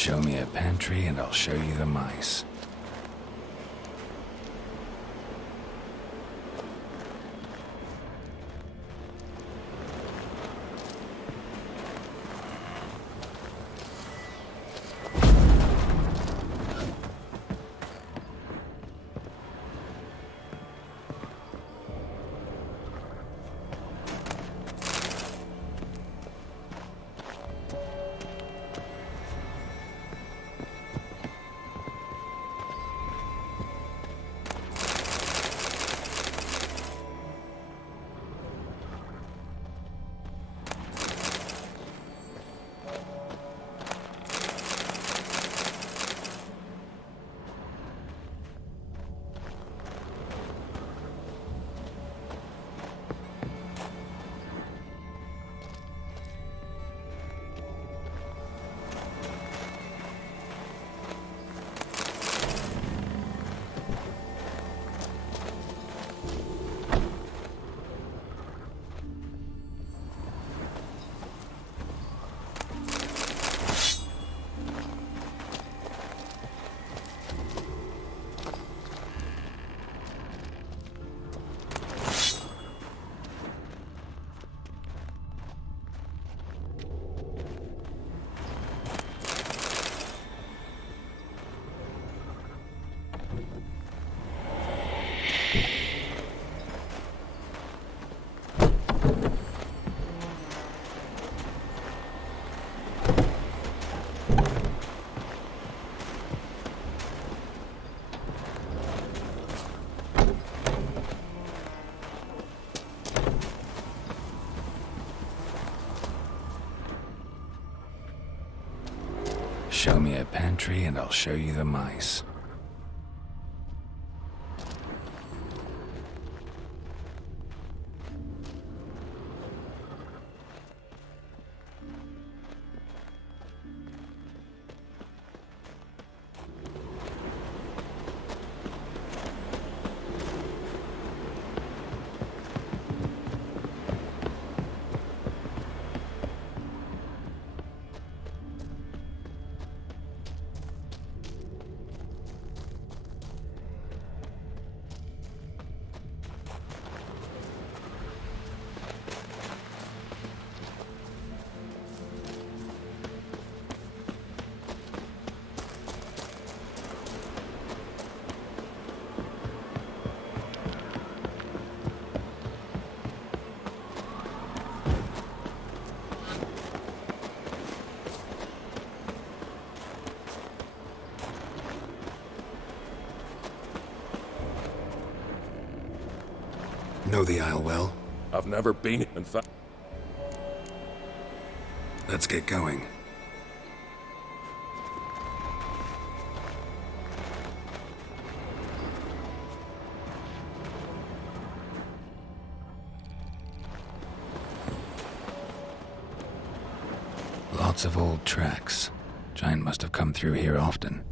Show me a pantry and I'll show you the mice. Show me a pantry and I'll show you the mice. Know the Isle well? I've never been in fact. Let's get going. Lots of old tracks. Giant must have come through here often.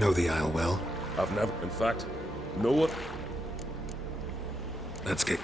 Know the Isle well? I've never, in fact, know it. Let's get...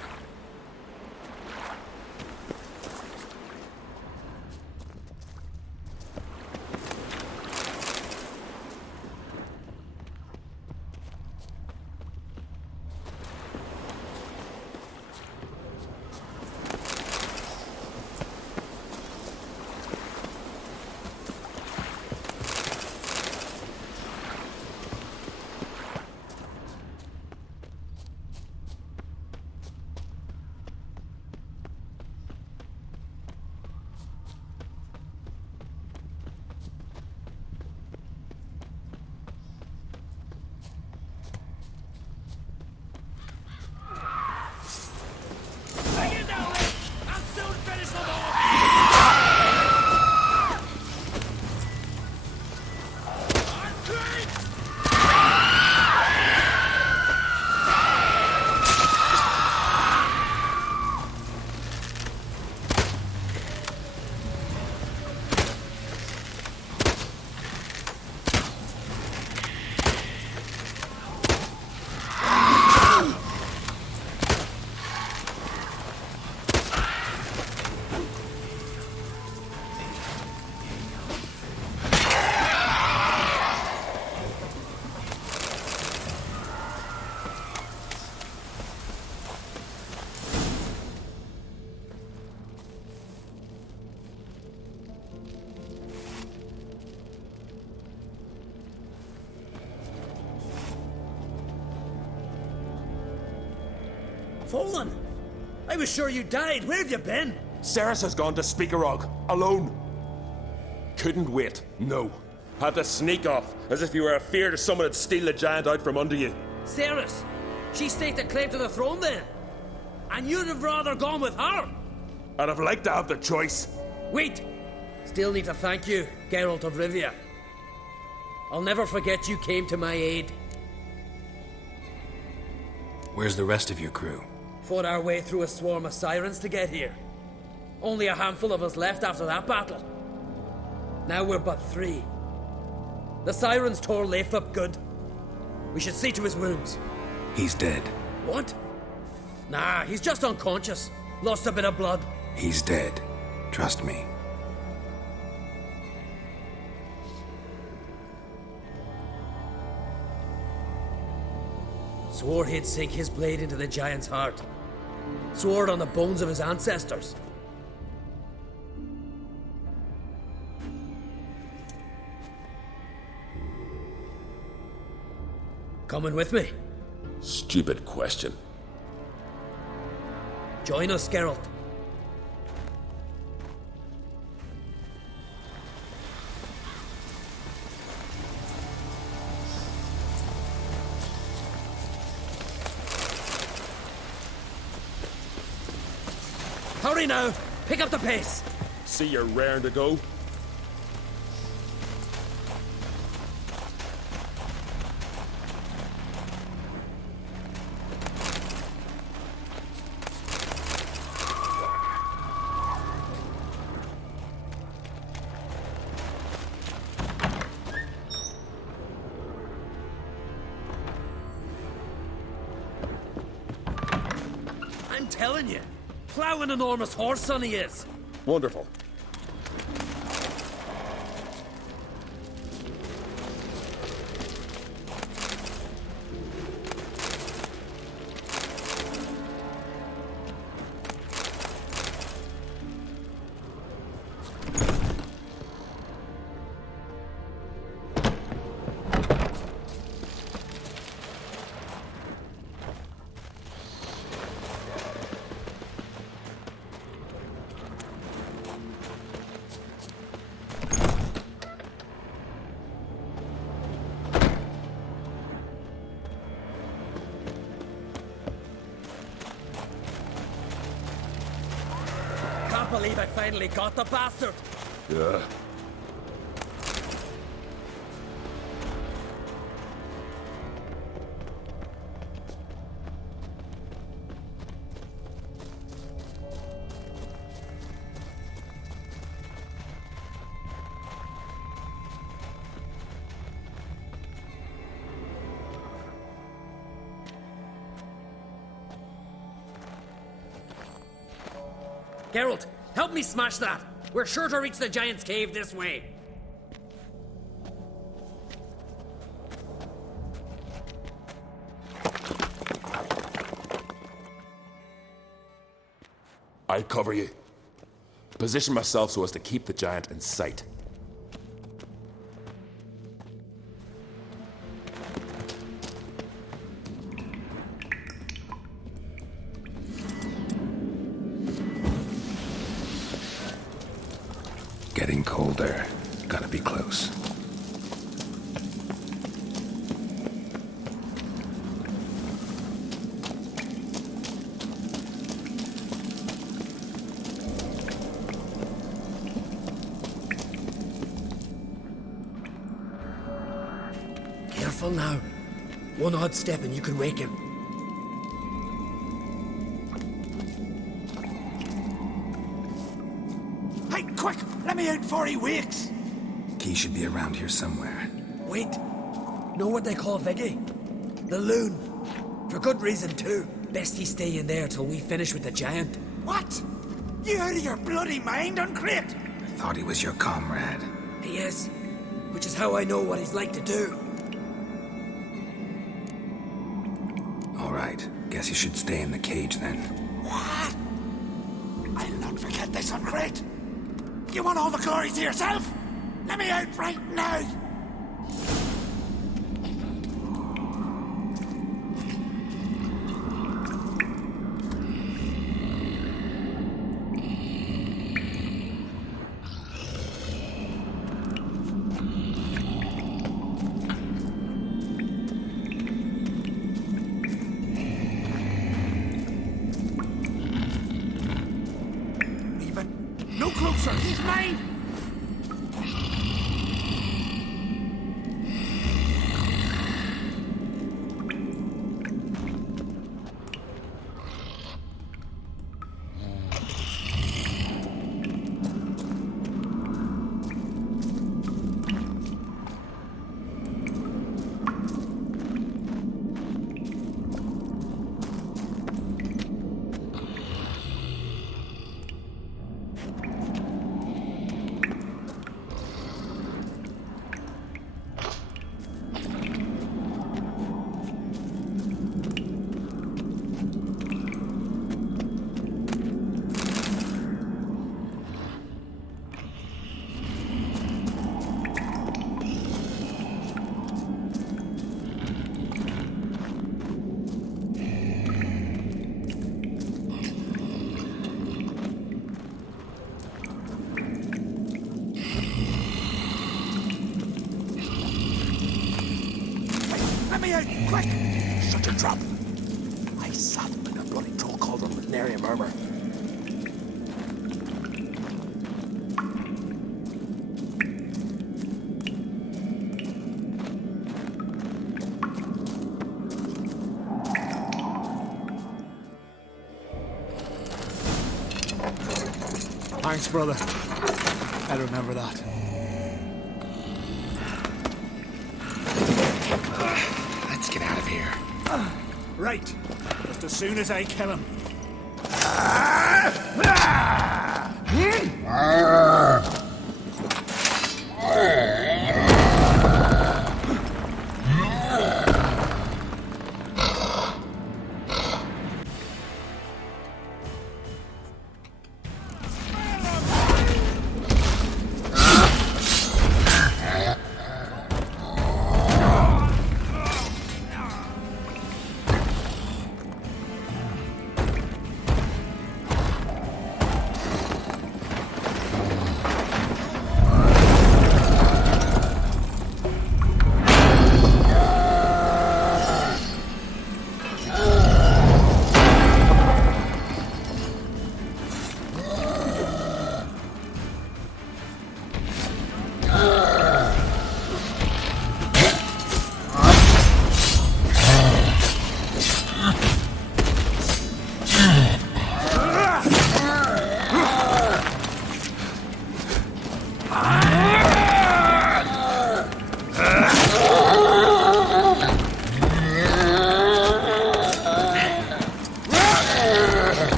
Fallen! I was sure you died. Where have you been? Ceres has gone to Speakerog, alone. Couldn't wait, no. Had to sneak off, as if you were afeard of someone would steal the giant out from under you. Ceres! She staked claim to the throne then. And you'd have rather gone with her. I'd have liked to have the choice. Wait! Still need to thank you, Geralt of Rivia. I'll never forget you came to my aid. Where's the rest of your crew? Fought our way through a swarm of sirens to get here. Only a handful of us left after that battle. Now we're but 3. The sirens tore Leif up good. We should see to his wounds. He's dead. What? Nah, he's just unconscious. Lost a bit of blood. He's dead. Trust me. Swore he'd sink his blade into the giant's heart. Swore it on the bones of his ancestors. Coming with me? Stupid question. Join us, Geralt. Hurry now! Pick up the pace! See you're raring to go. I'm telling you, plow an enormous horse son he is. Wonderful. Can't believe I finally got the bastard. Yeah. Geralt, help me smash that. We're sure to reach the giant's cave this way. I'll cover you. Position myself so as to keep the giant in sight. Getting colder. Gotta be close. Careful now. One odd step and you can wake him. Hey, quick! Let me out before he wakes! Key should be around here somewhere. Wait. Know what they call Viggy? The loon. For good reason, too. Best he stay in there till we finish with the giant. What? You out of your bloody mind, Uncrate? Thought he was your comrade. He is. Which is how I know what he's like to do. All right. Guess you should stay in the cage then. What? I'll not forget this, Uncrate. You want all the glory to yourself? Let me out right now! No closer! He's mine! Let me out, quick! Shut your trap! I sat like a bloody troll cauldron with nary a murmur. Thanks, brother. I remember that. Let's get out of here. Right. Just as soon as I kill him.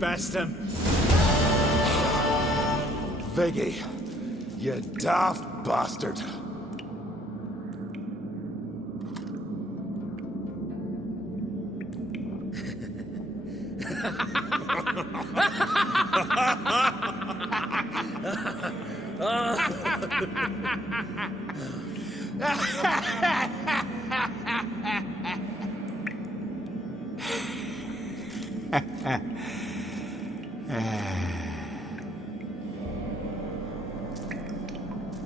best him. Viggy, you daft bastard.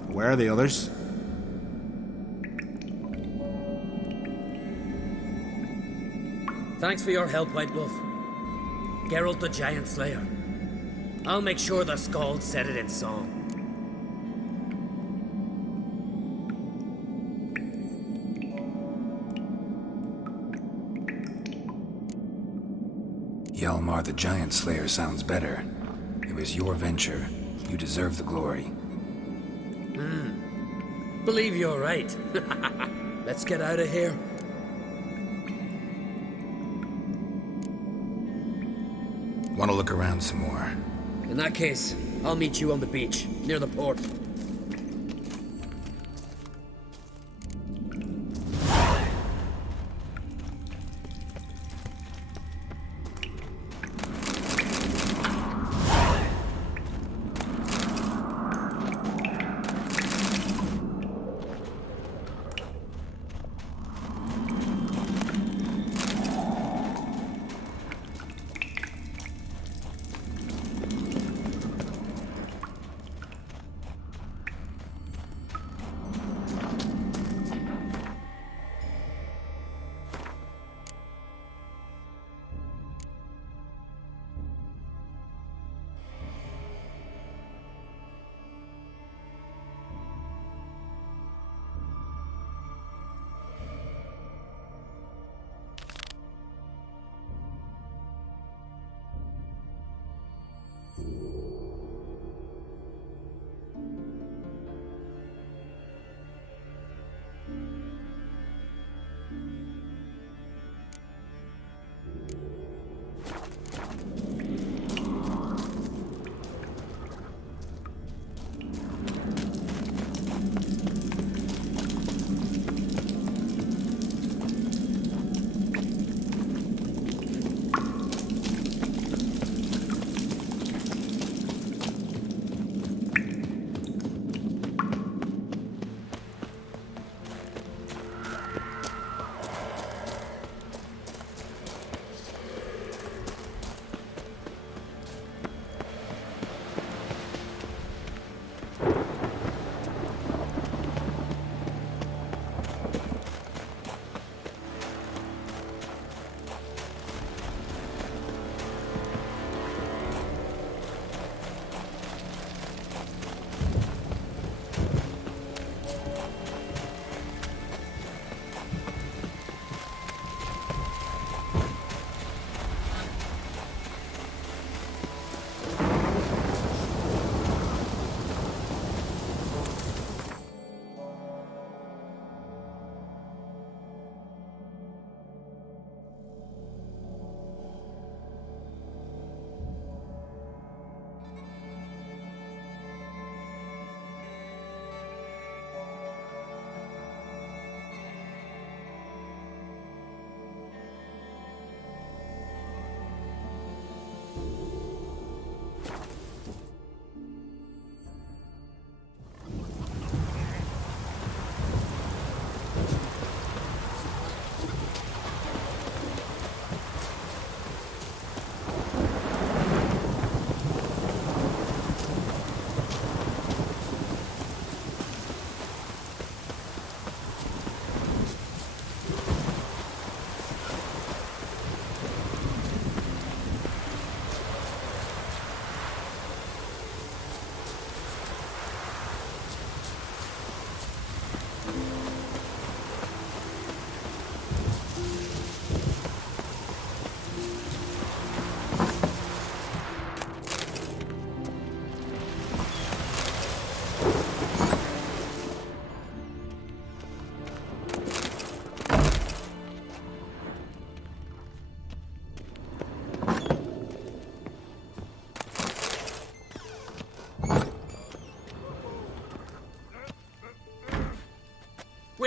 Where are the others? Thanks for your help, White Wolf. Geralt the Giant Slayer. I'll make sure the Skald said it in song. Hjalmar the Giant Slayer sounds better. It was your venture. You deserve the glory. Believe you're right. Let's get out of here. Want to look around some more? In that case, I'll meet you on the beach, near the port.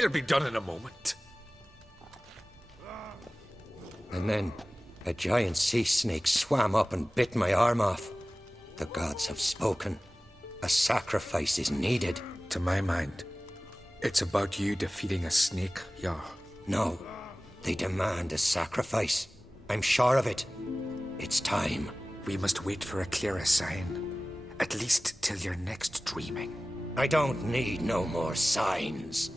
It'll be done in a moment. And then a giant sea snake swam up and bit my arm off. The gods have spoken. A sacrifice is needed. To my mind, it's about you defeating a snake, Jarl. No, they demand a sacrifice. I'm sure of it. It's time. We must wait for a clearer sign. At least till your next dreaming. I don't need no more signs.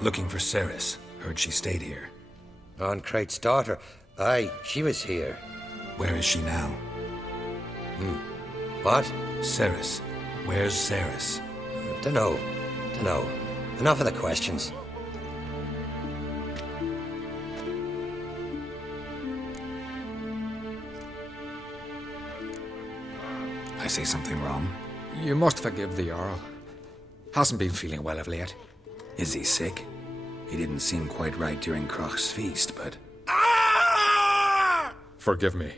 Looking for Ceres. Heard she stayed here. Oncrate's daughter. Aye, she was here. Where is she now? What? Ceres. Where's Ceres? Dunno. Enough of the questions. I say something wrong? You must forgive the Jarl. Hasn't been feeling well of late. Is he sick? He didn't seem quite right during Kroch's feast, but... Forgive me.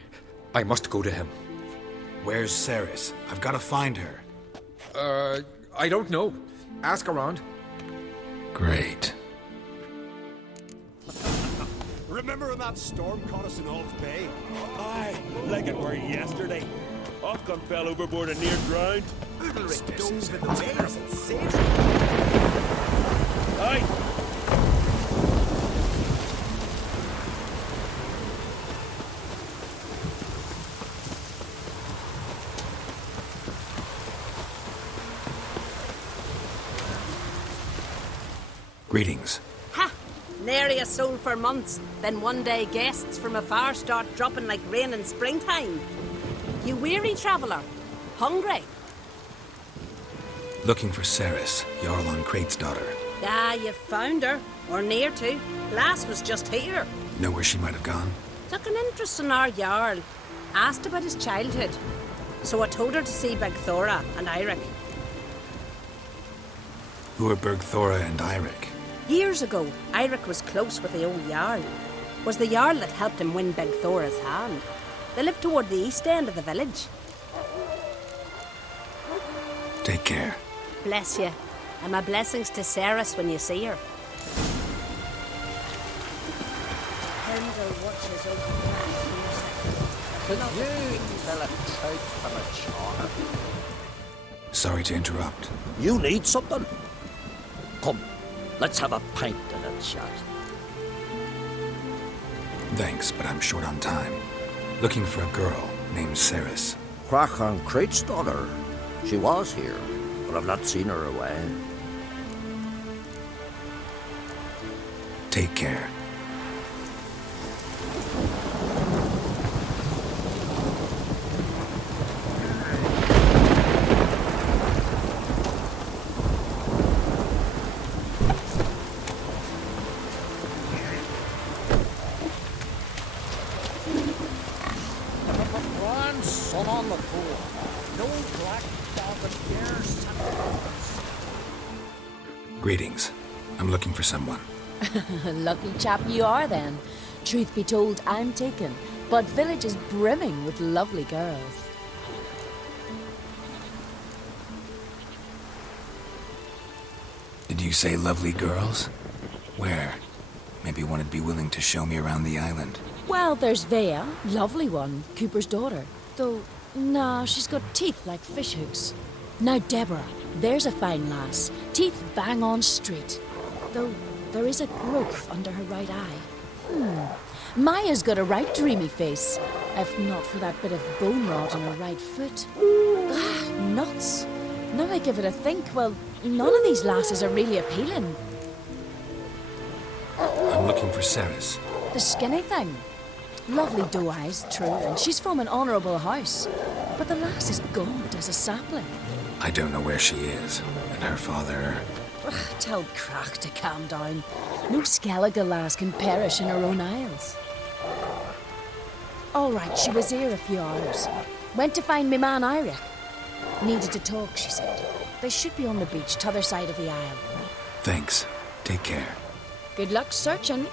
I must go to him. Where's Ceres? I've got to find her. I don't know. Ask around. Great. Remember when that storm caught us in Old Bay? Aye, like it were yesterday. Ofcom fell overboard and near drowned. Udalric dove in the waves and saved Aye. Greetings. Ha! Nary a soul for months. Then one day guests from afar start dropping like rain in springtime. You weary traveller? Hungry? Looking for Ceres, Jarl Oncrate's daughter. Ah, you found her. Or near to. Lass was just here. Know where she might have gone? Took an interest in our Jarl. Asked about his childhood. So I told her to see Bergthora and Eirik. Who are Bergthora and Eirik? Years ago, Eirik was close with the old Jarl. Was the Jarl that helped him win Bergthora's hand. They live toward the east end of the village. Take care. Bless you. And my blessings to Ceres when you see her. Pendle watches over Could you tell a tale from a charm? Sorry to interrupt. You need something? Come, let's have a pint and a chat. Thanks, but I'm short on time. Looking for a girl named Ceres. Kroch Oncrate's daughter. She was here, but I've not seen her away. Take care. One sun on the pool. No black dog and bears. Greetings. I'm looking for someone. Lucky chap you are then. Truth be told, I'm taken, but village is brimming with lovely girls. Did you say lovely girls? Where? Maybe one would be willing to show me around the island. Well, there's Vea, lovely one, Cooper's daughter. Though, nah, she's got teeth like fish hooks. Now Deborah, there's a fine lass, teeth bang on straight. Though there is a growth under her right eye. Maya's got a right dreamy face, if not for that bit of bone rot on her right foot. Ah, nuts. Now I give it a think, well, none of these lasses are really appealing. I'm looking for Ceres. The skinny thing. Lovely doe eyes, true, and she's from an honourable house. But the lass is gaunt as a sapling. I don't know where she is, and her father... Tell Kroch to calm down. No Skellige lass can perish in her own isles. All right, she was here a few hours. Went to find me man Eirik. Needed to talk, she said. They should be on the beach, t'other side of the isle. Thanks. Take care. Good luck searching.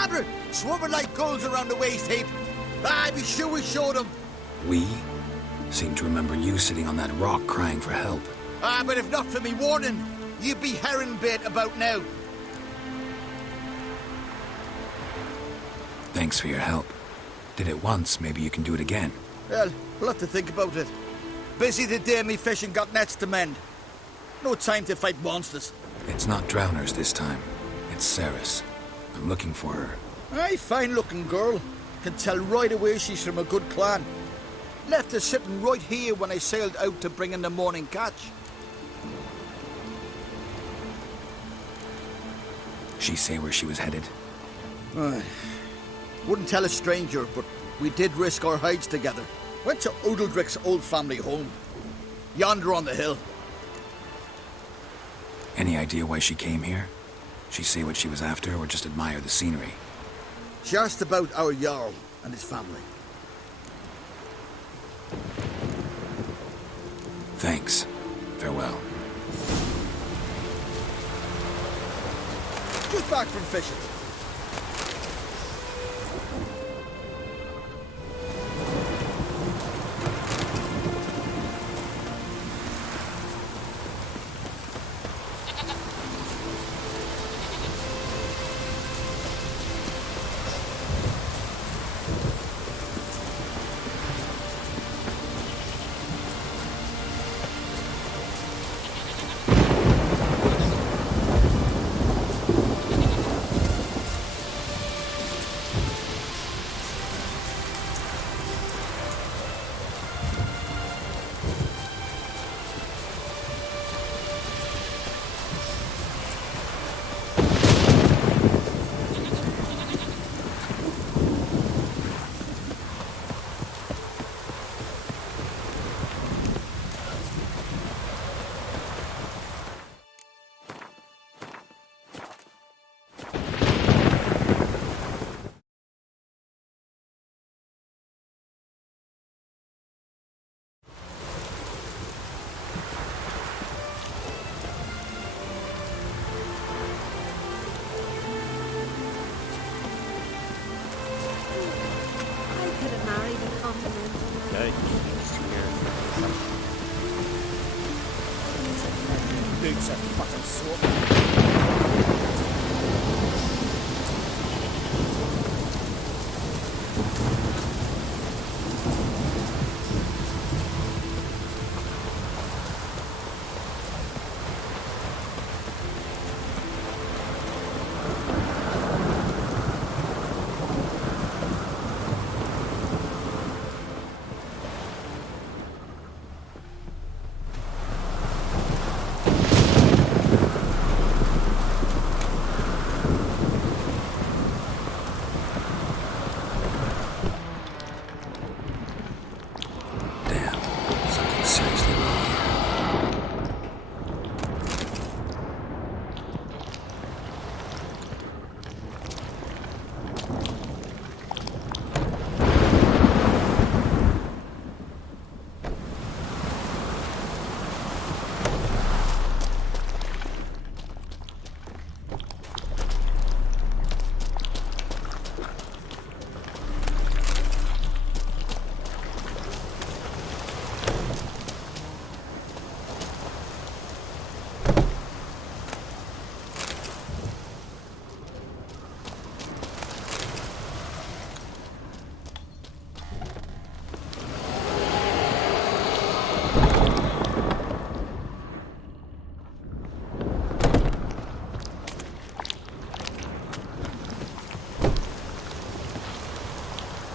Barbara! Swimming like gulls around the waist heap. Ah, be sure we showed them. We? Seem to remember you sitting on that rock crying for help. Ah, but if not for me warning, you'd be herring bait about now. Thanks for your help. Did it once, maybe you can do it again. Well, we'll have to think about it. Busy today, me fishing got nets to mend. No time to fight monsters. It's not drowners this time. It's Ceres. I'm looking for her. Aye, fine-looking girl. Can tell right away she's from a good clan. Left her sitting right here when I sailed out to bring in the morning catch. She say where she was headed? Wouldn't tell a stranger, but we did risk our hides together. Went to Udaldric's old family home. Yonder on the hill. Any idea why she came here? She say what she was after, or just admire the scenery? She asked about our Jarl and his family. Thanks. Farewell. Just back from fishing. Dude's a fucking sword.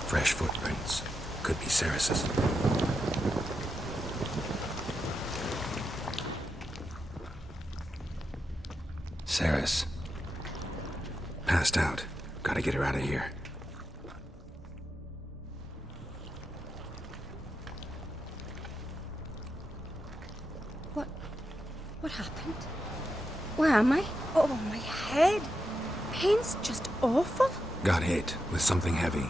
Fresh footprints. Could be Ceres's. Ceres. Passed out. Gotta get her out of here. What happened? Where am I? Oh, my head. Pain's just awful. Got hit with something heavy.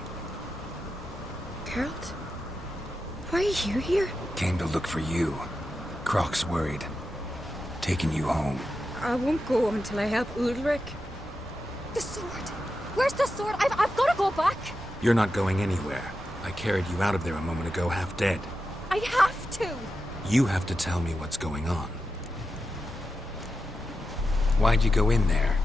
Geralt? Why are you here? Came to look for you. Croc's worried. Taking you home. I won't go until I help Udalric. The sword. Where's the sword? I've got to go back. You're not going anywhere. I carried you out of there a moment ago, half dead. I have to. You have to tell me what's going on. Why'd you go in there?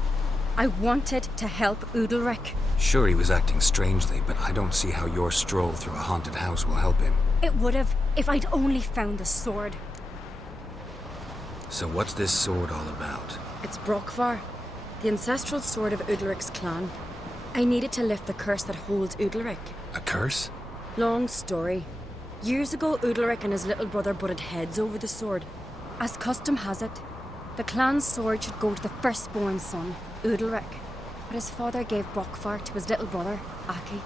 I wanted to help Udalric. Sure, he was acting strangely, but I don't see how your stroll through a haunted house will help him. It would have if I'd only found the sword. So what's this sword all about? It's Brokvar, the ancestral sword of Udalric's clan. I needed to lift the curse that holds Udalric. A curse? Long story. Years ago, Udalric and his little brother butted heads over the sword. As custom has it, the clan's sword should go to the firstborn son, Udalric. But his father gave Brokvar to his little brother, Aki.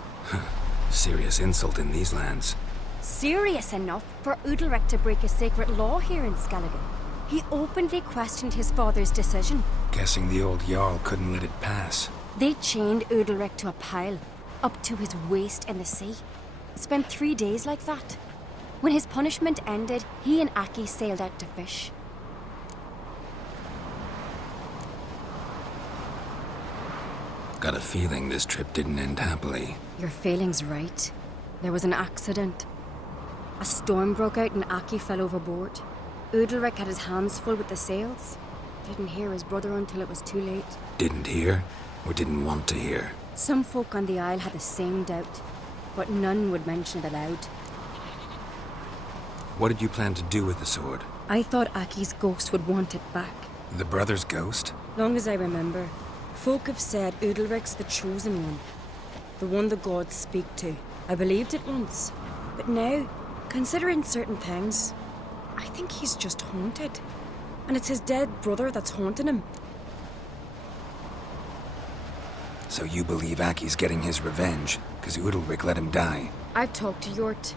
Serious insult in these lands. Serious enough for Udalric to break a sacred law here in Skellige. He openly questioned his father's decision. Guessing the old Jarl couldn't let it pass. They chained Udalric to a pile, up to his waist in the sea. Spent 3 days like that. When his punishment ended, he and Aki sailed out to fish. Got a feeling this trip didn't end happily. Your feeling's right. There was an accident. A storm broke out and Aki fell overboard. Udalric had his hands full with the sails. Didn't hear his brother until it was too late. Didn't hear? Or didn't want to hear? Some folk on the Isle had the same doubt, but none would mention it aloud. What did you plan to do with the sword? I thought Aki's ghost would want it back. The brother's ghost? Long as I remember, folk have said Udalric's the chosen one. The one the gods speak to. I believed it once. But now, considering certain things, I think he's just haunted. And it's his dead brother that's haunting him. So you believe Aki's getting his revenge, because Udalric let him die? I've talked to Yort.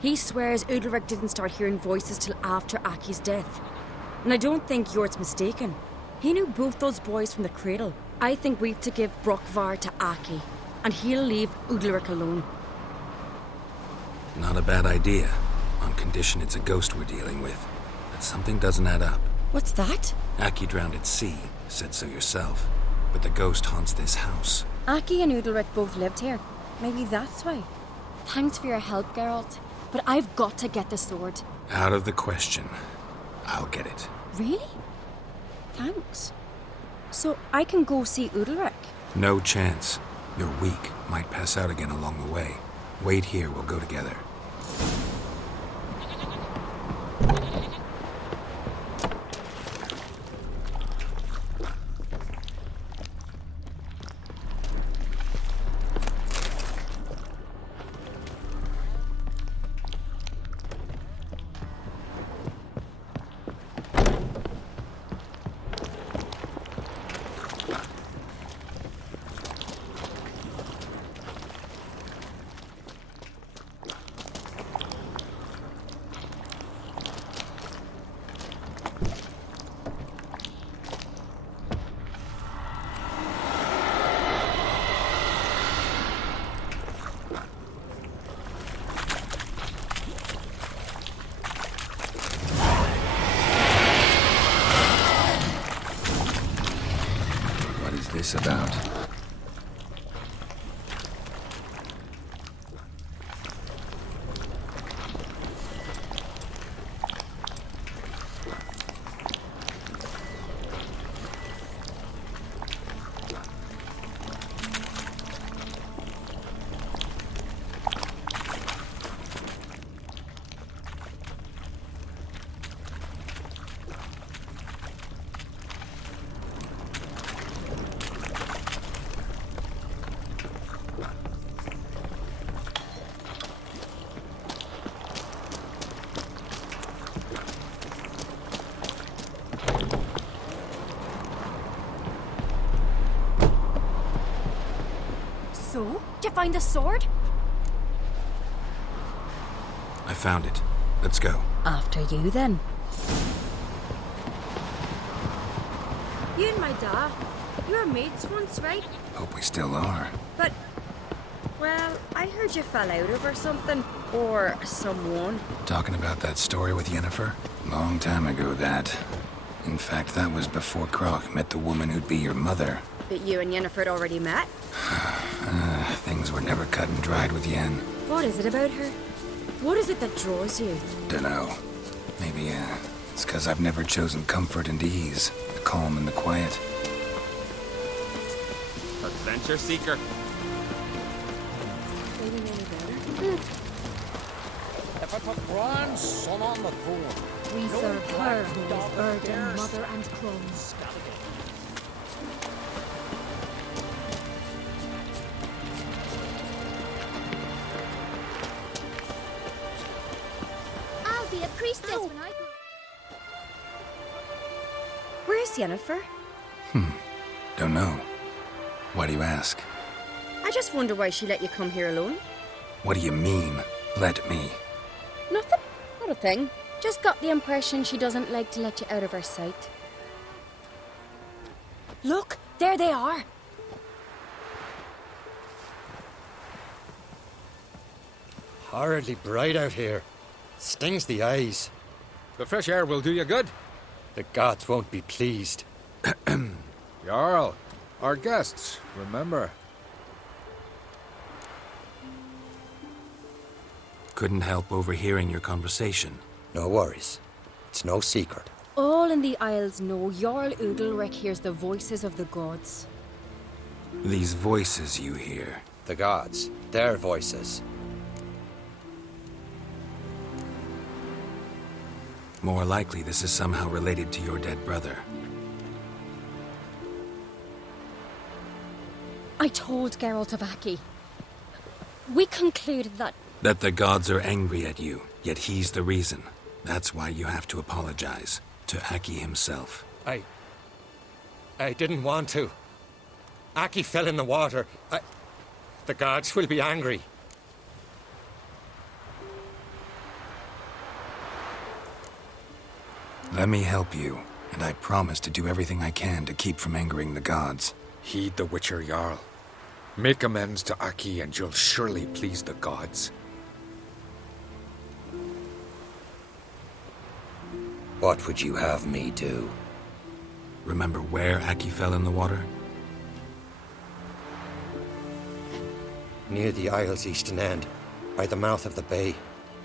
He swears Udalric didn't start hearing voices till after Aki's death. And I don't think Yort's mistaken. He knew both those boys from the cradle. I think we've to give Brokvar to Aki, and he'll leave Udalric alone. Not a bad idea, on condition it's a ghost we're dealing with. But something doesn't add up. What's that? Aki drowned at sea, said so yourself. But the ghost haunts this house. Aki and Udalric both lived here. Maybe that's why. Thanks for your help, Geralt. But I've got to get the sword. Out of the question. I'll get it. Really? Thanks. So I can go see Udalric? No chance. You're weak. Might pass out again along the way. Wait here, we'll go together. This about? So, did you find the sword? I found it. Let's go. After you, then. You and my dad, you were mates once, right? Hope we still are. But, well, I heard you fell out over something. Or someone. Talking about that story with Yennefer? Long time ago, that. In fact, that was before Croc met the woman who'd be your mother. But you and Yennefer had already met? Things were never cut and dried with Yen. What is it about her? What is it that draws you? Dunno. Maybe, it's 'cause I've never chosen comfort and ease, the calm and the quiet. Adventure seeker. If I put Brian's son on the throne, We serve her who is Erdin, mother and crone. I'll be a priestess when I grow. Where's Yennefer? Don't know. Why do you ask? I just wonder why she let you come here alone. What do you mean, let me? Nothing. Not a thing. Just got the impression she doesn't like to let you out of her sight. Look, there they are. Horridly bright out here. Stings the eyes. The fresh air will do you good. The gods won't be pleased. Jarl, our guests, remember. Couldn't help overhearing your conversation. No worries. It's no secret. All in the Isles know Jarl Udalric hears the voices of the gods. These voices you hear. The gods. Their voices. More likely this is somehow related to your dead brother. I told Geralt of Aki. We concluded that... That the gods are angry at you, yet he's the reason. That's why you have to apologize. To Aki himself. I didn't want to. Aki fell in the water. The gods will be angry. Let me help you, and I promise to do everything I can to keep from angering the gods. Heed the Witcher, Jarl. Make amends to Aki and you'll surely please the gods. What would you have me do? Remember where Aki fell in the water? Near the Isle's eastern end, by the mouth of the bay.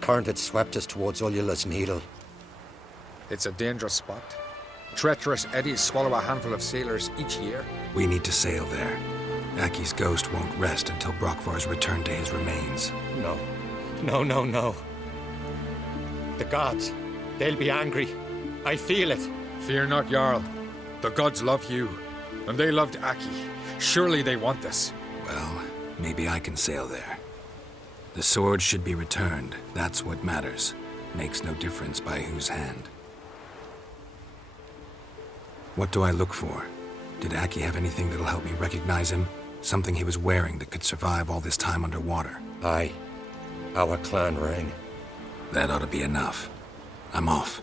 Current had swept us towards Ullula's Needle. It's a dangerous spot. Treacherous eddies swallow a handful of sailors each year. We need to sail there. Aki's ghost won't rest until Brokvar's returned to his remains. No. No. The gods, they'll be angry. I feel it. Fear not, Jarl. The gods love you, and they loved Aki. Surely they want this. Well, maybe I can sail there. The sword should be returned. That's what matters. Makes no difference by whose hand. What do I look for? Did Aki have anything that'll help me recognize him? Something he was wearing that could survive all this time underwater? Aye. Our clan ring. That ought to be enough. I'm off.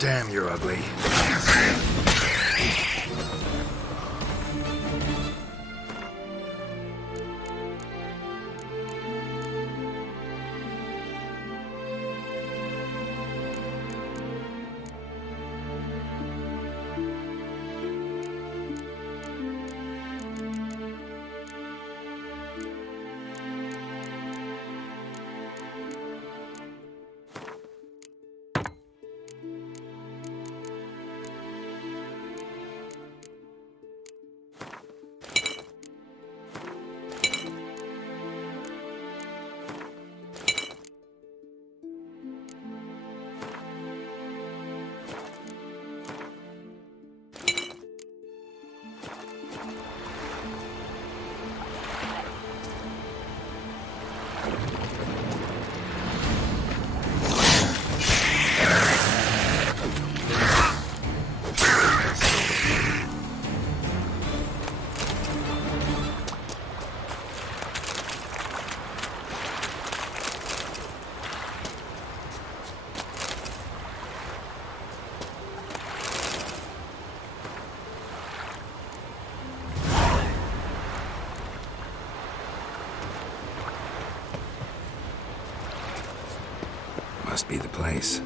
Damn, you're ugly. be the place.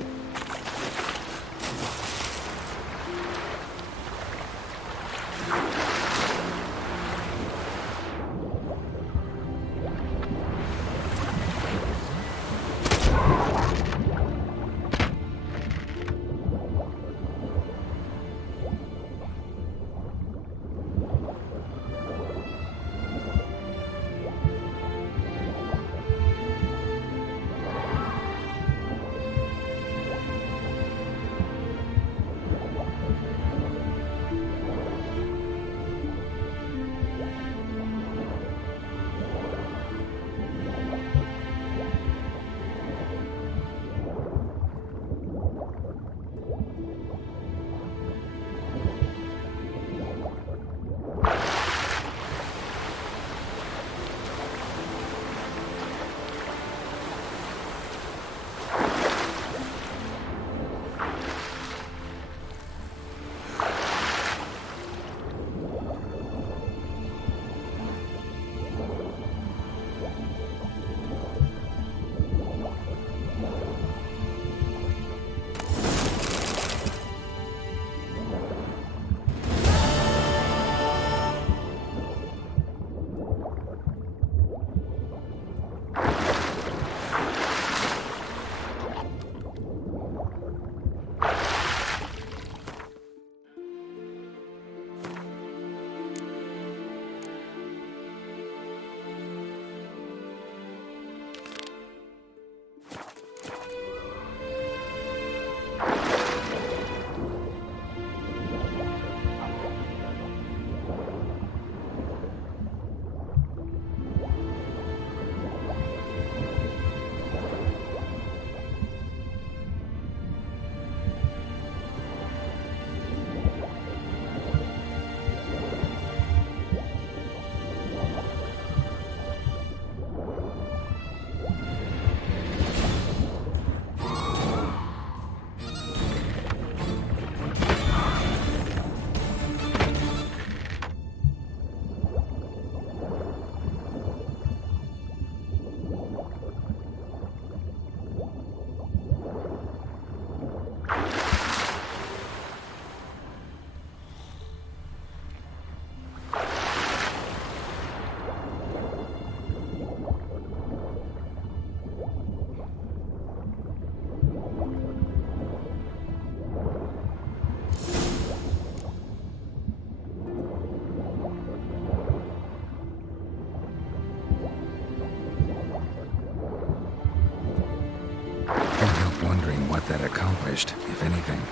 That accomplished, if anything.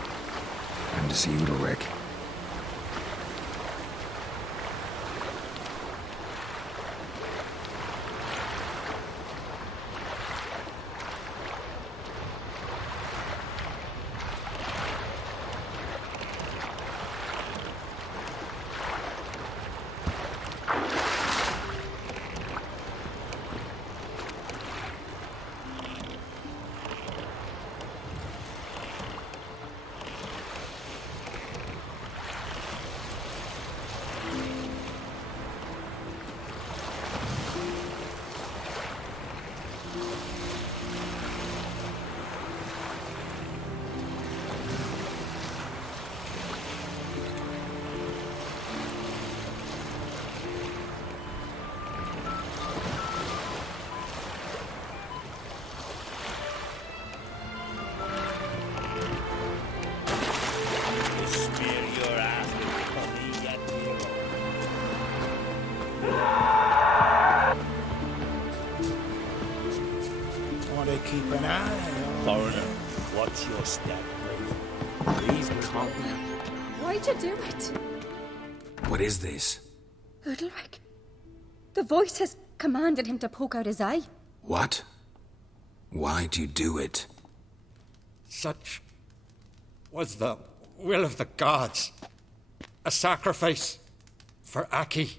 Time to see Udalric. Keep an eye on. Foreigner, watch your step, please. Please come. Why'd you do it? What is this? Udalric. The voice has commanded him to poke out his eye. What? Why'd you do it? Such was the will of the gods. A sacrifice for Aki.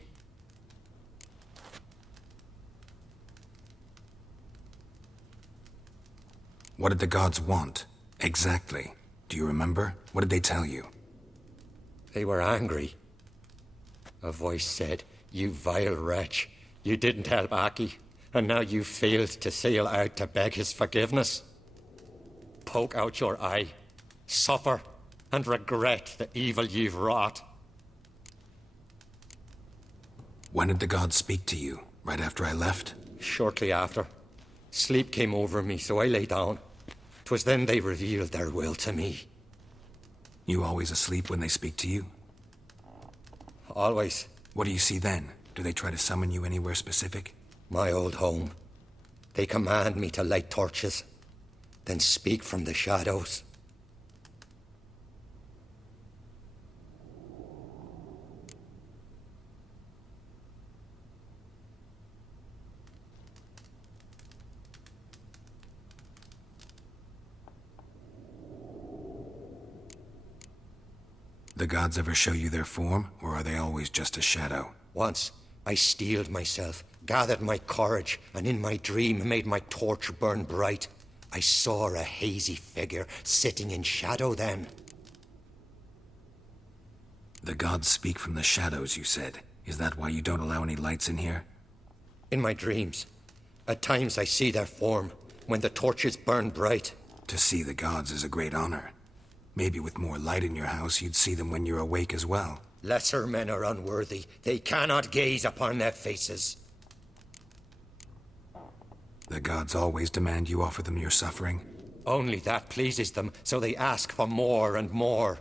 What did the gods want? Exactly. Do you remember? What did they tell you? They were angry. A voice said, "You vile wretch. You didn't help Aki, and now you failed to sail out to beg his forgiveness." poke out your eye, suffer, and regret the evil you've wrought. When did the gods speak to you? Right after I left? Shortly after. Sleep came over me, so I lay down. 'Twas then they revealed their will to me. You always asleep when they speak to you? Always. What do you see then? Do they try to summon you anywhere specific? My old home. They command me to light torches, then speak from the shadows. The gods ever show you their form, or are they always just a shadow? Once, I steeled myself, gathered my courage, and in my dream made my torch burn bright. I saw a hazy figure sitting in shadow then. The gods speak from the shadows, you said. Is that why you don't allow any lights in here? In my dreams. At times I see their form, when the torches burn bright. To see the gods is a great honor. Maybe with more light in your house, you'd see them when you're awake as well. Lesser men are unworthy. They cannot gaze upon their faces. The gods always demand you offer them your suffering? Only that pleases them, so they ask for more and more.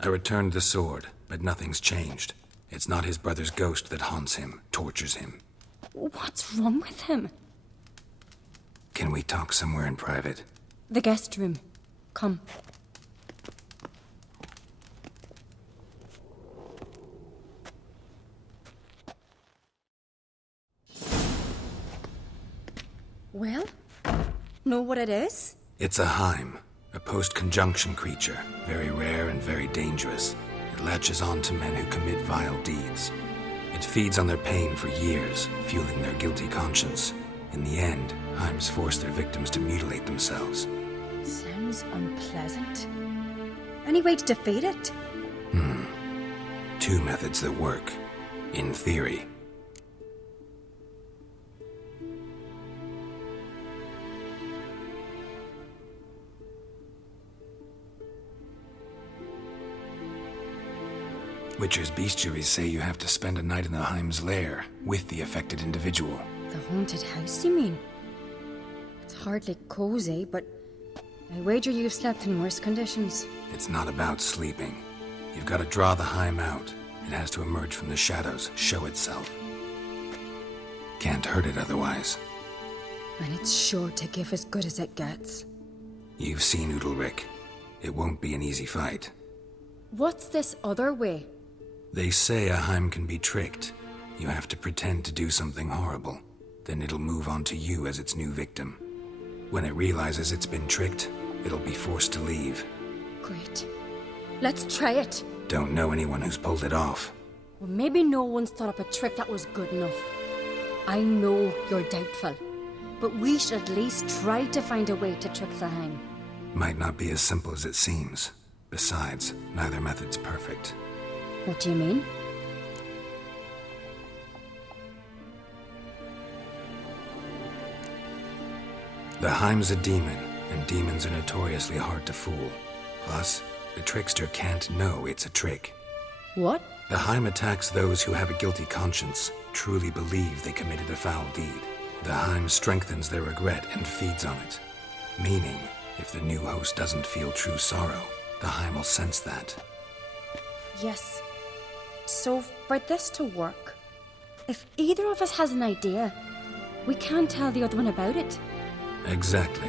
I returned the sword, but nothing's changed. It's not his brother's ghost that haunts him, tortures him. What's wrong with him? Can we talk somewhere in private? The guest room. Come. Well, know what it is? It's a Heim, a post-conjunction creature, very rare and very dangerous. It latches on to men who commit vile deeds. It feeds on their pain for years, fueling their guilty conscience. In the end, Heims force their victims to mutilate themselves. Sounds unpleasant. Any way to defeat it? Two methods that work. In theory. Witcher's bestiaries say you have to spend a night in the Heim's lair with the affected individual. The haunted house, you mean? It's hardly cozy, but I wager you've slept in worse conditions. It's not about sleeping. You've got to draw the Heim out. It has to emerge from the shadows, show itself. Can't hurt it otherwise. And it's sure to give as good as it gets. You've seen Udalryk. It won't be an easy fight. What's this other way? They say a Heim can be tricked. You have to pretend to do something horrible. Then it'll move on to you as its new victim. When it realizes it's been tricked, it'll be forced to leave. Great. Let's try it. Don't know anyone who's pulled it off. Well, maybe no one's thought up a trick that was good enough. I know you're doubtful, but we should at least try to find a way to trick the Heim. Might not be as simple as it seems. Besides, neither method's perfect. What do you mean? The Heim's a demon, and demons are notoriously hard to fool. Plus, the trickster can't know it's a trick. What? The Heim attacks those who have a guilty conscience, truly believe they committed a foul deed. The Heim strengthens their regret and feeds on it. Meaning, if the new host doesn't feel true sorrow, the Heim will sense that. Yes. So, for this to work, if either of us has an idea, we can't tell the other one about it. Exactly.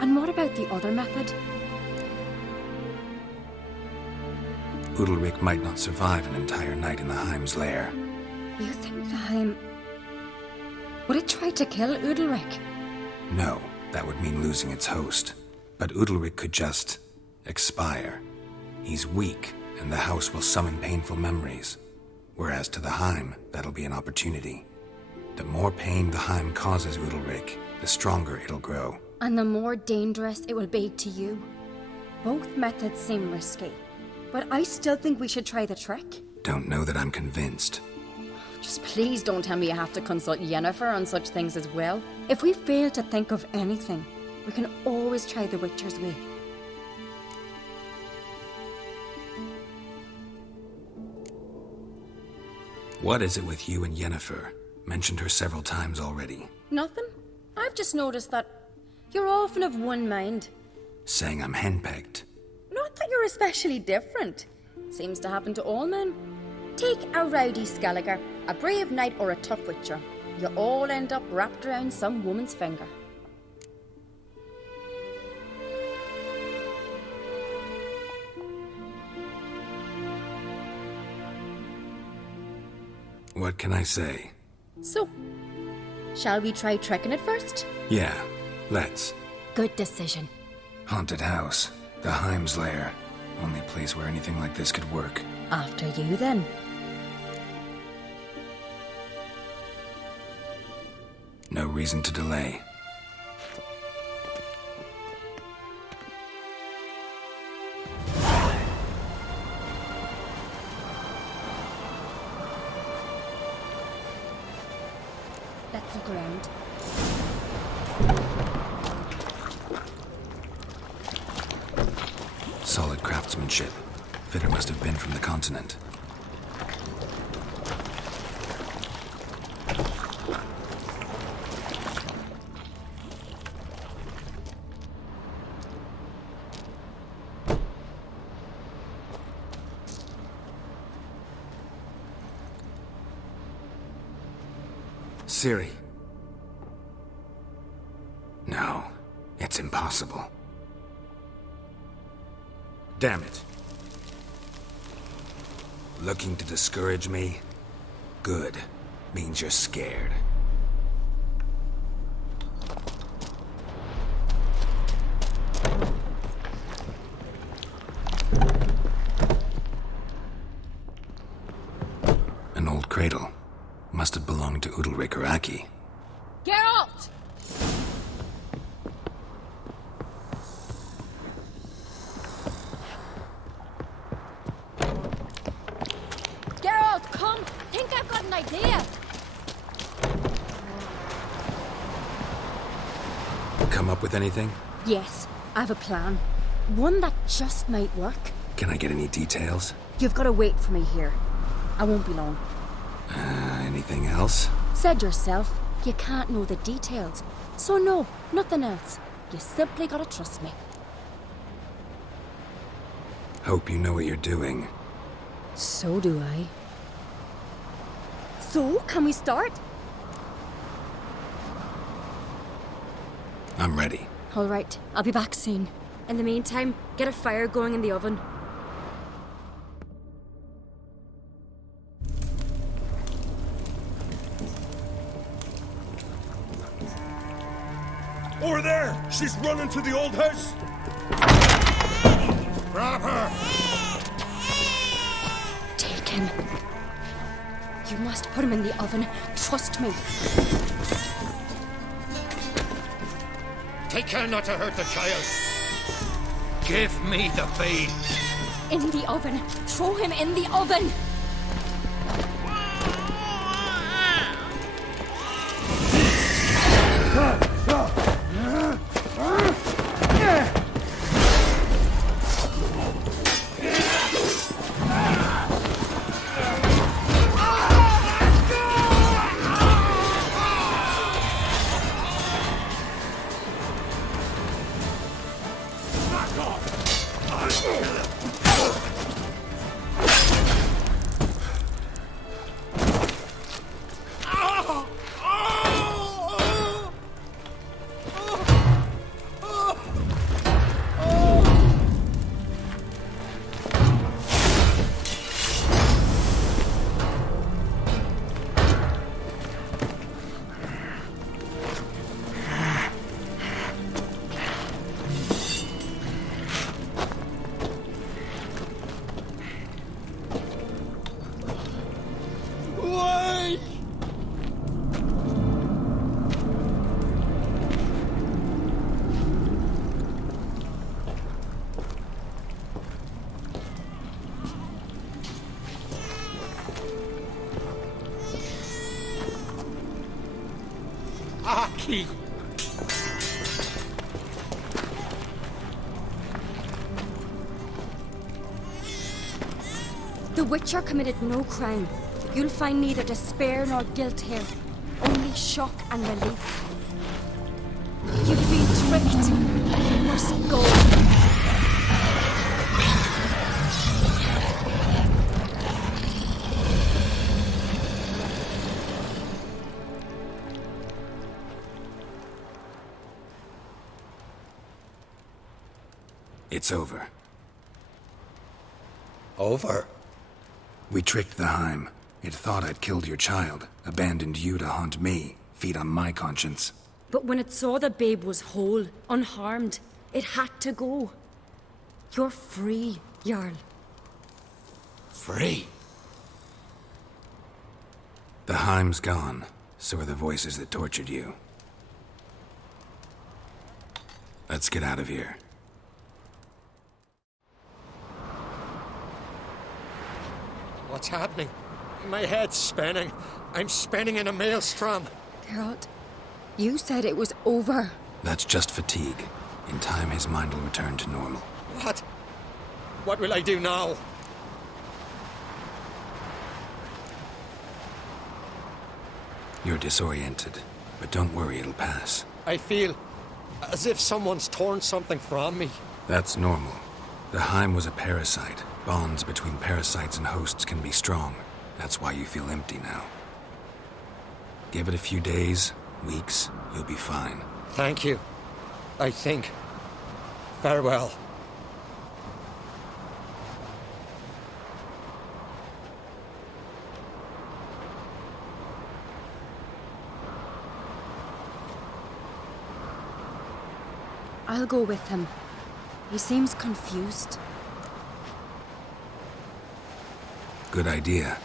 And what about the other method? Udalryk might not survive an entire night in the Heim's lair. You think the Heim... Would it try to kill Udalryk? No, that would mean losing its host. But Udalryk could just... expire. He's weak, and the house will summon painful memories. Whereas to the Heim, that'll be an opportunity. The more pain the Heim causes Udalryk, the stronger it'll grow. And the more dangerous it will be to you. Both methods seem risky, but I still think we should try the trick. Don't know that I'm convinced. Just please don't tell me you have to consult Yennefer on such things as well. If we fail to think of anything, we can always try the Witcher's way. What is it with you and Yennefer? Mentioned her several times already. Nothing. I've just noticed that you're often of one mind. Saying I'm henpecked. Not that you're especially different. Seems to happen to all men. Take a rowdy Skelliger, a brave knight, or a tough witcher. You all end up wrapped around some woman's finger. What can I say? So, shall we try trekking it first? Yeah, let's. Good decision. Haunted house. The Heim's lair. Only place where anything like this could work. After you, then. No reason to delay. Let's look around. Solid craftsmanship. Fitter must have been from the continent. Ciri. No, it's impossible. Damn it. Looking to discourage me? Good. Means you're scared. An old cradle. Must have belonged to Udalryk or Aki. Geralt! Geralt, come! Think I've got an idea! Come up with anything? Yes, I have a plan. One that just might work. Can I get any details? You've got to wait for me here. I won't be long. Anything else? Said yourself, you can't know the details. So no, nothing else. You simply gotta trust me. Hope you know what you're doing. So do I. So, can we start? I'm ready. All right, I'll be back soon. In the meantime, get a fire going in the oven. Over there! She's running to the old house! Grab her! Take him. You must put him in the oven. Trust me. Take care not to hurt the child. Give me the babe. In the oven. Throw him in the oven. Aki! The Witcher committed no crime. You'll find neither despair nor guilt here. Only shock and relief. You've been tricked. You must go. It's over. Over? We tricked the Heim. It thought I'd killed your child, abandoned you to haunt me, feed on my conscience. But when it saw the babe was whole, unharmed, it had to go. You're free, Jarl. Free? The Heim's gone, so are the voices that tortured you. Let's get out of here. What's happening? My head's spinning. I'm spinning in a maelstrom. Geralt, you said it was over. That's just fatigue. In time, his mind will return to normal. What? What will I do now? You're disoriented, but don't worry, it'll pass. I feel as if someone's torn something from me. That's normal. The Heim was a parasite. Bonds between parasites and hosts can be strong. That's why you feel empty now. Give it a few days, weeks, you'll be fine. Thank you. I think. Farewell. I'll go with him. He seems confused. Good idea.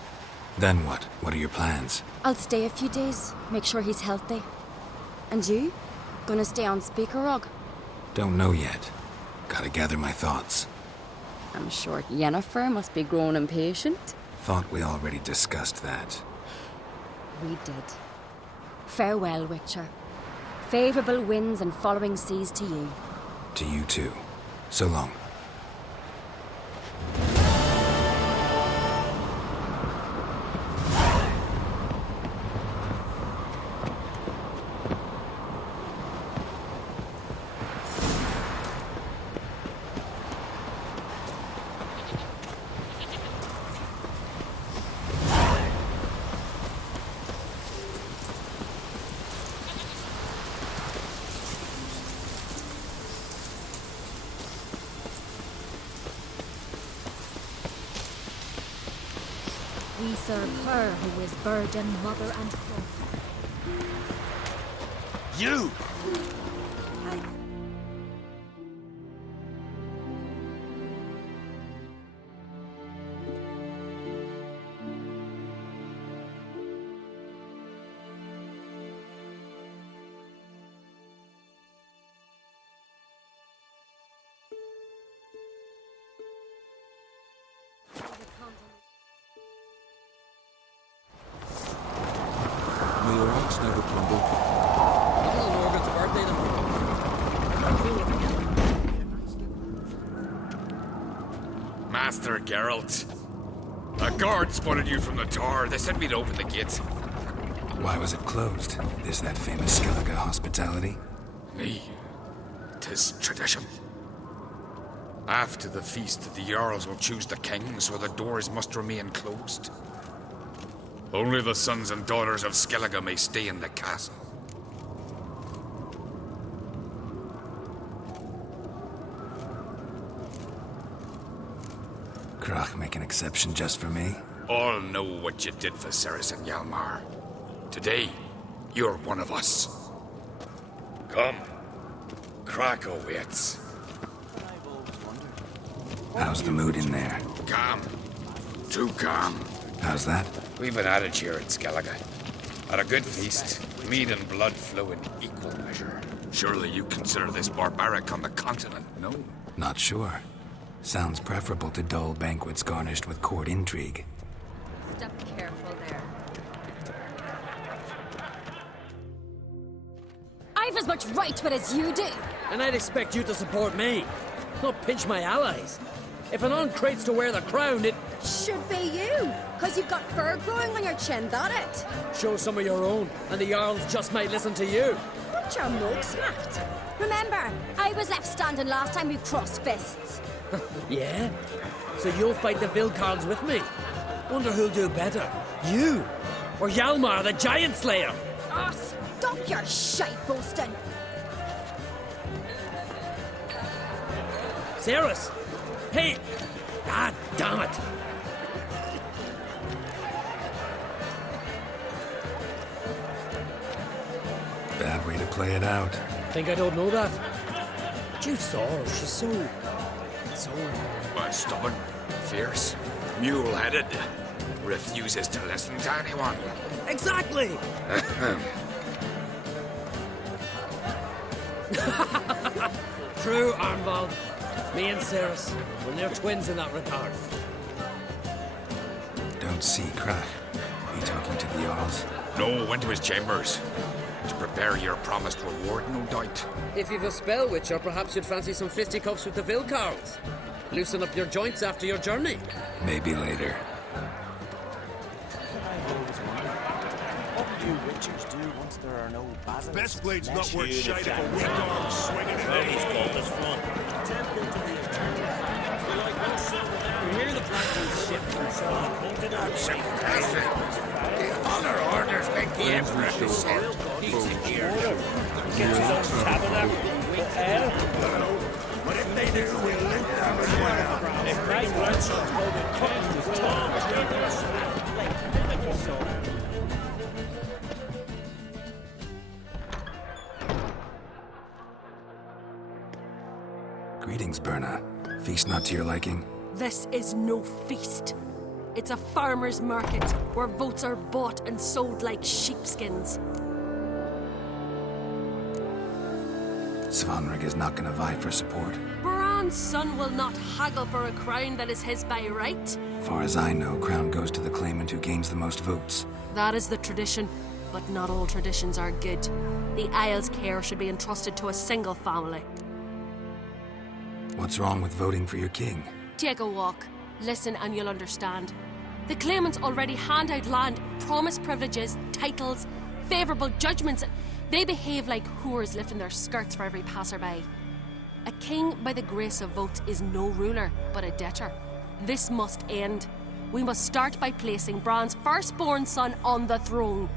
Then what? What are your plans? I'll stay a few days, make sure he's healthy. And you? Gonna stay on Speakerog? Don't know yet. Gotta gather my thoughts. I'm sure Yennefer must be growing impatient. Thought we already discussed that. We did. Farewell, Witcher. Favorable winds and following seas to you. To you too. So long. We serve her who is burden, mother, and cloak. You! May your axe never crumble. Little Morgan's birthday tomorrow. Master Geralt. A guard spotted you from the tower. They sent me to open the gate. Why was it closed? Is that famous Skellige hospitality? Me. 'Tis tradition. After the feast, the Jarls will choose the king, so the doors must remain closed. Only the sons and daughters of Skellige may stay in the castle. Crach make an exception just for me? All know what you did for Ceres and Hjalmar. Today, you're one of us. Come. Krakow waits. How's the mood in there? Calm. Too calm. How's that? We've an adage here at Skellige. At a good feast, mead and blood flow in equal measure. Surely you consider this barbaric on the continent, no? Not sure. Sounds preferable to dull banquets garnished with court intrigue. Step careful there. I've as much right to it as you do. And I'd expect you to support me, not pinch my allies. If an uncrate's to wear the crown, it Should be you, because you've got fur growing on your chin, that it? shows some of your own, and the Jarls just might listen to you. What's your mug smacked? Remember, I was left standing last time we crossed fists. Yeah? So you'll fight the Vilcarls with me? Wonder who'll do better, you or Hjalmar the Giant Slayer? Oh, stop your shite boasting. Cerys! Hey! Ah, damn it! Bad way to play it out. Think I don't know that? But you saw her, she's so... Well, stubborn, fierce, mule-headed. Refuses to listen to anyone. Exactly! True, Arnvald. Me and Cerys, well, they're twins in that regard. Don't see Crack. He talking to the Jarls? No, went to his chambers. To prepare your promised reward, no doubt. If you've a spell witcher, perhaps you'd fancy some fisticuffs with the Vilcarls. Loosen up your joints after your journey. Maybe later. What do witchers do once there are no basilisks? Best blade's not worth shite if a weak arm swinging it. He's called us front. You hear the Blackwood ship from Sean pointed out The honor orders make the Emperor descend. He's in here. Gets his own tabernacle. We tell. But if they do, we'll lick them as well. If Christ Bradshaw told it, Ken was long like you saw. Greetings, Berna. Feast not to your liking? This is no feast. It's a farmer's market where votes are bought and sold like sheepskins. Svanrig is not gonna vie for support. Bran's son will not haggle for a crown that is his by right. Far as I know, crown goes to the claimant who gains the most votes. That is the tradition, but not all traditions are good. The Isle's care should be entrusted to a single family. What's wrong with voting for your king? Take a walk, listen and you'll understand. The claimants already hand out land, promise privileges, titles, favourable judgments. They behave like whores lifting their skirts for every passerby. A king by the grace of votes is no ruler, but a debtor. This must end. We must start by placing Bran's firstborn son on the throne.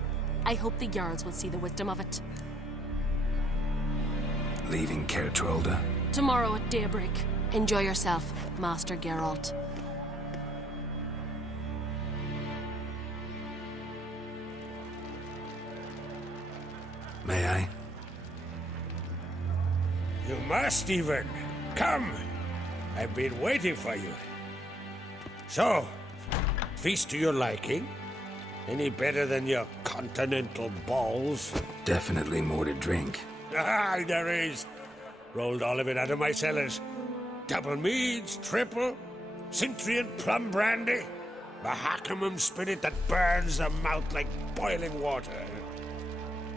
I hope the Jarls will see the wisdom of it. Leaving Caer Trolda? Tomorrow at daybreak. Enjoy yourself, Master Geralt. May I? You must, even. Come. I've been waiting for you. So, feast to your liking? Any better than your continental balls? Definitely more to drink. Aye, there is. Rolled all of it out of my cellars. Double meads, triple, Cintrian plum brandy, Mahakimum spirit that burns the mouth like boiling water.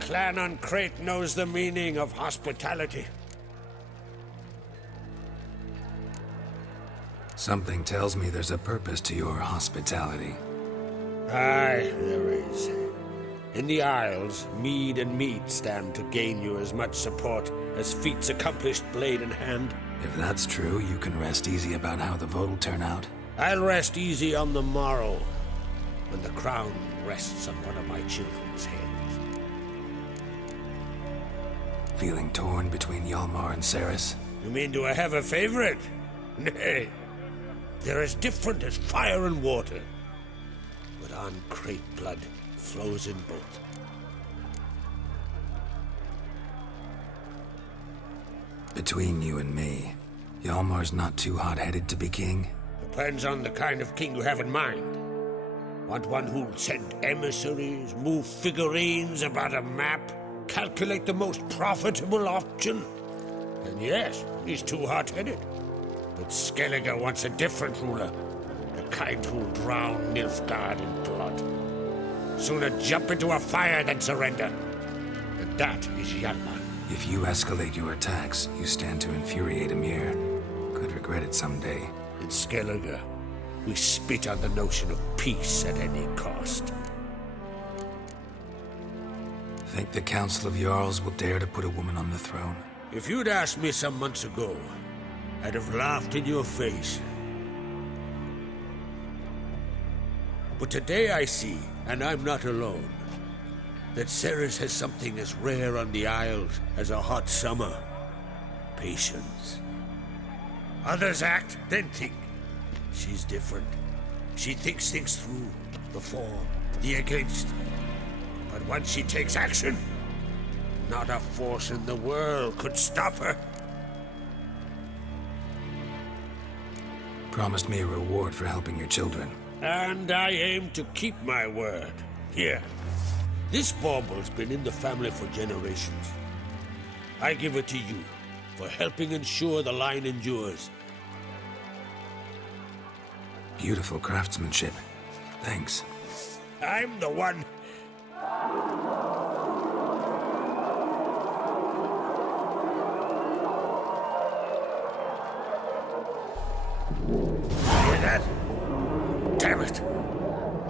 Clan on Crate knows the meaning of hospitality. Something tells me there's a purpose to your hospitality. Aye, there is. In the Isles, mead and meat stand to gain you as much support as feats accomplished blade in hand. If that's true, you can rest easy about how the vote will turn out. I'll rest easy on the morrow, when the crown rests on one of my children's heads. Feeling torn between Hjalmar and Cerys? You mean do I have a favorite? Nay. They're as different as fire and water. But on Crate blood flows in both. Between you and me, Hjalmar's not too hot-headed to be king? Depends on the kind of king you have in mind. Want one who'll send emissaries, move figurines about a map, calculate the most profitable option? And yes, he's too hot-headed. But Skellige wants a different ruler. The kind who'll drown Nilfgaard in blood. Sooner jump into a fire than surrender. And that is Hjalmar. If you escalate your attacks, you stand to infuriate Emir. Could regret it someday. In Skellige, we spit on the notion of peace at any cost. Think the Council of Jarls will dare to put a woman on the throne? If you'd asked me some months ago, I'd have laughed in your face. But today I see, and I'm not alone, that Cerys has something as rare on the Isles as a hot summer. Patience. Others act, then think. She's different. She thinks things through, the for, the against. But once she takes action, not a force in the world could stop her. Promised me a reward for helping your children. And I aim to keep my word. Here. This bauble's been in the family for generations. I give it to you for helping ensure the line endures. Beautiful craftsmanship. Thanks. I'm the one. Hear that? Damn it!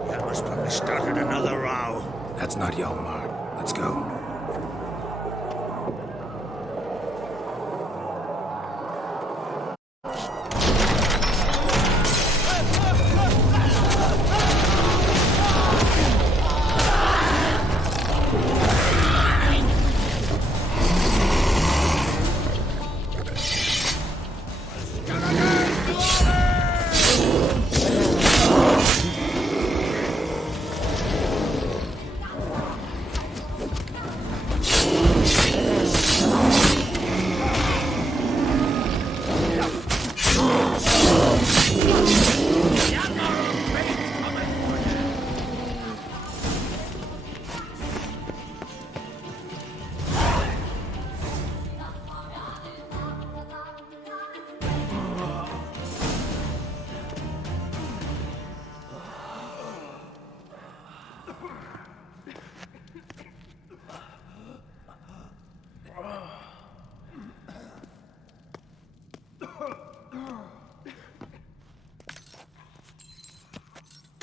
Hjalmar's probably started another row. That's not Hjalmar. Let's go.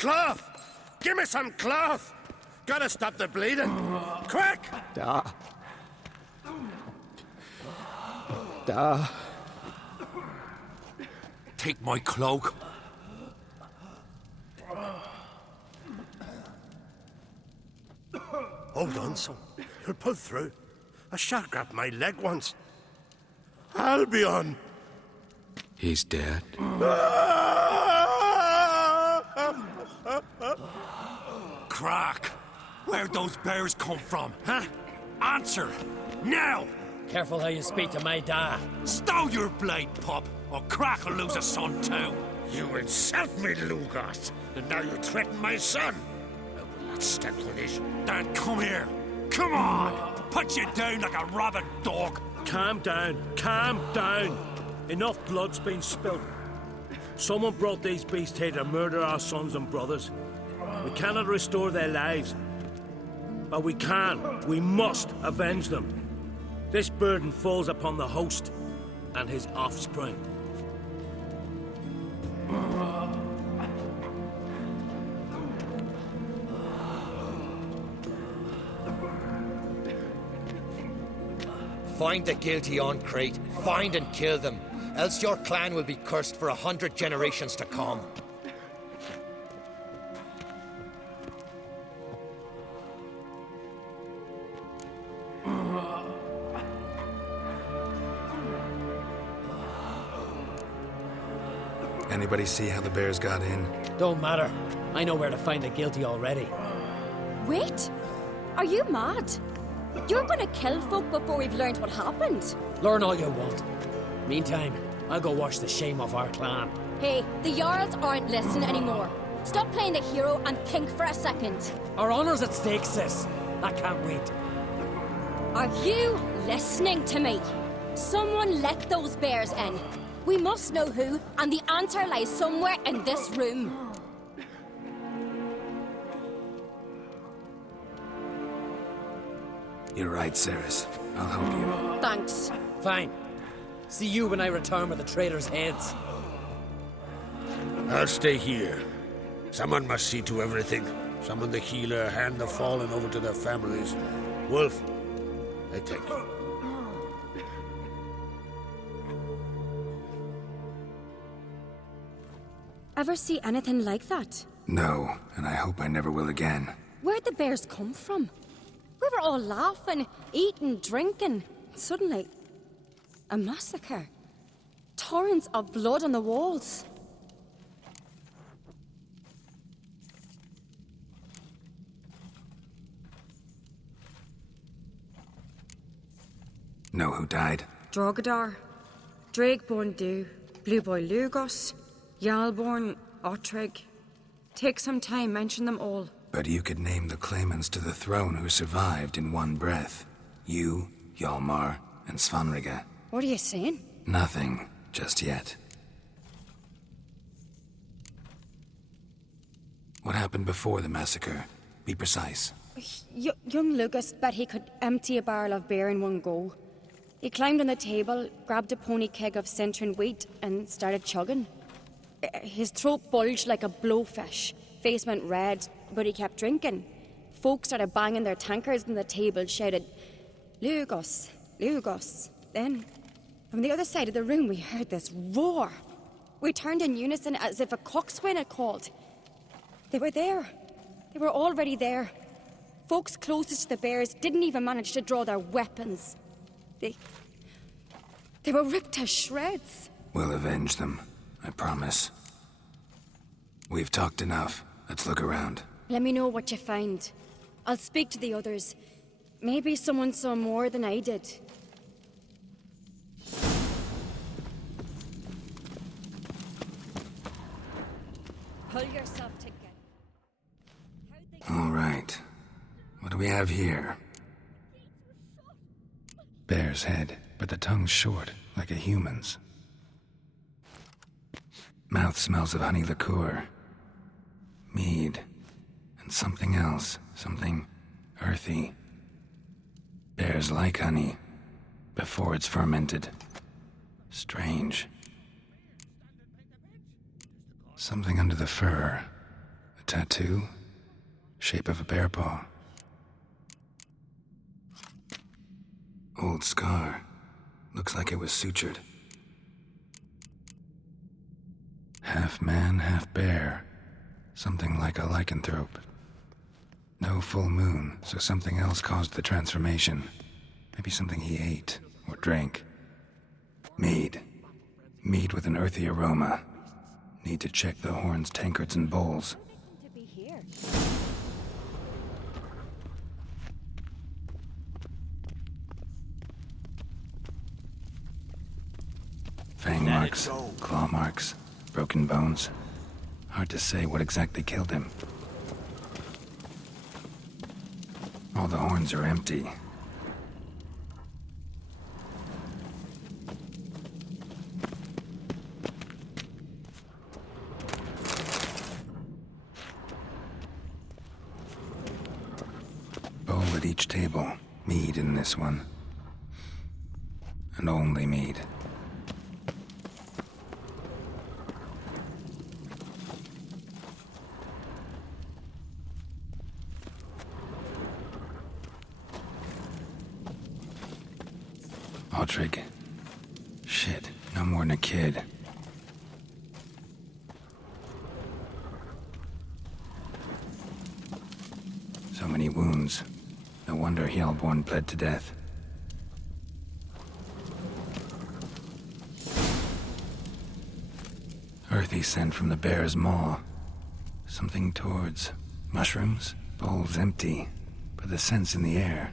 Cloth! Give me some cloth! Gotta stop the bleeding! Quick! Da. Take my cloak. Hold on, son. You'll pull through. A shark grabbed my leg once. Albion! He's dead. Crack! Where'd those bears come from, huh? Answer! Now! Careful how you speak to my dad. Stow your blade, pup, or Crack will lose a son too. You insult me, Lugas, and now you threaten my son. I will not stand for this. Dad, come here. Come on! Put you down like a rabid dog. Calm down. Calm down. Enough blood's been spilled. Someone brought these beasts here to murder our sons and brothers. We cannot restore their lives. But we must avenge them. This burden falls upon the host and his offspring. Find the guilty on Crate. Find and kill them. Else your clan will be cursed for 100 generations to come. Anybody see how the bears got in? Don't matter. I know where to find the guilty already. Wait! Are you mad? You're gonna kill folk before we've learned what happened. Learn all you want. Meantime, I'll go wash the shame off our clan. Hey, the Jarls aren't listening anymore. Stop playing the hero and think for a second. Our honor's at stake, sis. I can't wait. Are you listening to me? Someone let those bears in. We must know who, and the answer lies somewhere in this room. You're right, Cerys. I'll help you. Thanks. Fine. See you when I return with the traitors' heads. I'll stay here. Someone must see to everything. Summon the healer, hand the fallen over to their families. Wolf, I take you. Ever see anything like that? No, and I hope I never will again. Where'd the bears come from? We were all laughing, eating, drinking. Suddenly, a massacre. Torrents of blood on the walls. Know who died? Drogadar, Drakeborn Du, Blue Boy Lugos, Yalborn, Otrig. Take some time, mention them all. But you could name the claimants to the throne who survived in one breath. You, Hjalmar, and Svanrige. What are you saying? Nothing, just yet. What happened before the massacre? Be precise. Young Lucas bet he could empty a barrel of beer in one go. He climbed on the table, grabbed a pony keg of Centron wheat, and started chugging. His throat bulged like a blowfish, face went red, but he kept drinking. Folk started banging their tankards on the table, shouted, Lugos, Lugos. Then, from the other side of the room, we heard this roar. We turned in unison as if a coxswain had called. They were there. They were already there. Folks closest to the bears didn't even manage to draw their weapons. They were ripped to shreds. We'll avenge them, I promise. We've talked enough. Let's look around. Let me know what you find. I'll speak to the others. Maybe someone saw more than I did. Pull yourself together. All right. What do we have here? Bear's head, but the tongue's short, like a human's. Mouth smells of honey liqueur. Mead. And something else. Something earthy. Bears like honey. Before it's fermented. Strange. Something under the fur. A tattoo. Shape of a bear paw. Old scar. Looks like it was sutured. Half man, half bear. Something like a lycanthrope. No full moon, so something else caused the transformation. Maybe something he ate or drank. Mead. Mead with an earthy aroma. Need to check the horns, tankards, and bowls. To be here. Fang marks, claw marks, broken bones. Hard to say what exactly killed him. All the horns are empty. Bowl at each table. Mead in this one. And only mead. Otrig. Shit, no more than a kid. So many wounds. No wonder Hjalborn bled to death. Earthy scent from the bear's maw. Something towards mushrooms. Bowls empty, but the scent's in the air.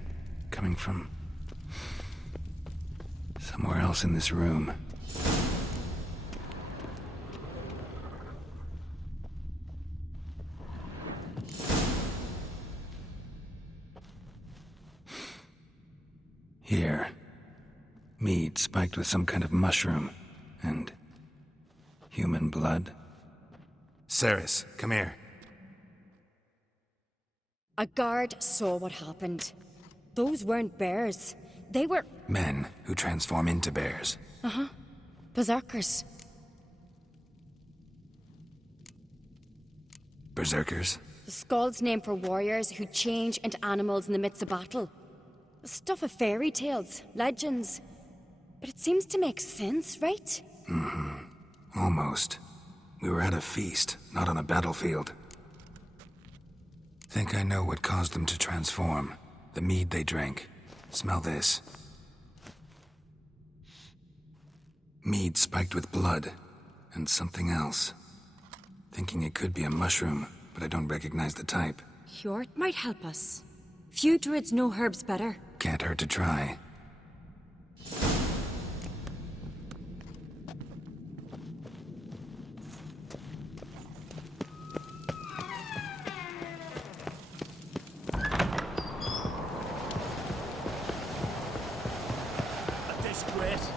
Coming from somewhere else in this room. Here. Mead spiked with some kind of mushroom. And human blood. Ceres, come here. A guard saw what happened. Those weren't bears. They were... Men who transform into bears. Uh-huh. Berserkers. Berserkers? The Skald's name for warriors who change into animals in the midst of battle. The stuff of fairy tales, legends. But it seems to make sense, right? Mm-hmm. Almost. We were at a feast, not on a battlefield. Think I know what caused them to transform. The mead they drank. Smell this. Mead spiked with blood. And something else. Thinking it could be a mushroom, but I don't recognize the type. Hjort might help us. Few druids know herbs better. Can't hurt to try. A disgrace.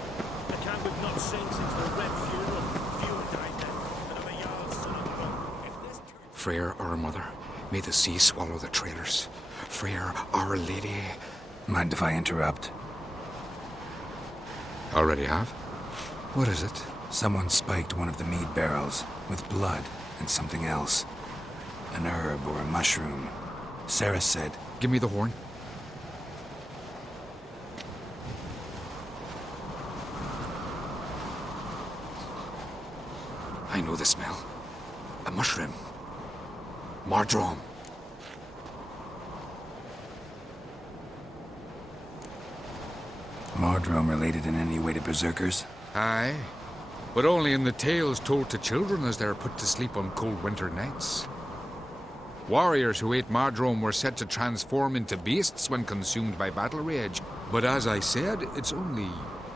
The camp we've not seen since the Red Funeral. Few died then, and I'm a Jarl's son of the road. If this Freyr, our mother, may the sea swallow the traitors. Freyr, our lady. Mind if I interrupt? Already have? What is it? Someone spiked one of the mead barrels with blood and something else. An herb or a mushroom. Sarah said... Give me the horn. I know the smell. A mushroom. Mardrome. Mardrome related in any way to berserkers? Aye. But only in the tales told to children as they're put to sleep on cold winter nights. Warriors who ate Mardrome were said to transform into beasts when consumed by battle rage. But as I said, it's only...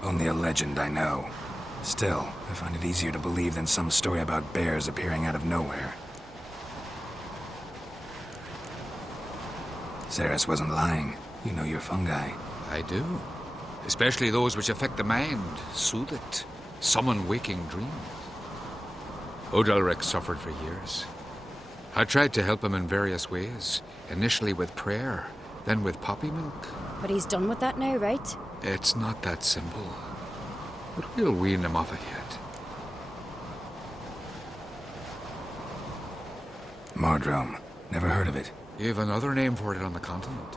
Only a legend, I know. Still, I find it easier to believe than some story about bears appearing out of nowhere. Ceres wasn't lying. You know your fungi. I do. Especially those which affect the mind, soothe it, summon waking dreams. Odalric suffered for years. I tried to help him in various ways, initially with prayer, then with poppy milk. But he's done with that now, right? It's not that simple. But we'll wean him off it yet. Mardrome. Never heard of it. You've another name for it on the continent.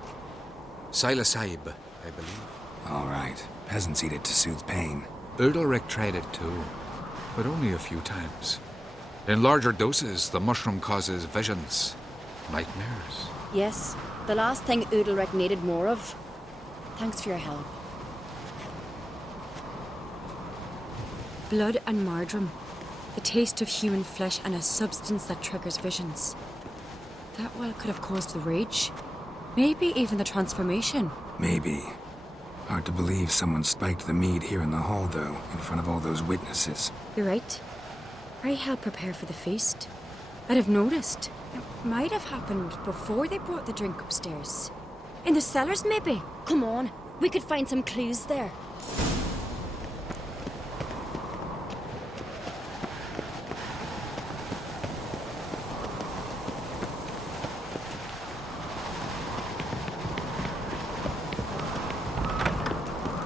Silasaib, I believe. All right. Peasants eat it to soothe pain. Udalric tried it too, but only a few times. In larger doses, the mushroom causes visions, nightmares. Yes, the last thing Udalric needed more of. Thanks for your help. Blood and Mardrome. The taste of human flesh and a substance that triggers visions. That well could have caused the rage. Maybe even the transformation. Maybe. Hard to believe someone spiked the mead here in the hall, though, in front of all those witnesses. You're right. I helped prepare for the feast. I'd have noticed. It might have happened before they brought the drink upstairs. In the cellars, maybe. Come on, we could find some clues there.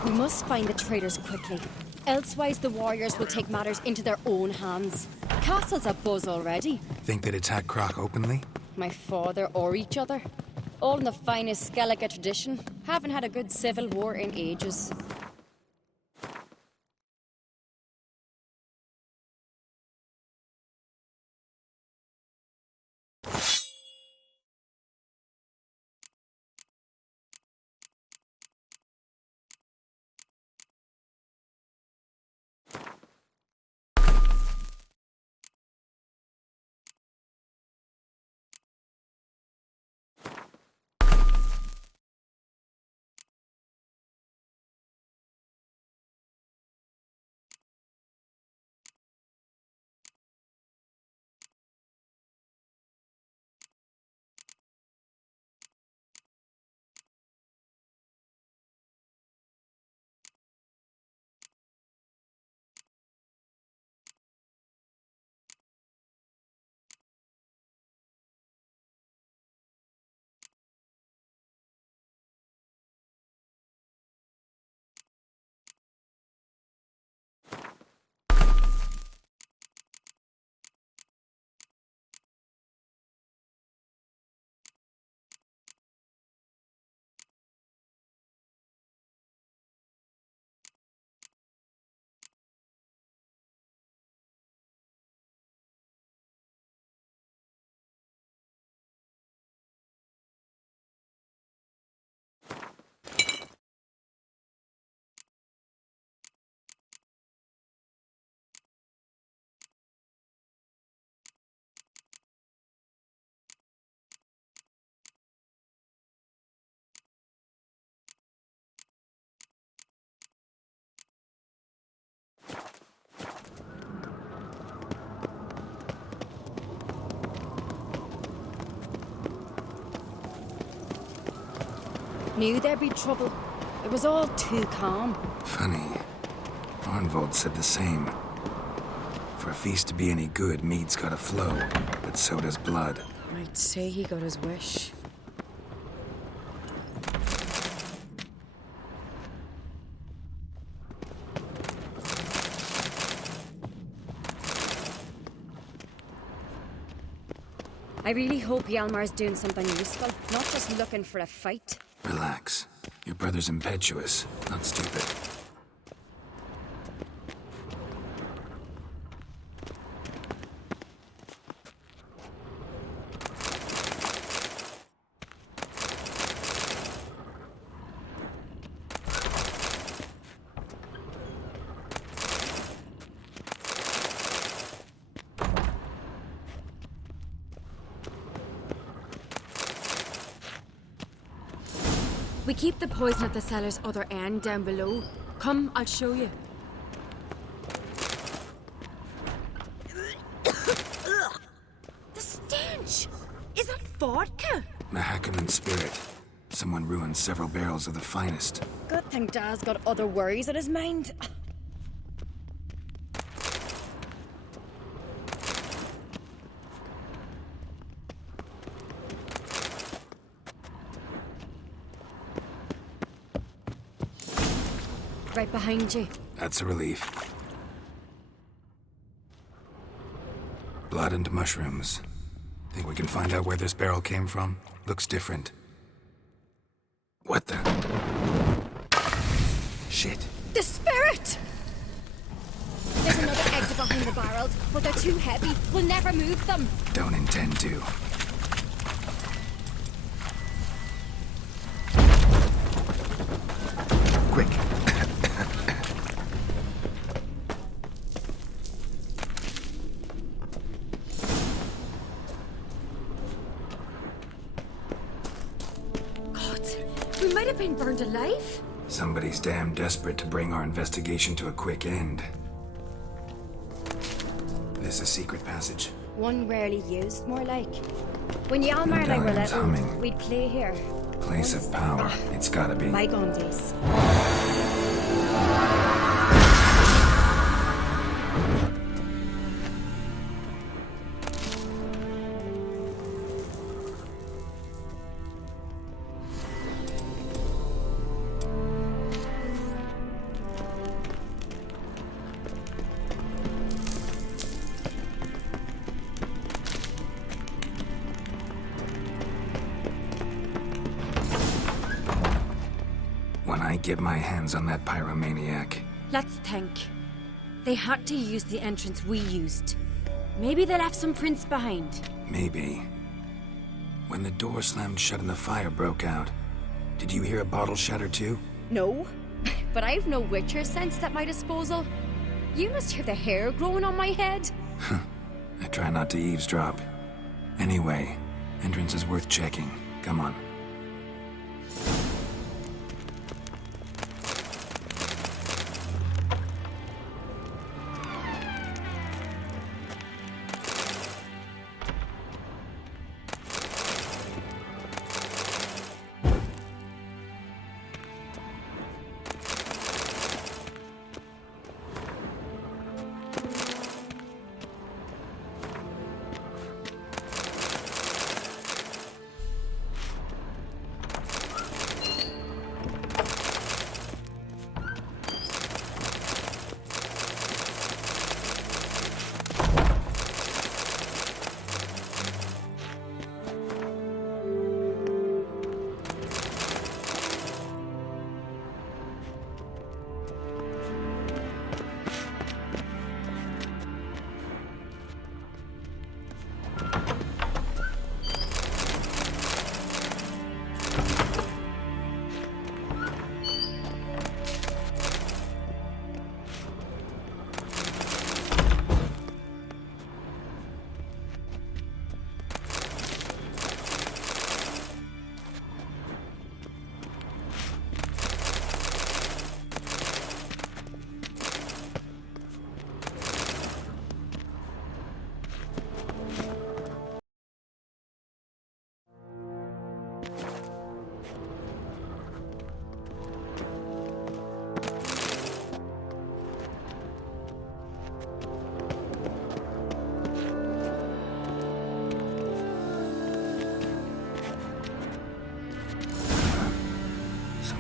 We must find the traitors quickly. Elsewise, the warriors will take matters into their own hands. Castle's abuzz already. Think they'd attack Croc openly? My father or each other. All in the finest Skellige tradition. Haven't had a good civil war in ages. knew there'd be trouble. It was all too calm. Funny. Arnvold said the same. For a feast to be any good, mead's gotta flow, but so does blood. I'd say he got his wish. I really hope Hjalmar's doing something useful, not just looking for a fight. Relax. Your brother's impetuous, not stupid. We keep the poison at the cellar's other end down below. Come, I'll show you. The stench! Is that vodka? Mahakaman spirit. Someone ruined several barrels of the finest. Good thing Dad's got other worries on his mind. Right behind you. That's a relief. Blood and mushrooms. Think we can find out where this barrel came from? Looks different. What the? Shit. The spirit! There's another exit behind the barrels, but they're too heavy. We'll never move them. Don't intend to. Quick. We might have been burned alive. Somebody's damn desperate to bring our investigation to a quick end. This a secret passage. One rarely used, more like. When Hjalmar and I were Medallion's little, humming. we'd play here. Place of power. It's gotta be. Bygone days. When I get my hands on that pyromaniac, Let's think. They had to use the entrance we used. Maybe they left some prints behind. maybe. When the door slammed shut and the fire broke out, did you hear a bottle shatter too? No, but I've no Witcher sense at my disposal. You must hear the hair growing on my head. I try not to eavesdrop. Anyway, entrance is worth checking. Come on.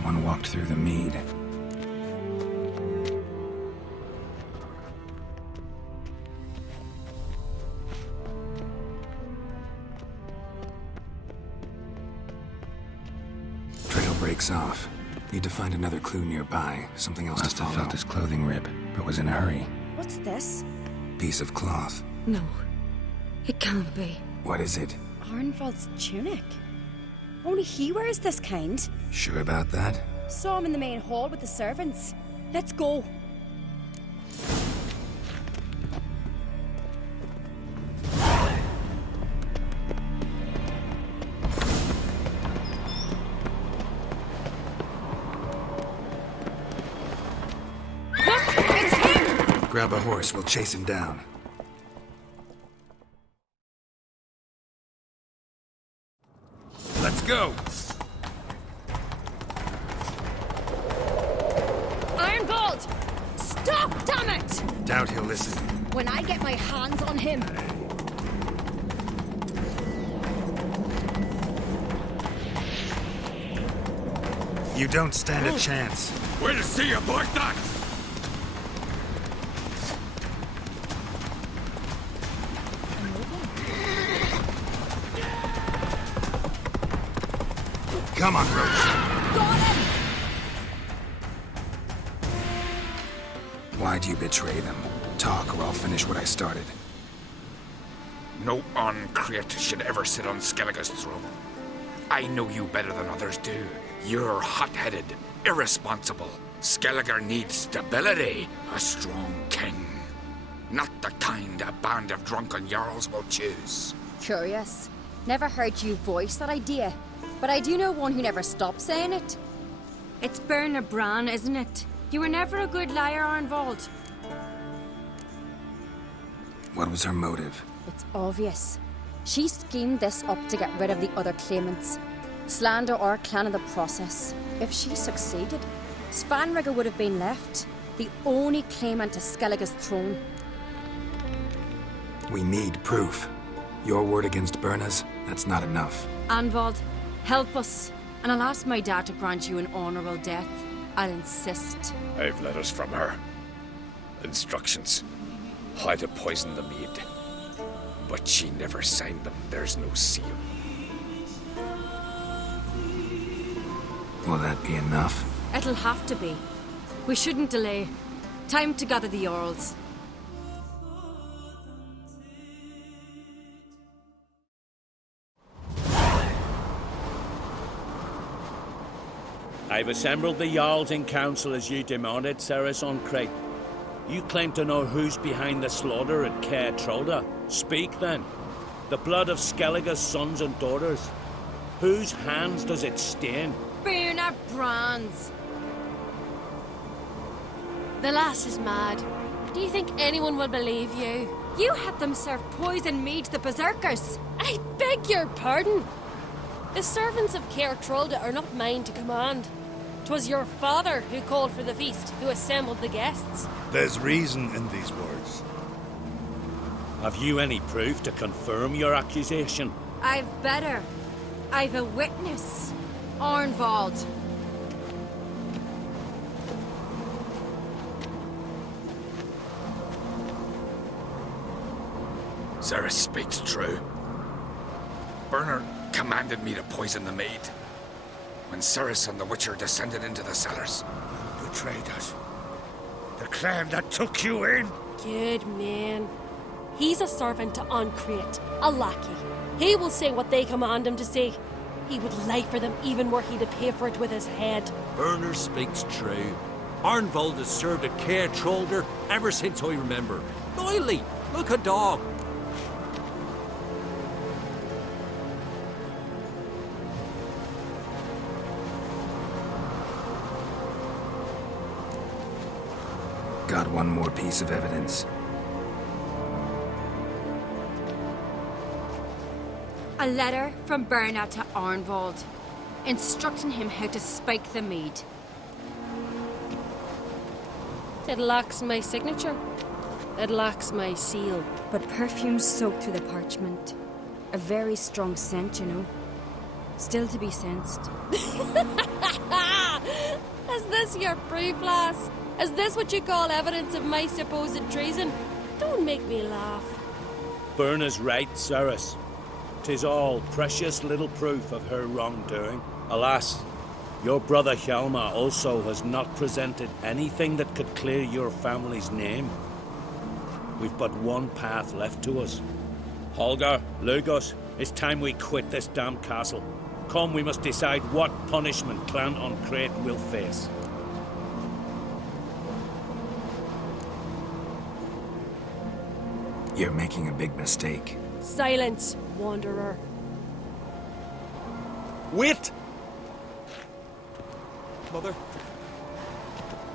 One walked through the mead. Trail breaks off. Need to find another clue nearby. Something else Must to follow. Must have felt his clothing rip, but was in a hurry. What's this? Piece of cloth. No. It can't be. What is it? Arnvald's tunic. Only he wears this kind. Sure about that? Saw him in the main hall with the servants. Let's go. Grab a horse, we'll chase him down. Let's go! Irongold! Stop, damn it! Doubt he'll listen. When I get my hands on him. You don't stand a chance. Way to see you, boy, that! Come on, Roach. Got him! Why'd you betray them? Talk, or I'll finish what I started. No Ancrete should ever sit on Skellige's throne. I know you better than others do. You're hot-headed, irresponsible. Skellige needs stability, a strong king. Not the kind a band of drunken jarls will choose. Curious. Never heard you voice that idea. But I do know one who never stops saying it. It's Berna Bran, isn't it? You were never a good liar, Arnvald. What was her motive? It's obvious. She schemed this up to get rid of the other claimants. Slander our clan in the process. If she succeeded, Svanrige would have been left, the only claimant to Skellige's throne. We need proof. Your word against Berna's, that's not enough. Arnvald, help us, and I'll ask my dad to grant you an honourable death. I'll insist. I've letters from her. Instructions. How to poison the mead. But she never signed them. There's no seal. Will that be enough? It'll have to be. We shouldn't delay. Time to gather the Jarls. I've assembled the Jarls in council as you demanded, Cerys Ancrete. You claim to know who's behind the slaughter at Caer Trolda. Speak then. The blood of Skellige's sons and daughters. Whose hands does it stain? Berna Bran's. The lass is mad. Do you think anyone will believe you? You had them serve poison mead to the berserkers. I beg your pardon. The servants of Caer Trolda are not mine to command. 'Twas your father who called for the feast, who assembled the guests. There's reason in these words. Have you any proof to confirm your accusation? I've better. I've a witness. Arnvald. Cerys speaks true. Bernard commanded me to poison the maid. When Cerys and the Witcher descended into the cellars. Betrayed us. The clan that took you in. Good man. He's a servant to Ancrete, a lackey. He will say what they command him to say. He would lie for them even were he to pay for it with his head. Bernard speaks true. Arnvald has served at Caer Trolda ever since I remember. Loyally, like a dog. Got one more piece of evidence. A letter from Berna to Arnvald, instructing him how to spike the mead. It lacks my signature. It lacks my seal. But perfume soaked through the parchment. A very strong scent, you know. Still to be sensed. Is this your proof, lass? Is this what you call evidence of my supposed treason? Don't make me laugh. Berna's right, Cerys. 'Tis all precious little proof of her wrongdoing. Alas, your brother Hjalmar also has not presented anything that could clear your family's name. We've but one path left to us. Holger, Lugos, it's time we quit this damn castle. Come, we must decide what punishment Clan an Craite will face. You're making a big mistake. Silence, wanderer. Wait! Mother,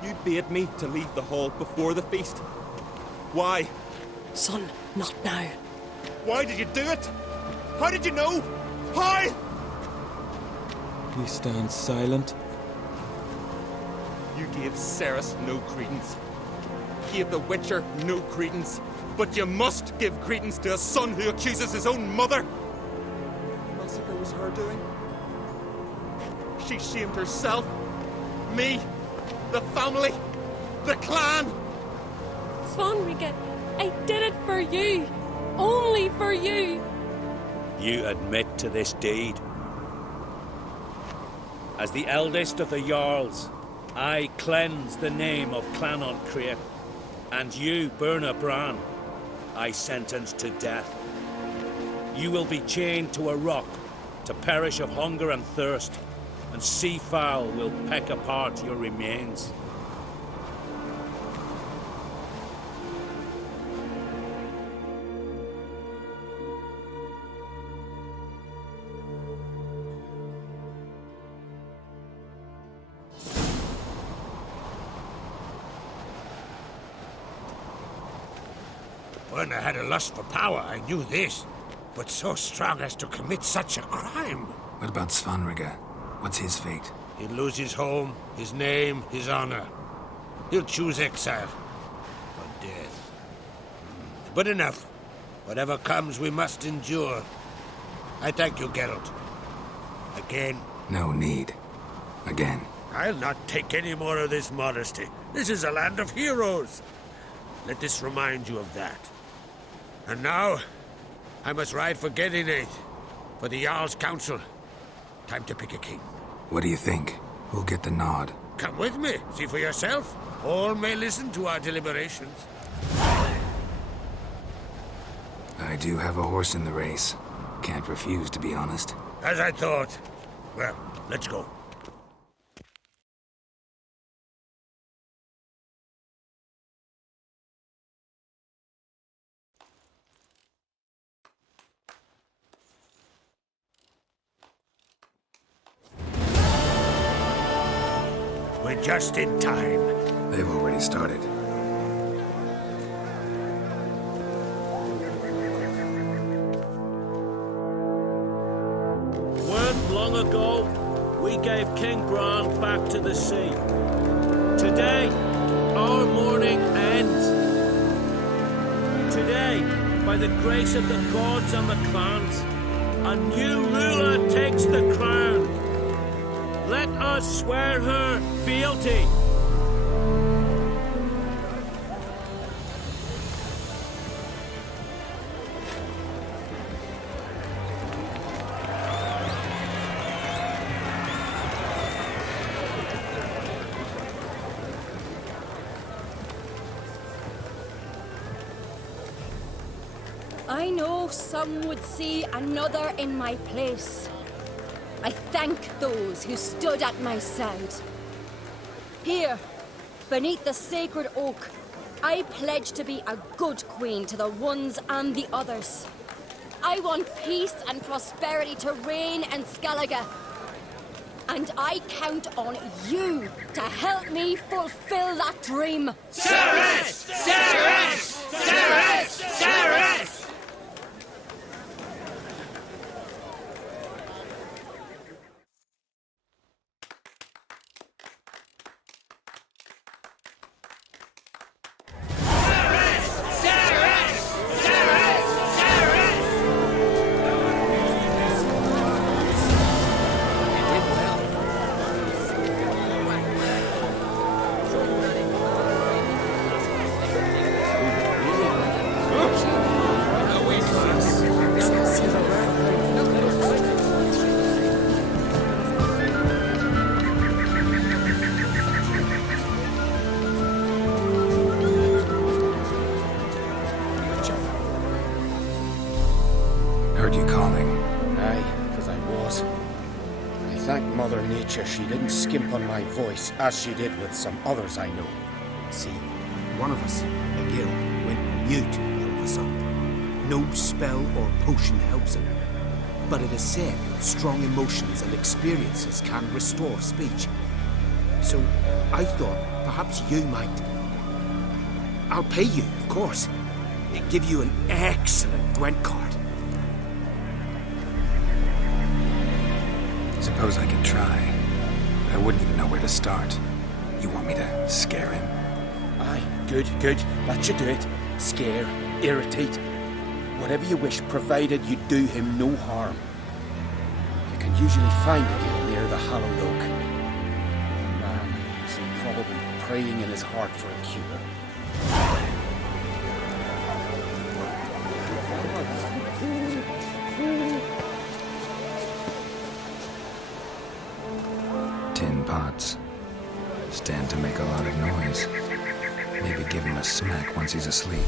you bade me to leave the hall before the feast. Why? Son, not now. Why did you do it? How did you know? How? We stand silent. You gave Cerys no credence. Gave the Witcher no credence. But you must give credence to a son who accuses his own mother. The massacre was her doing. She shamed herself, me, the family, the clan. Svanrige, I did it for you. Only for you. You admit to this deed. As the eldest of the Jarls, I cleanse the name of Clan an Craite, and you, Berna Bran, I sentence to death. You will be chained to a rock to perish of hunger and thirst, and sea fowl will peck apart your remains. When I had a lust for power, I knew this. But so strong as to commit such a crime. What about Svanrige? What's his fate? He'll lose his home, his name, his honor. He'll choose exile. Or death. But enough. Whatever comes, we must endure. I thank you, Geralt. Again. No need. Again. I'll not take any more of this modesty. This is a land of heroes. Let this remind you of that. And now, I must ride for Gedinath, for the Jarl's Council. Time to pick a king. What do you think? Who'll get the nod? Come with me, see for yourself. All may listen to our deliberations. I do have a horse in the race. Can't refuse, to be honest. As I thought. Well, let's go. We're just in time. They've already started. Weren't long ago, we gave King Bran back to the sea. Today, our mourning ends. Today, by the grace of the gods and the clans, a new ruler takes the crown. Let us swear her fealty. I know some would see another in my place. I thank those who stood at my side. Here, beneath the sacred oak, I pledge to be a good queen to the ones and the others. I want peace and prosperity to reign in Skellige. And I count on you to help me fulfill that dream. Cerys! Cerys! Cerys! Cerys! Thank Mother Nature she didn't skimp on my voice as she did with some others I know. See, one of us, a girl, went mute all of a sudden. No spell or potion helps him. But it is said strong emotions and experiences can restore speech. So I thought perhaps you might. I'll pay you, of course. Give you an excellent Gwent card. Suppose I could try, but I wouldn't even know where to start. You want me to scare him? Aye, good. That should do it. Scare, irritate. Whatever you wish, provided you do him no harm. You can usually find it near the Hallowed Oak. The man is probably praying in his heart for a cure. Tin pots. Stand to make a lot of noise. Maybe give him a smack once he's asleep.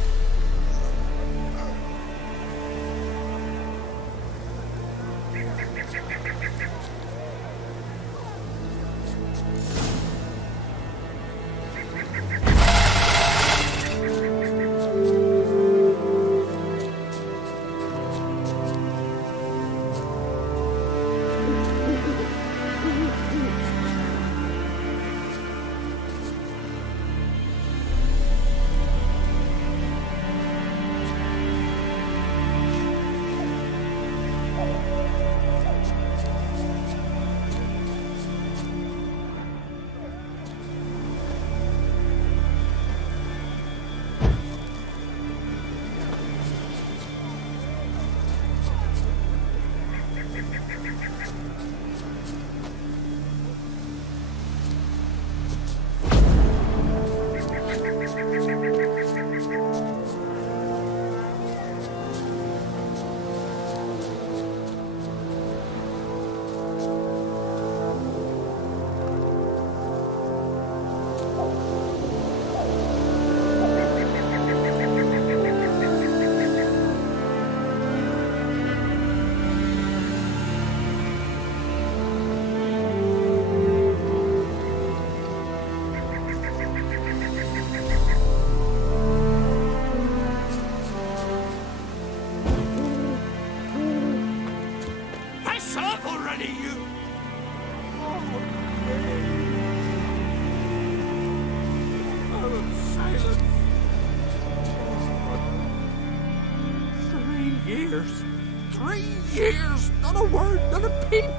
years. 3 years! Not a word, not a peep!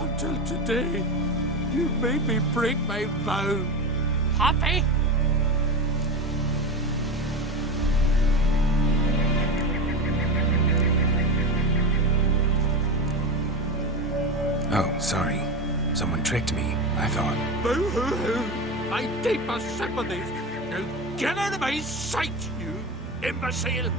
Until today, you made me break my vow. Poppy? Oh, sorry. Someone tricked me, I thought. Boo-hoo-hoo! My deepest sympathies! Now get out of my sight, you imbecile!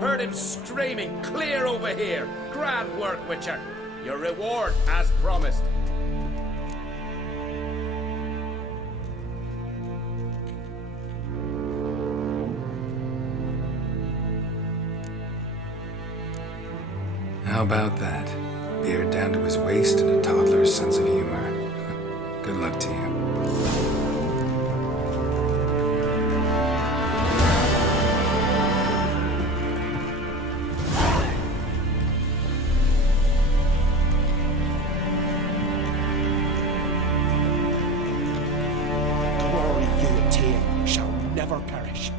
Heard him screaming, clear over here. Grand work, Witcher. Your reward as promised. How about that? Beard down to his waist and a toddler's sense of humor. Good luck to you. Never perish.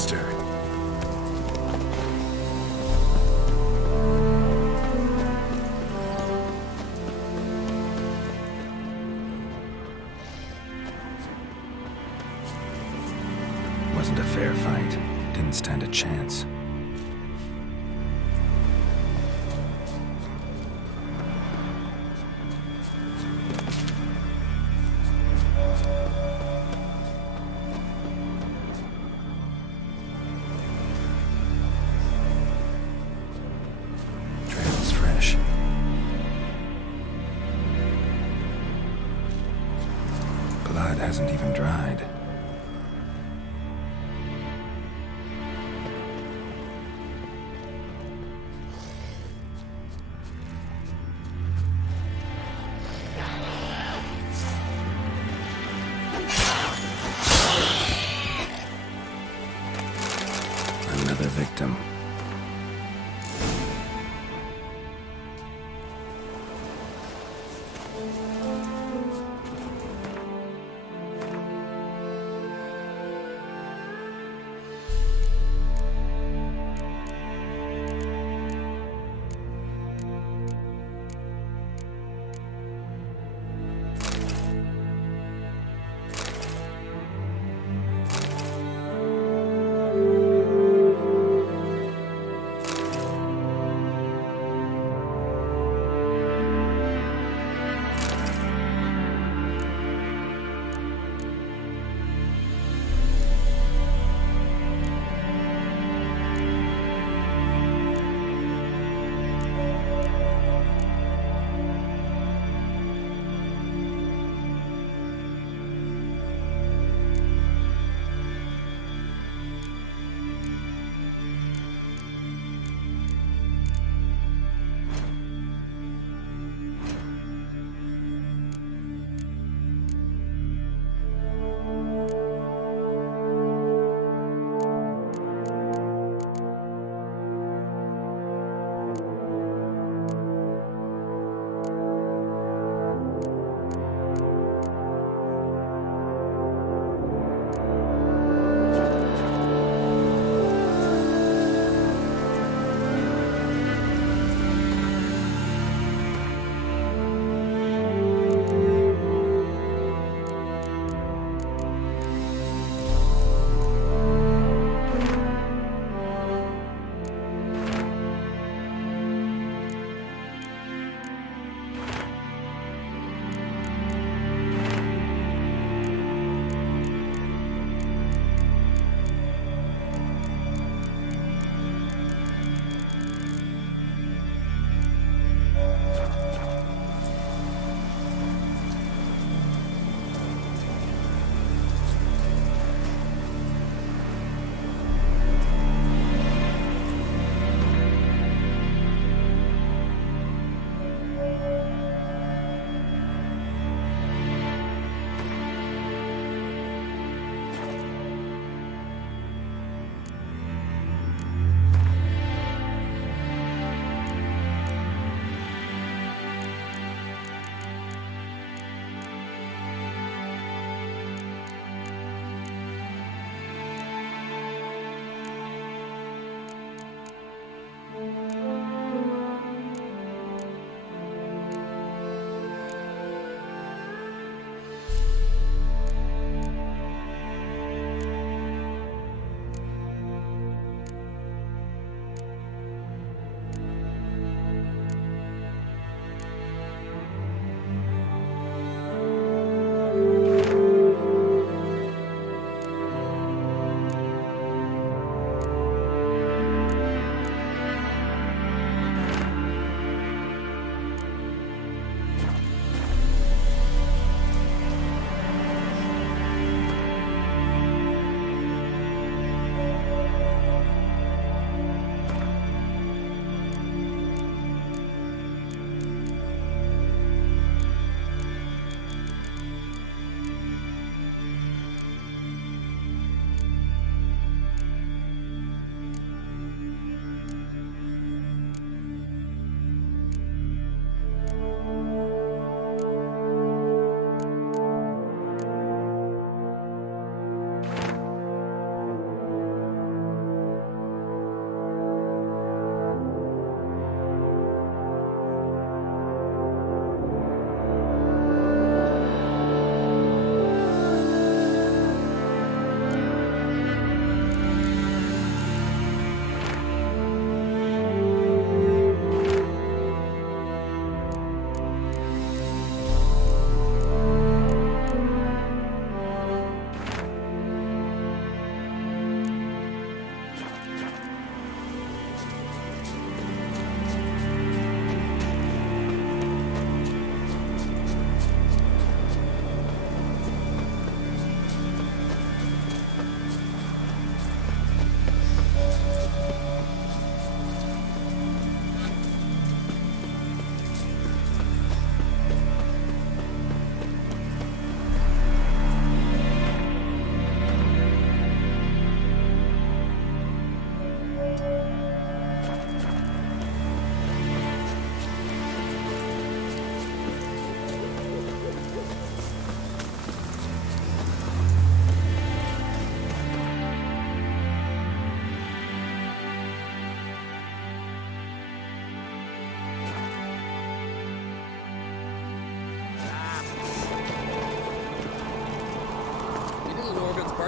faster. Wasn't a fair fight. Didn't stand a chance. Trail's fresh. Blood hasn't even dried. Another victim.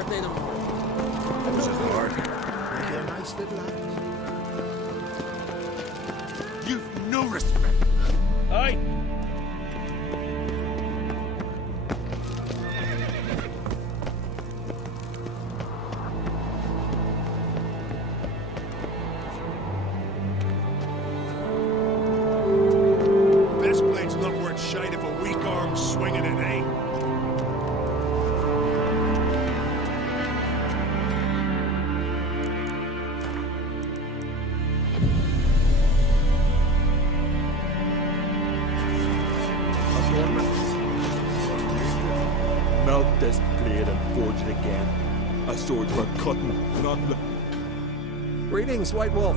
birthday tomorrow. How's it, Lord? Maybe a nice little lad. You've no respect. Aye. Best blade's not worth shite if a weak arm's swinging it, eh? Melt this blade and forge it again. A sword for cutting, not... Greetings, White Wolf.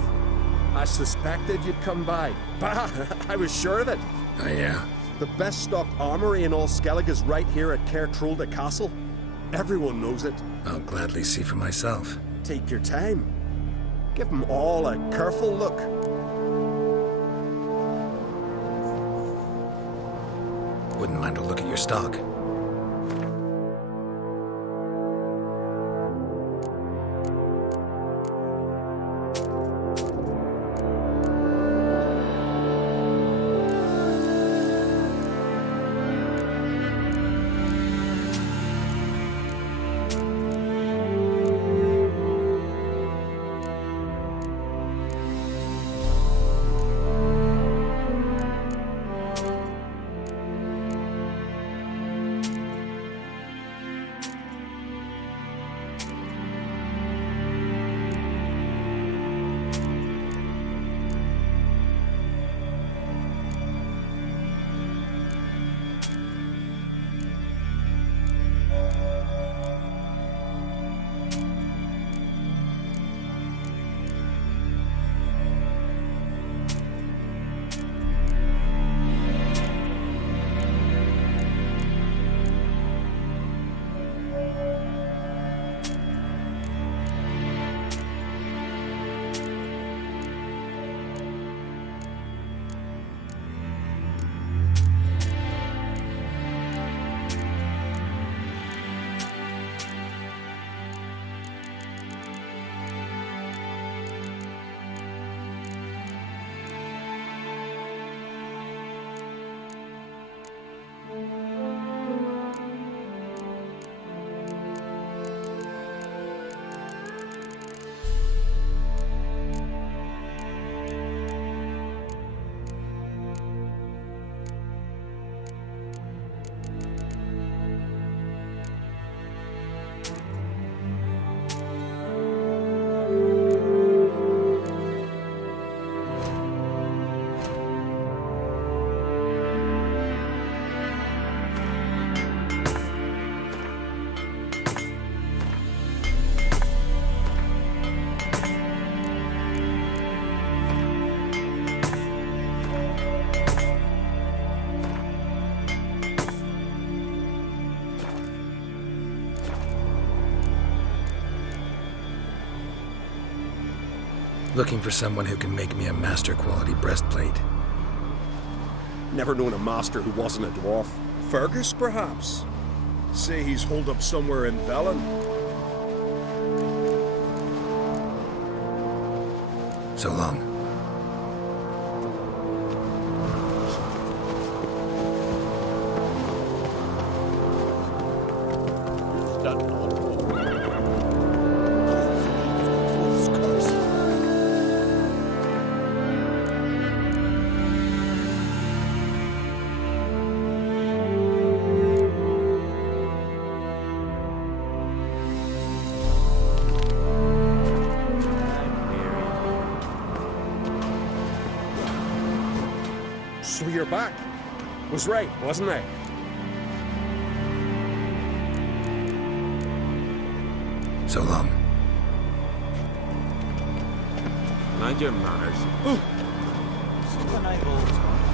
I suspected you'd come by. Bah, I was sure of it. Oh, yeah? The best stocked armory in all Skellig is right here at Caer Trolde Castle. Everyone knows it. I'll gladly see for myself. Take your time. Give them all a careful look. Wouldn't mind a look at your stock. Looking for someone who can make me a master-quality breastplate. Never known a master who wasn't a dwarf. Fergus, perhaps? Say he's holed up somewhere in Velen. So long. So you're back. Was right, wasn't I? So long. Mind your manners. Something I've always wondered.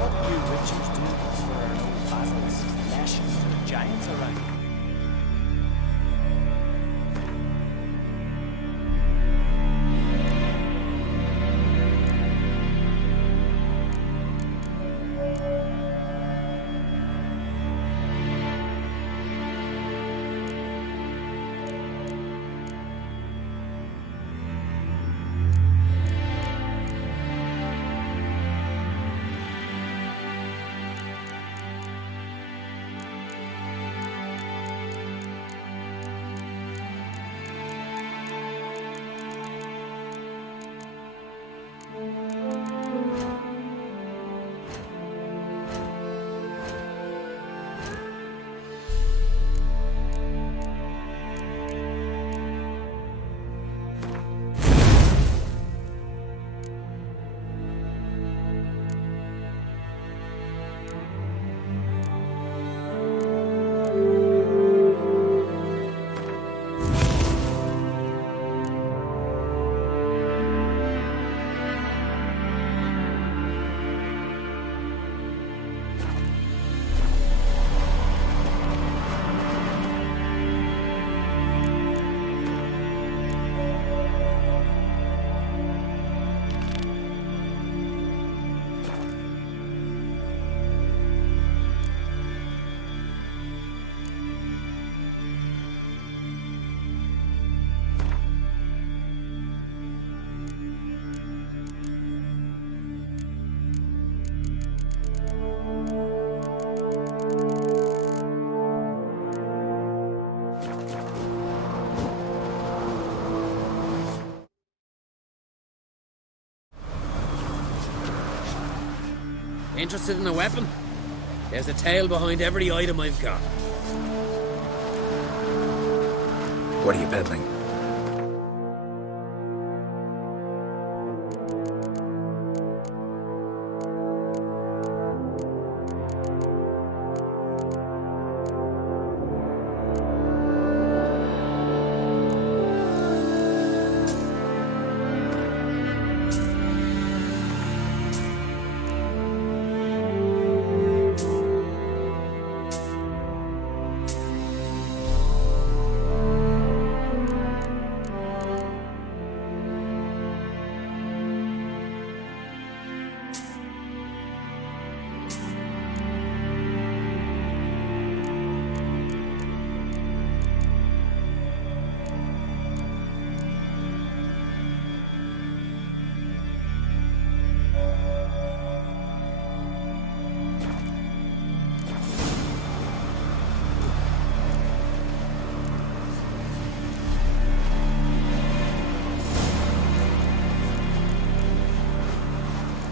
What do witchers do for our old battles, lashes or giants around? Interested in a weapon? There's a tale behind every item I've got. What are you peddling?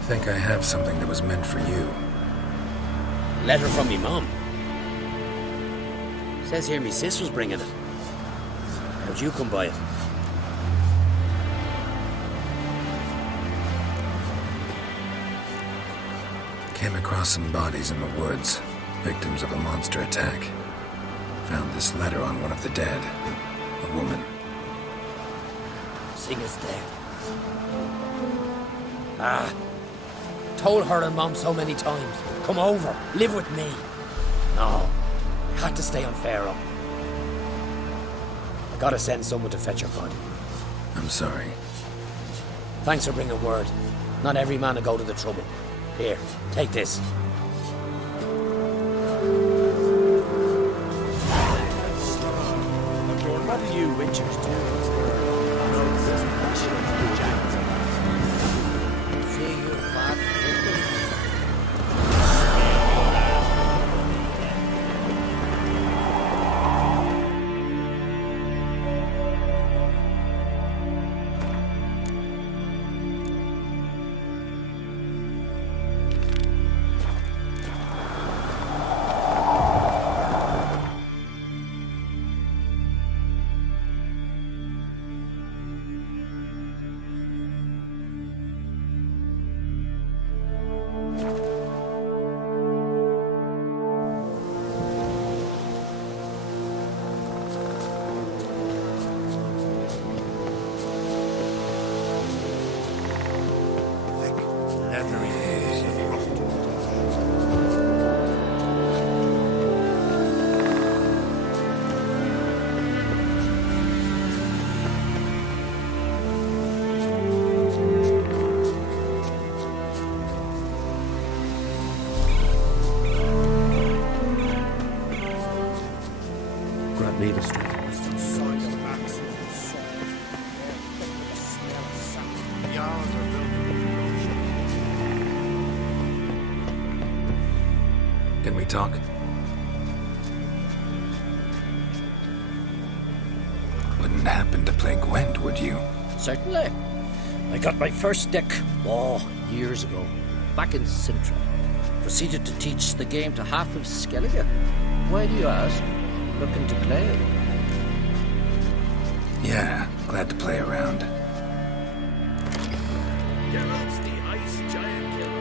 I think I have something that was meant for you. Letter from me mum. Says here me sis was bringing it. How'd you come by it? Came across some bodies in the woods, victims of a monster attack. Found this letter on one of the dead. A woman. Singer's dead. Ah. Told her and Mom so many times. Come over, live with me. No. Had to stay on Pharaoh. I gotta send someone to fetch her body. I'm sorry. Thanks for bringing word. Not every man will go to the trouble. Here, take this. What do you witchers do? See you back. Mavis Street. Can we talk? Wouldn't happen to play Gwent, would you? Certainly. I got my first stick, years ago, back in Sintra. Proceeded to teach the game to half of Skellige. Why do you ask? Looking to play? Yeah, glad to play around. Geralt's the ice giant killer.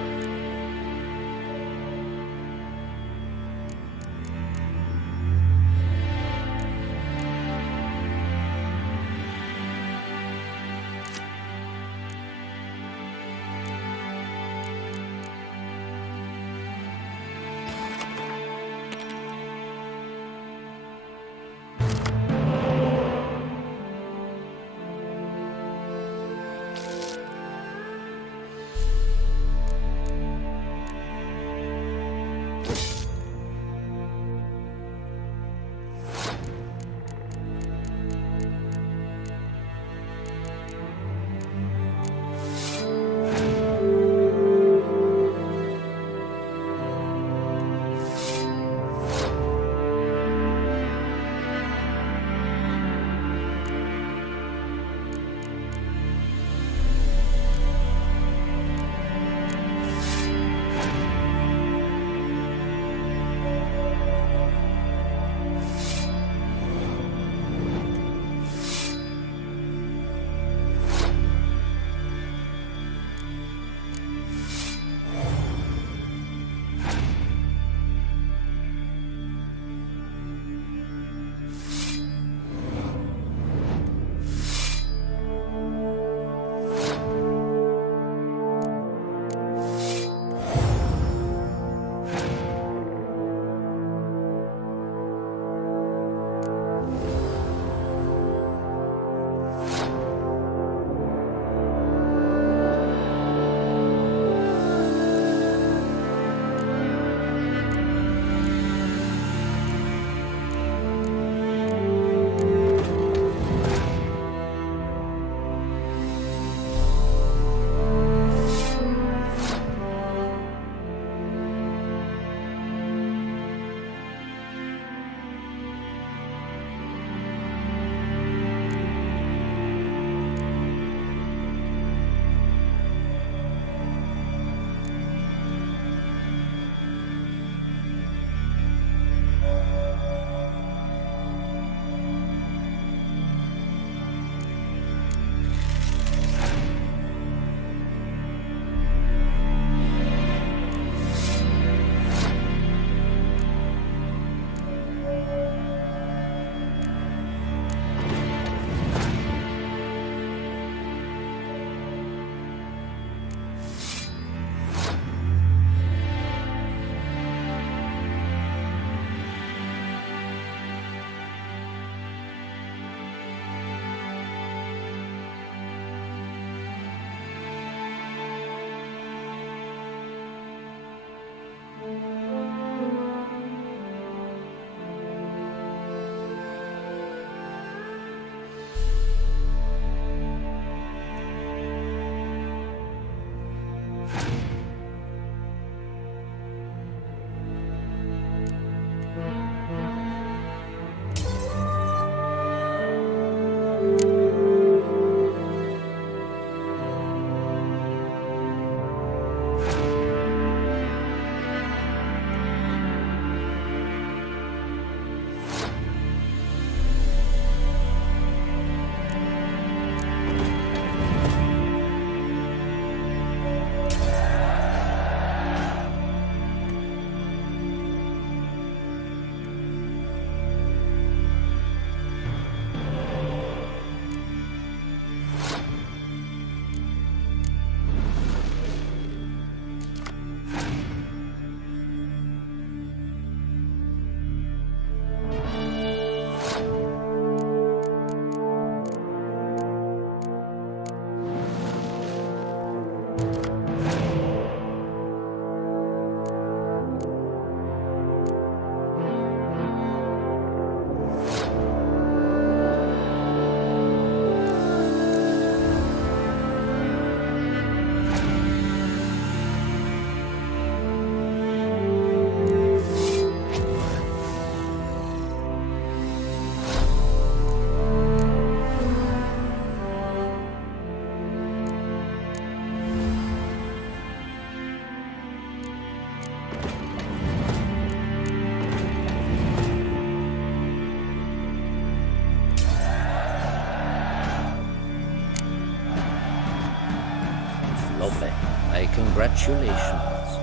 Congratulations.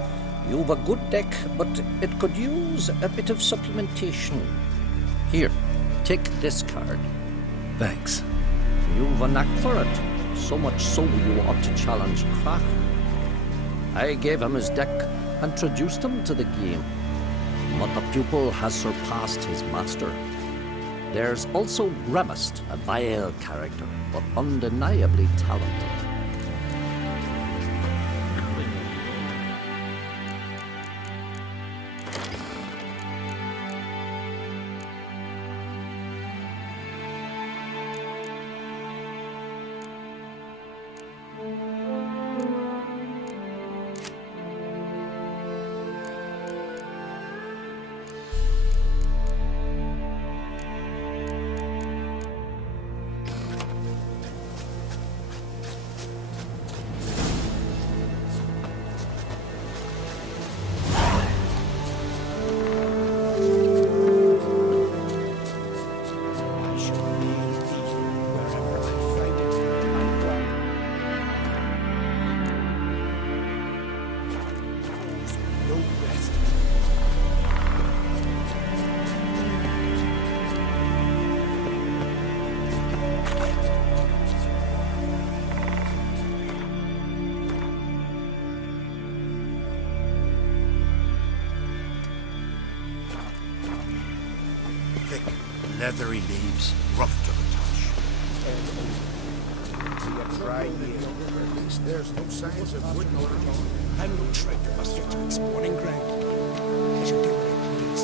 You've a good deck, but it could use a bit of supplementation. Here, take this card. Thanks. You've a knack for it. So much so you ought to challenge Crach. I gave him his deck and introduced him to the game. But the pupil has surpassed his master. There's also Remist, a vile character, but undeniably talented. Leathery leaves, rough to the touch. We have tried here. At least there's no signs of wood nor I'm no traitor, must get to its spawning ground. I shall do what I please.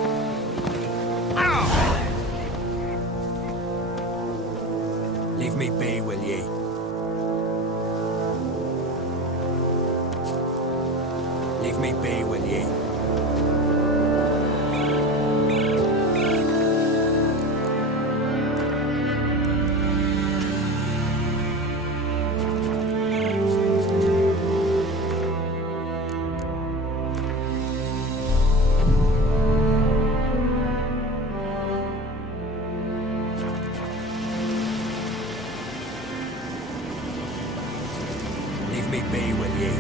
Leave me be, will ye? Leave me be, will ye? Leave me be, will ye?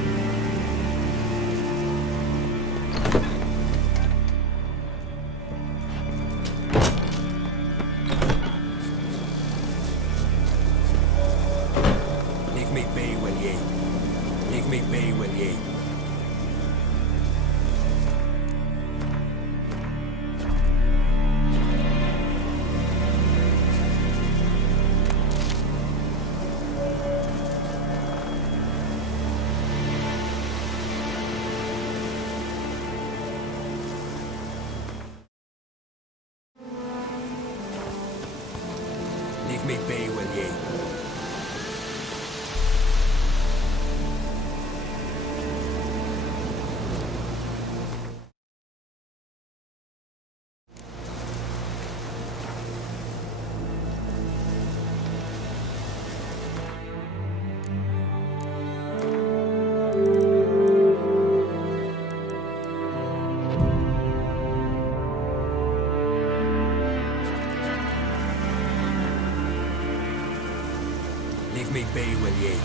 Leave me be, will ye? Leave me be, will ye? Leave me be, will ye? Leave me be, will ye?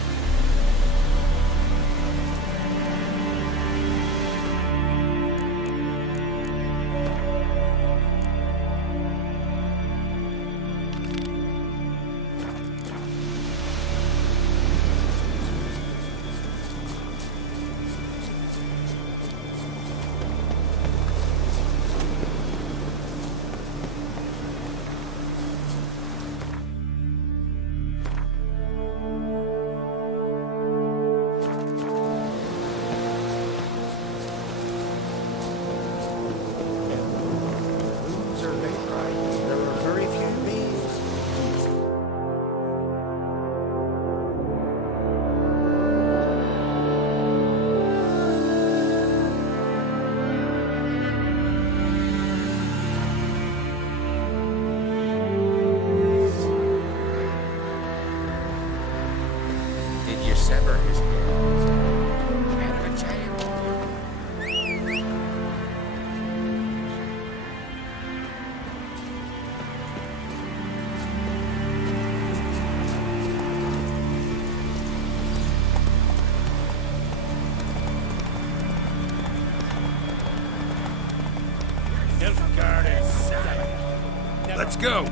Let's go!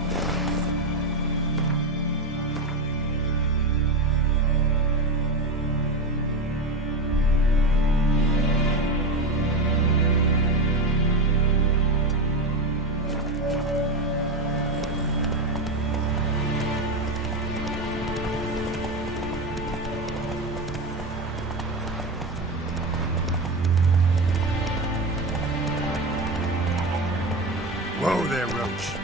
Whoa there, Roach.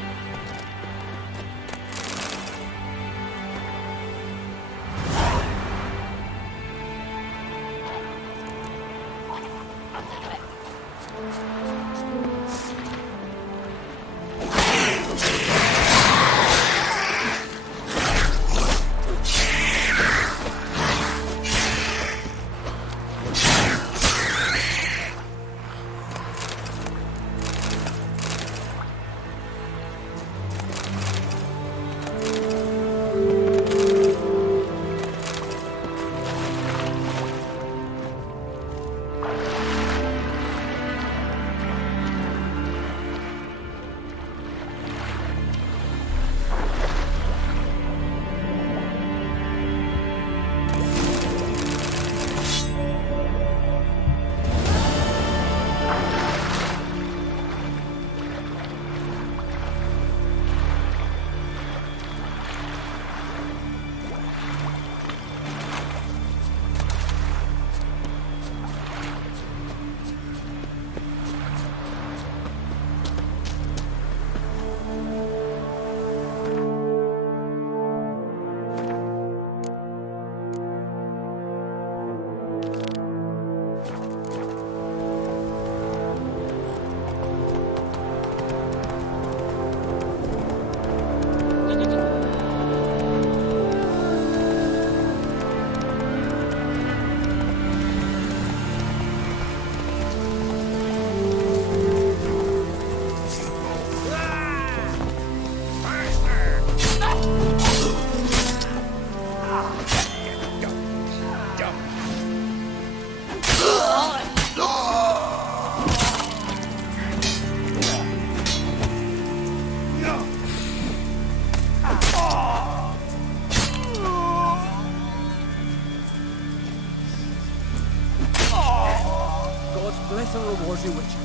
Bless and reward you, Witcher.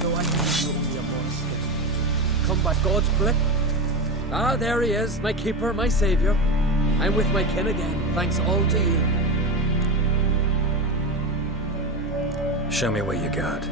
Though I think you only a modest gift. Come by God's blip. Ah, there he is, my keeper, my saviour. I'm with my kin again, thanks all to you. Show me what you got.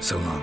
So long.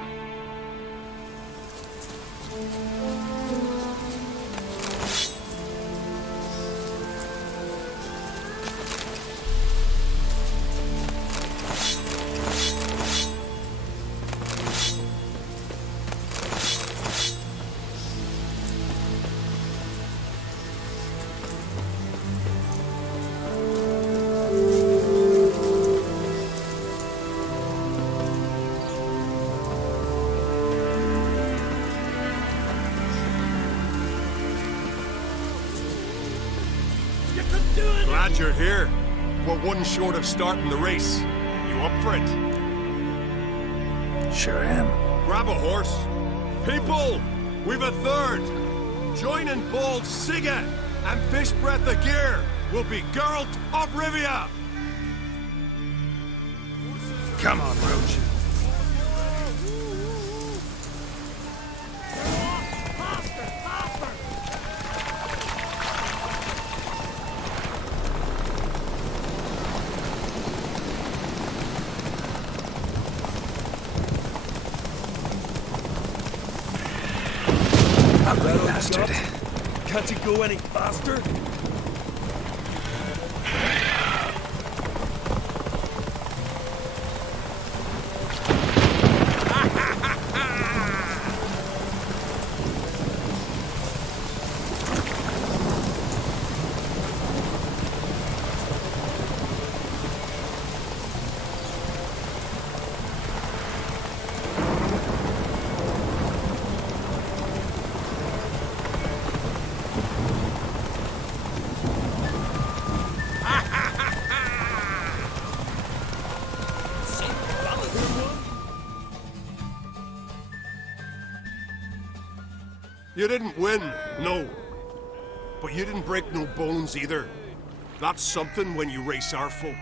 Glad you're here. We're one short of starting the race. You up for it? Sure am. Grab a horse. People, we've a third. Joining Bald Siga and Fish Breath of Gear will be Geralt of Rivia. Come on, Roach. Ugly bastard. Can't you go any faster? You didn't win, no. But you didn't break no bones either. That's something when you race our folk.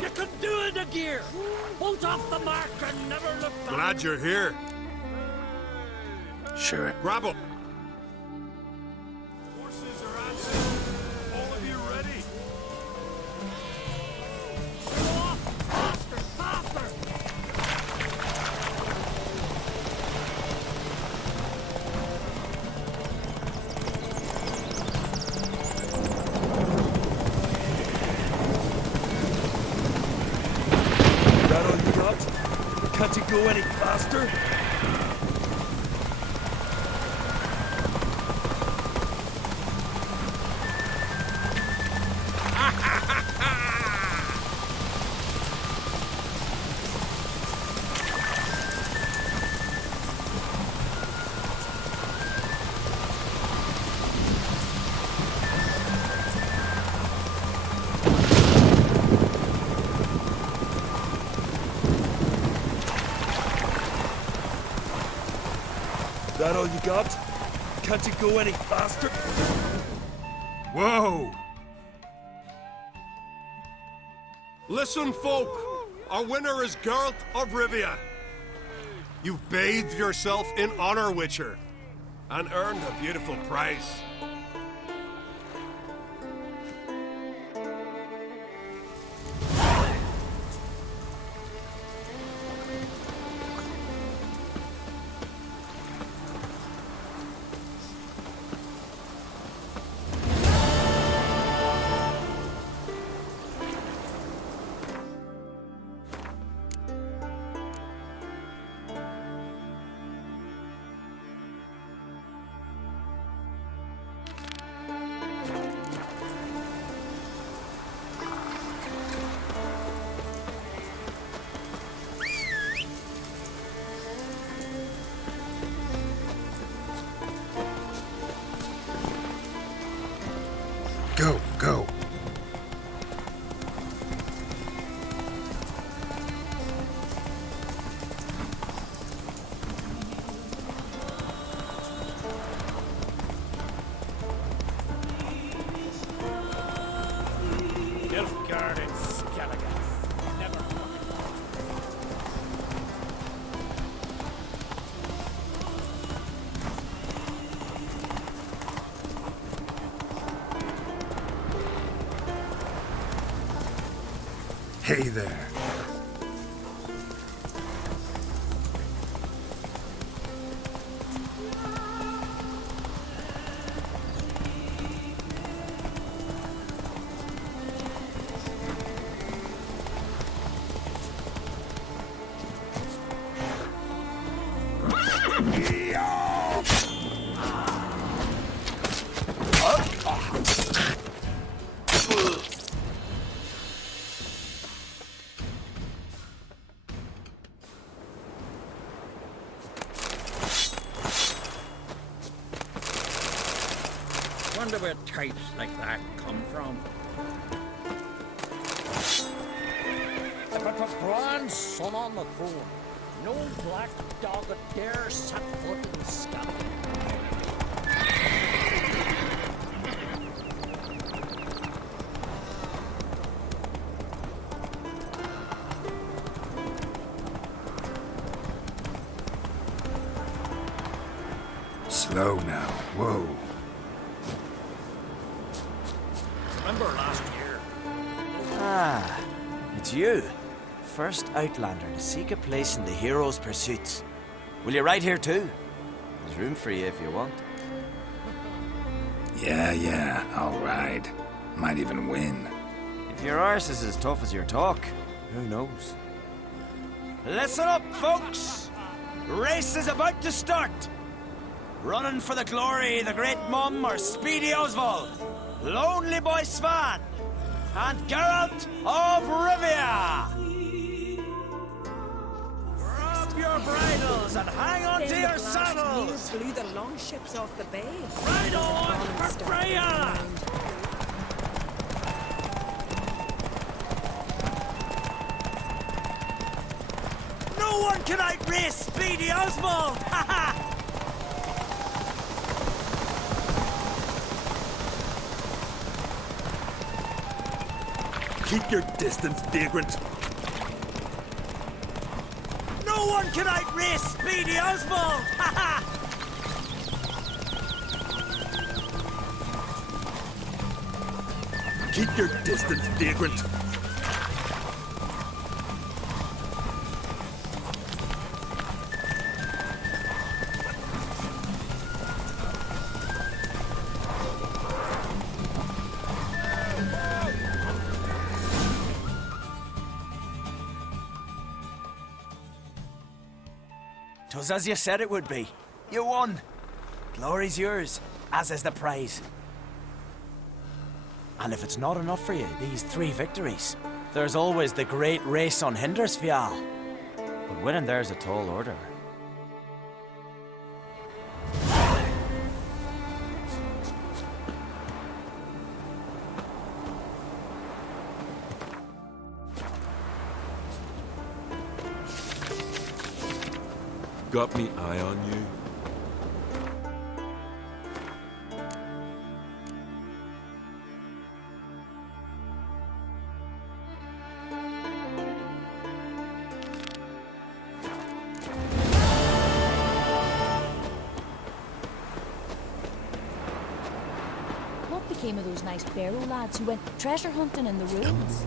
You can do it, the gear! Hold off the mark and never look back! Glad you're here. Sure. Grab up. Horses are answered. All of you ready? Faster, faster! That all you got? Can't you go any faster? That all you got? Can't you go any faster? Whoa! Listen, folk. Our winner is Geralt of Rivia. You've bathed yourself in honor, Witcher, and earned a beautiful prize. Go, go. Nilfgaard and Skellige. Never Hey there. Wonder where types like that come from. But a grand sun on the throne, no black dog dare set foot in the sky. Slow now. Whoa. Remember last year? Ah, it's you. First Outlander to seek a place in the hero's pursuits. Will you ride here too? There's room for you if you want. Yeah, I'll ride. Might even win. If your arse is as tough as your talk, who knows? Listen up, folks! Race is about to start! Running for the glory, the Great Mum or Speedy Oswald, Lonely Boy Svan, and Geralt of Rivia! Grab your bridles and hang on to your saddles! Blew the longships off the bay. Ride on for Freya! No one can outrace Speedy Oswald! Ha ha! Keep your distance, vagrant. No one can outrace Speedy Oswald! Ha ha! Keep your distance, vagrant. Twas as you said it would be. You won. Glory's yours, as is the prize. And if it's not enough for you, these 3 victories, there's always the great race on Hindersfjall. But winning there's a tall order. Got me eye on you. What became of those nice Barrow lads who went treasure hunting in the ruins?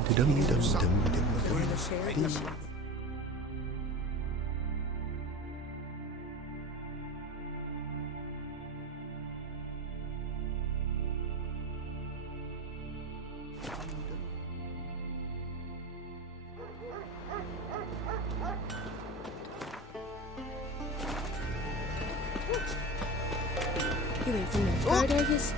You ain't from Midgard, are yous?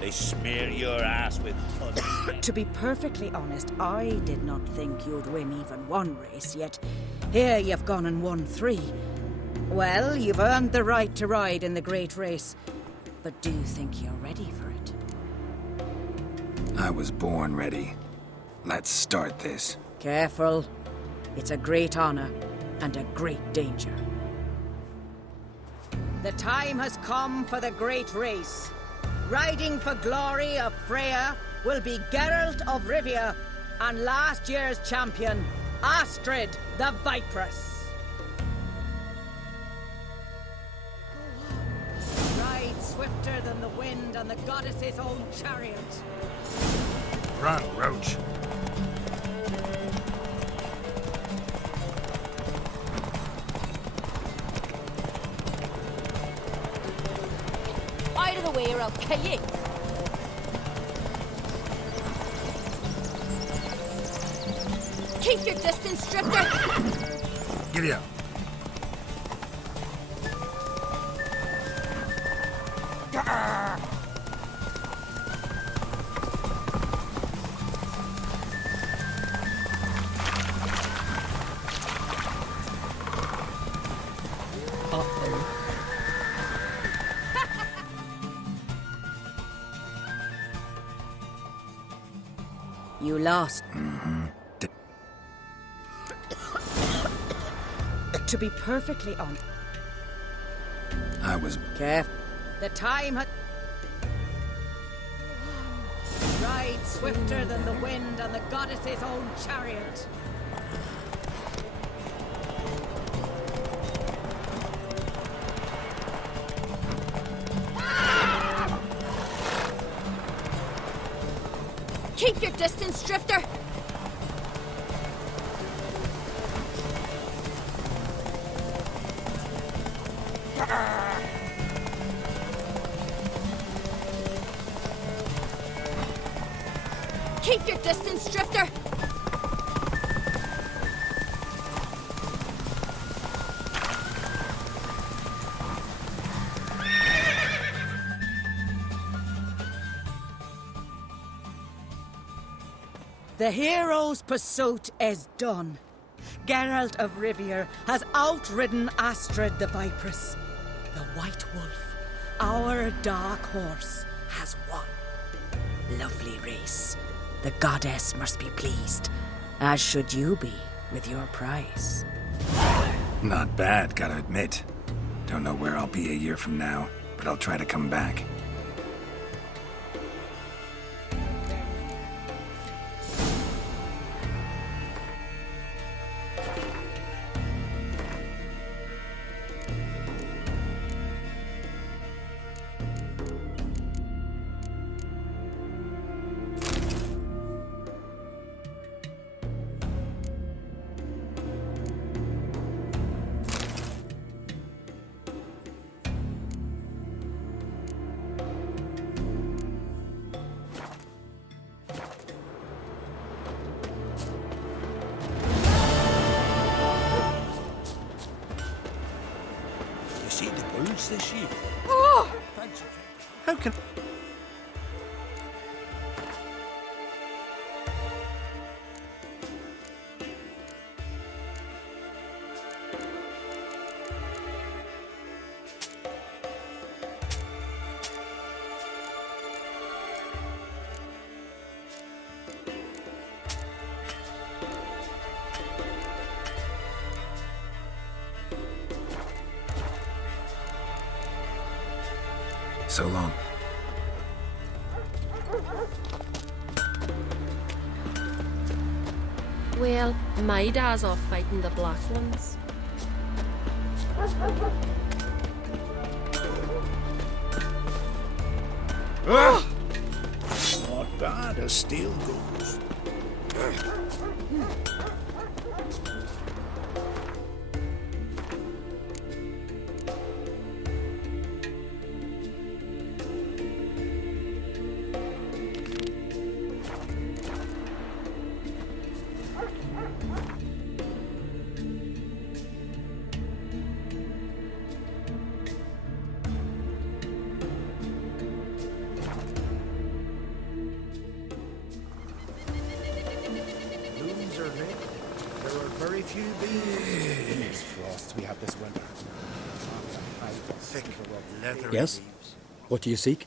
They smear your ass with honey. To be perfectly honest, I did not think you'd win even one race, yet here you've gone and won 3. Well, you've earned the right to ride in the great race, but do you think you're ready for it? I was born ready. Let's start this. Careful. It's a great honor and a great danger. The time has come for the great race. Riding for glory of Freya will be Geralt of Rivia and last year's champion, Astrid the Viperous. Ride swifter than the wind and the goddess's own chariot. Run, Roach. Out of the way or I'll kill you. Keep your distance, Drifter. Giddy up. You lost. To be perfectly honest, I was... Careful. The time had... Ride swifter than the wind on the goddess's own chariot. Keep your distance, Drifter. Keep your distance, Drifter. The hero's pursuit is done. Geralt of Rivia has outridden Astrid the Viperess. The White Wolf, our dark horse, has won. Lovely race. The goddess must be pleased, as should you be with your prize. Not bad, gotta admit. Don't know where I'll be a year from now, but I'll try to come back. You see the bulls this year? Oh! How can... So long. Well, my dad's off fighting the Black Ones. Not bad as steel goes. Blooms are red. There are very few bees. These frosts we have this winter. Thick leather. Yes? What do you seek?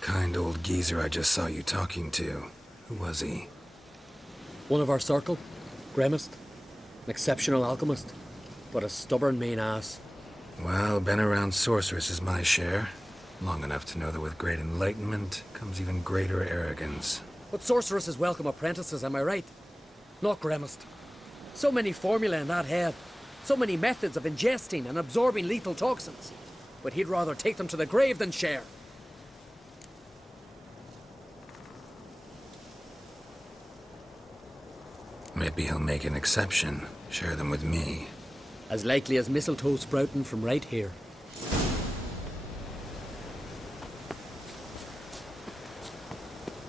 Kind old geezer I just saw you talking to. Who was he? One of our circle. Gremist. An exceptional alchemist. But a stubborn main ass. Well, been around sorceress is my share. Long enough to know that with great enlightenment comes even greater arrogance. But sorceresses welcome apprentices, am I right? Not Gremist. So many formulae in that head. So many methods of ingesting and absorbing lethal toxins. But he'd rather take them to the grave than share. Maybe he'll make an exception. Share them with me. As likely as mistletoe sprouting from right here.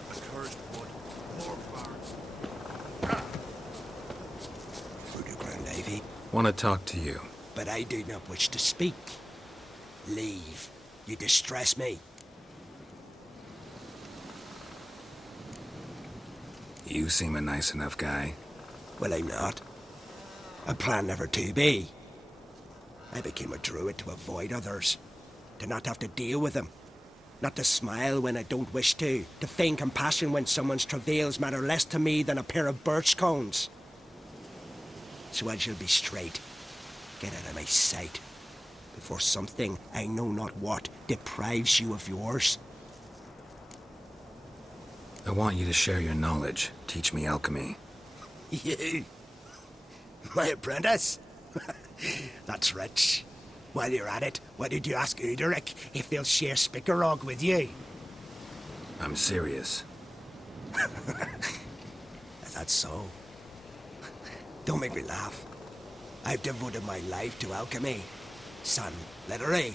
Accursed wood. More Through the Grand Navy. Want to talk to you. But I do not wish to speak. Leave. You distress me. You seem a nice enough guy. Well, I'm not. I plan never to be. I became a druid to avoid others. To not have to deal with them. Not to smile when I don't wish to. To feign compassion when someone's travails matter less to me than a pair of birch cones. So I shall be straight. Get out of my sight. Before something, I know not what, deprives you of yours. I want you to share your knowledge. Teach me alchemy. You? My apprentice? That's rich. While you're at it, why did you ask Uderic if they'll share Spikarog with you? I'm serious. That's so. Don't make me laugh. I've devoted my life to alchemy. Son, literally.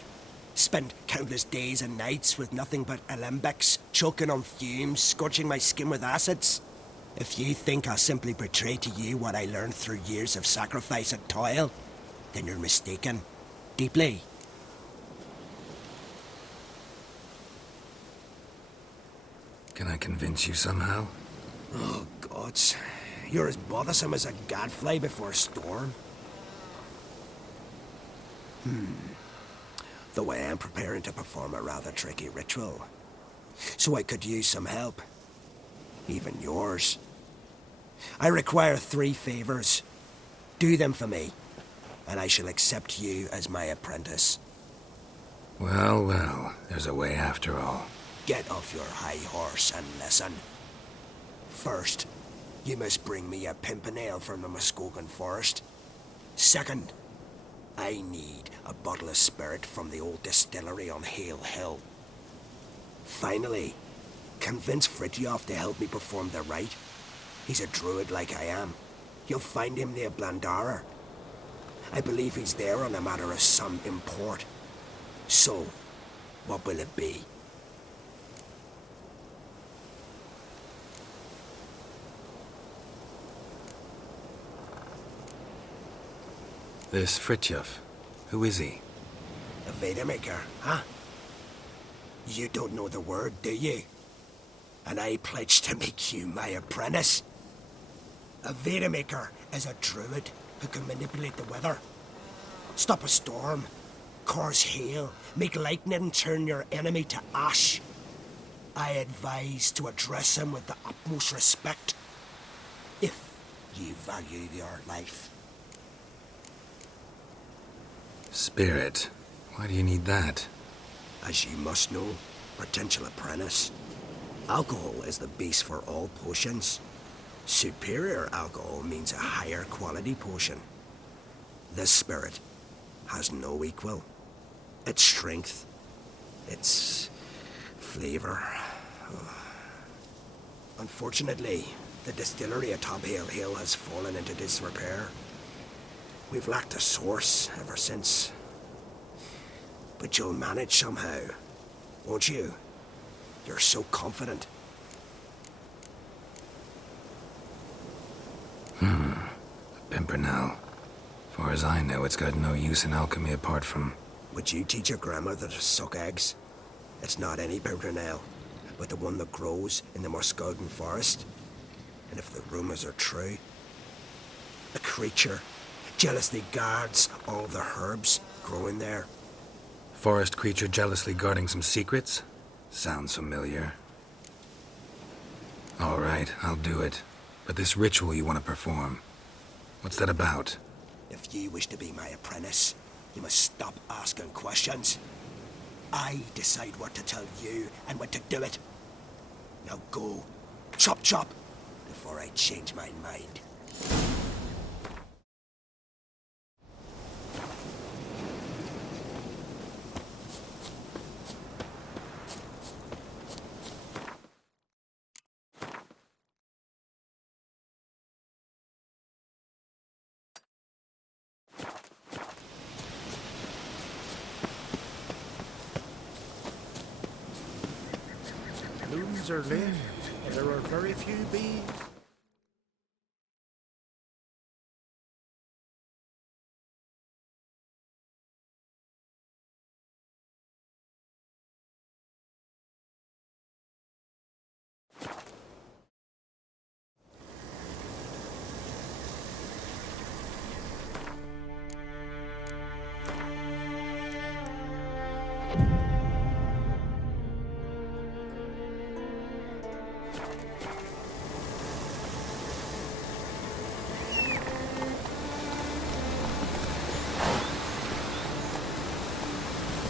Spent countless days and nights with nothing but alembics, choking on fumes, scorching my skin with acids. If you think I'll simply portray to you what I learned through years of sacrifice and toil, then you're mistaken. Deeply. Can I convince you somehow? Oh, gods. You're as bothersome as a gadfly before a storm. Though I am preparing to perform a rather tricky ritual. So I could use some help. Even yours. I require 3 favors. Do them for me, and I shall accept you as my apprentice. Well, well, there's a way after all. Get off your high horse and listen. First, you must bring me a pimpernel from the Muskogan forest. Second, I need a bottle of spirit from the old distillery on Hale Hill. Finally, convince Fritjof to help me perform the rite. He's a druid like I am. You'll find him near Blandara. I believe he's there on a matter of some import. So, what will it be? This Fritjof, who is he? A Vedamaker, huh? You don't know the word, do you? And I pledge to make you my apprentice. A Vedamaker is a druid who can manipulate the weather. Stop a storm, cause hail, make lightning turn your enemy to ash. I advise to address him with the utmost respect, if you value your life. Spirit. Why do you need that? As you must know, potential apprentice, alcohol is the base for all potions. Superior alcohol means a higher quality potion. This spirit has no equal. Its strength, its flavor. Unfortunately, the distillery atop Hale Hill has fallen into disrepair. We've lacked a source ever since. But you'll manage somehow, won't you? You're so confident. The Pimpernel. Far as I know, it's got no use in alchemy apart from... Would you teach your grandmother to suck eggs? It's not any Pimpernel, but the one that grows in the Muskogan forest. And if the rumors are true, a creature jealously guards all the herbs growing there. Forest creature jealously guarding some secrets? Sounds familiar. All right, I'll do it. But this ritual you want to perform, what's that about? If you wish to be my apprentice, you must stop asking questions. I decide what to tell you and when to do it. Now go, chop chop, before I change my mind. bees are left. There are very few bees.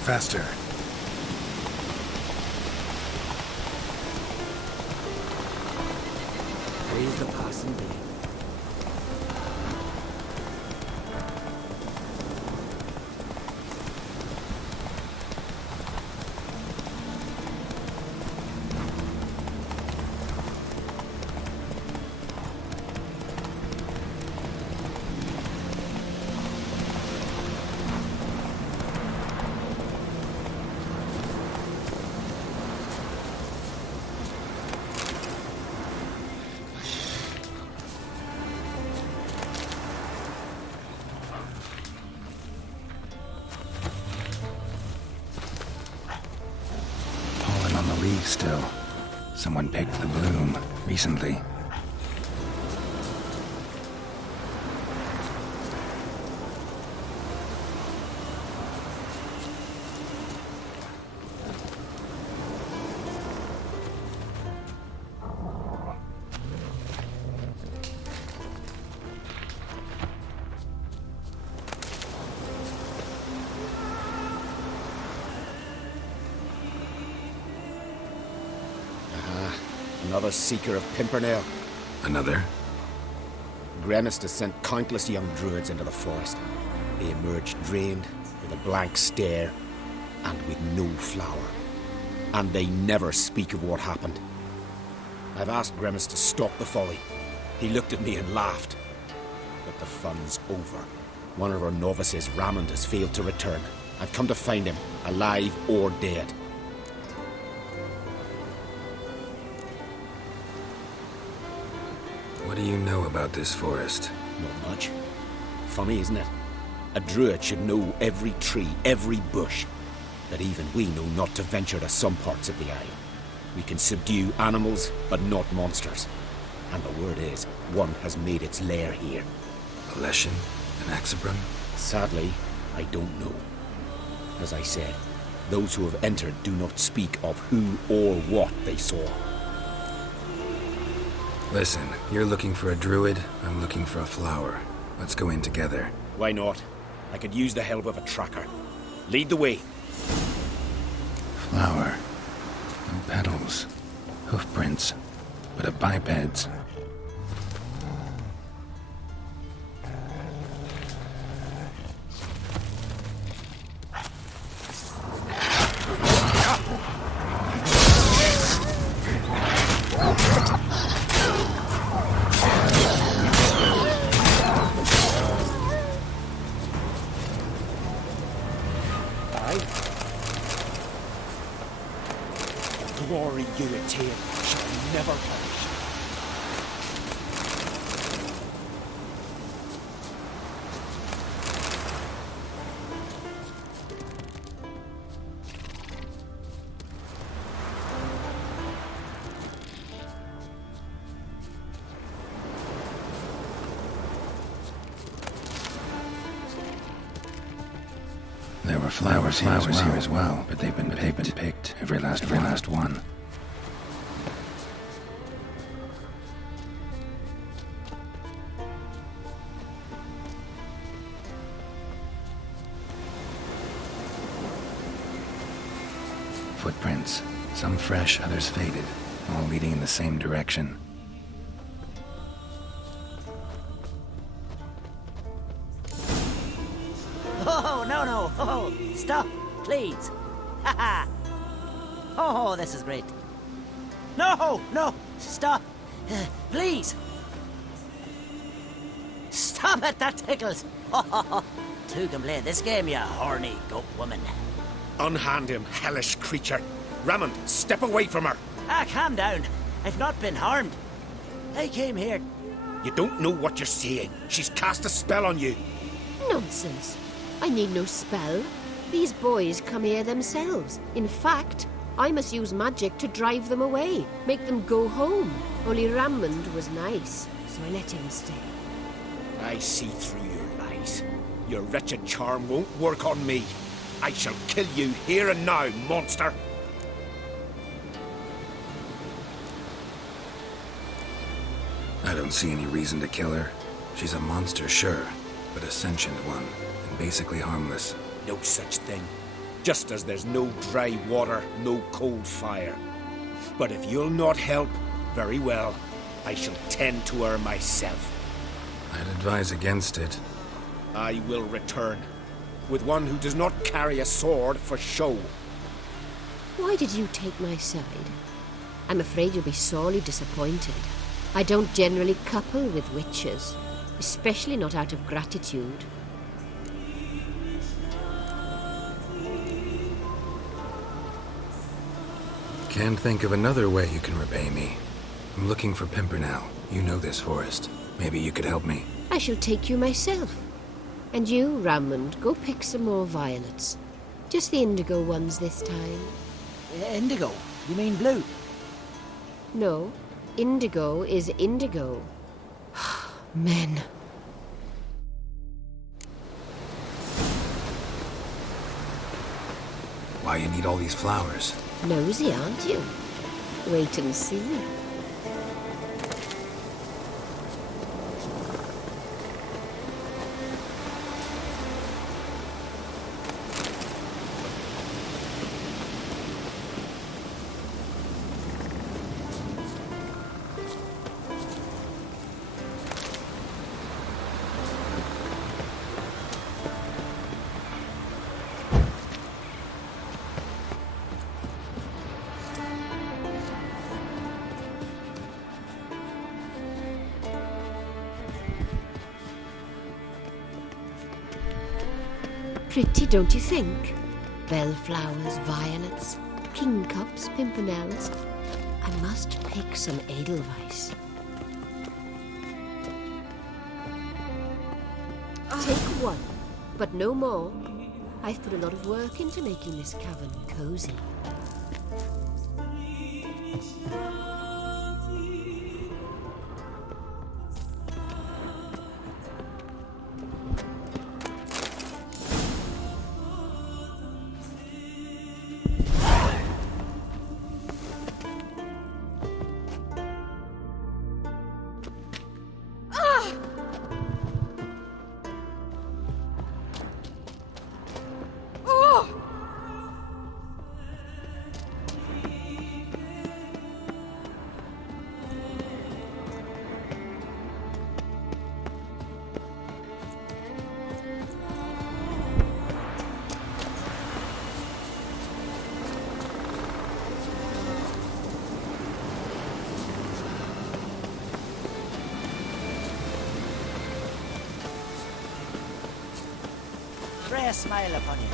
Faster. Raise the passing day. Still. Someone picked the bloom recently. Another seeker of Pimpernel. Another? Gremis has sent countless young druids into the forest. They emerge drained, with a blank stare, and with no flower. And they never speak of what happened. I've asked Gremis to stop the folly. He looked at me and laughed. But the fun's over. One of our novices, Ramond, has failed to return. I've come to find him, alive or dead. What do you know about this forest? Not much. Funny, isn't it? A druid should know every tree, every bush. But even we know not to venture to some parts of the isle. We can subdue animals, but not monsters. And the word is, one has made its lair here. A Leshen? An Axabrum? Sadly, I don't know. As I said, those who have entered do not speak of who or what they saw. Listen, you're looking for a druid, I'm looking for a flower. Let's go in together. Why not? I could use the help of a tracker. Lead the way. Flower. No petals. Hoofprints. But a biped's. Glory you attain shall never perish. There were flowers here as well, but they've been picked. Every last one. Footprints. Some fresh, others faded, all leading in the same direction. Oh, no. Oh, stop, please. Haha. Oh, this is great. No, stop. Please. Stop it, that tickles. Two can play this game, you horny goat woman. Unhand him, hellish creature. Ramond, step away from her. Calm down. I've not been harmed. I came here. You don't know what you're saying. She's cast a spell on you. Nonsense. I need no spell. These boys come here themselves. In fact, I must use magic to drive them away, make them go home. Only Rammond was nice, so I let him stay. I see through your lies. Your wretched charm won't work on me. I shall kill you here and now, monster! I don't see any reason to kill her. She's a monster, sure, but a sentient one, and basically harmless. No such thing. Just as there's no dry water, no cold fire. But if you'll not help, very well. I shall tend to her myself. I'd advise against it. I will return, with one who does not carry a sword for show. Why did you take my side? I'm afraid you'll be sorely disappointed. I don't generally couple with witches, especially not out of gratitude. Can't think of another way you can repay me. I'm looking for Pimpernel. You know this forest. Maybe you could help me. I shall take you myself. And you, Rammond, go pick some more violets. Just the indigo ones this time. Indigo? You mean blue? No, indigo is indigo. Men. Why you need all these flowers? Nosy, aren't you? Wait and see. Pretty, don't you think? Bellflowers, violets, kingcups, pimpernels. I must pick some edelweiss. Take one, but no more. I've put a lot of work into making this cavern cozy. Pray a smile upon you.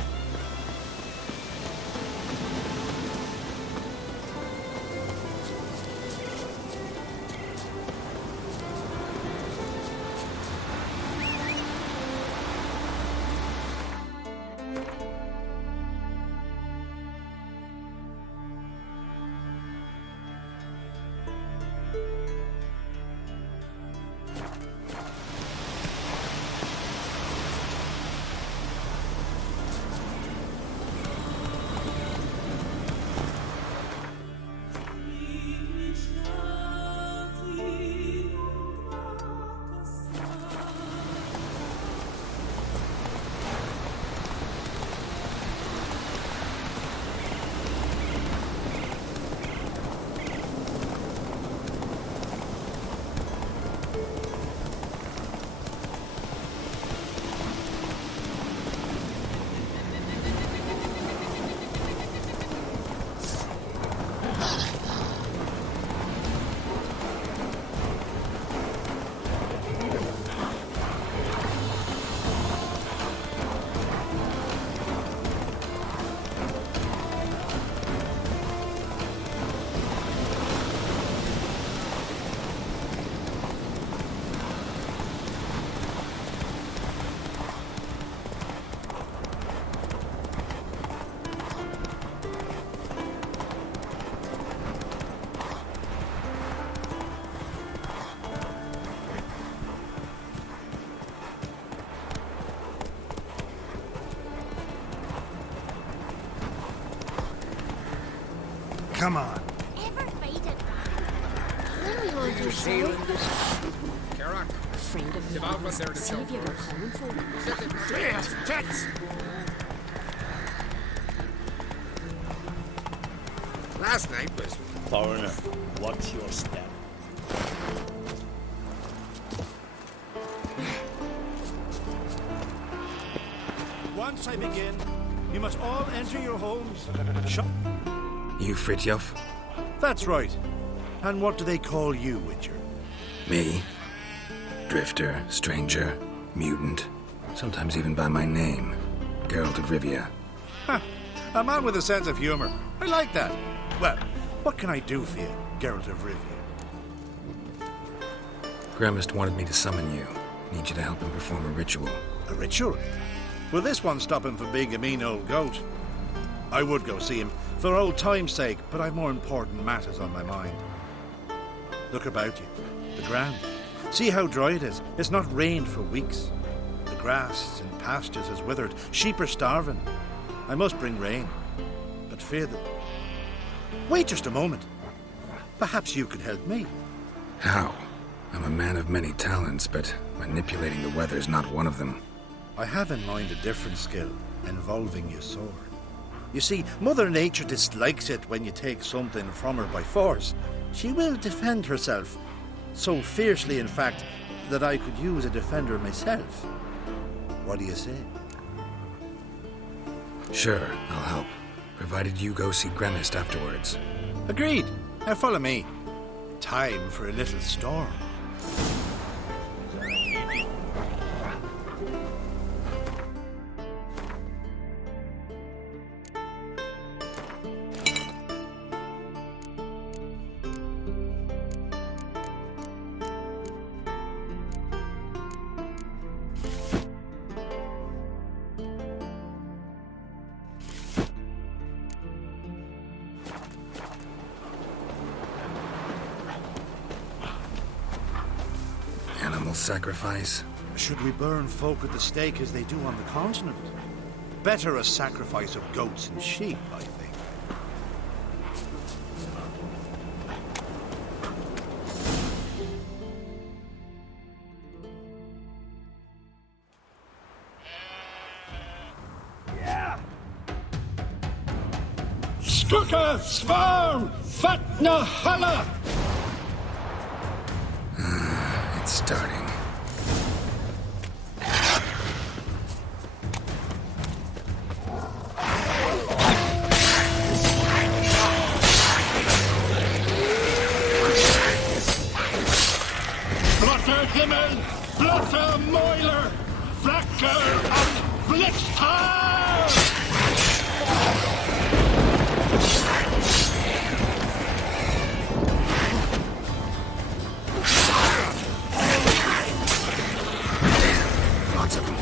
Come on. Afraid of you. See if you were coming for Yes, tits! Last night was... Foreigner, what's your step? Once I begin, you must all enter your homes. You Fritjof? That's right. And what do they call you, Witcher? Me? Drifter, stranger, mutant, sometimes even by my name. Geralt of Rivia. Ha! A man with a sense of humor. I like that. Well, what can I do for you, Geralt of Rivia? Gremist wanted me to summon you. Need you to help him perform a ritual. A ritual? Will this one stop him from being a mean old goat? I would go see him, for old time's sake, but I've more important matters on my mind. Look about you. The ground. See how dry it is. It's not rained for weeks. The grass in pastures has withered. Sheep are starving. I must bring rain. But fear that... Wait just a moment. Perhaps you could help me. How? I'm a man of many talents, but manipulating the weather's not one of them. I have in mind a different skill, involving your sword. You see, Mother Nature dislikes it when you take something from her by force. She will defend herself. So fiercely, in fact, that I could use a defender myself. What do you say? Sure, I'll help. Provided you go see Gremist afterwards. Agreed. Now follow me. Time for a little storm. Sacrifice? Should we burn folk at the stake as they do on the continent? Better a sacrifice of goats and sheep, I think. Skugga, Svarm, Fatna, Hala! It's starting. Blotter Himmel, Blotter Moiler, Flacker und Blitztal! Lots of them.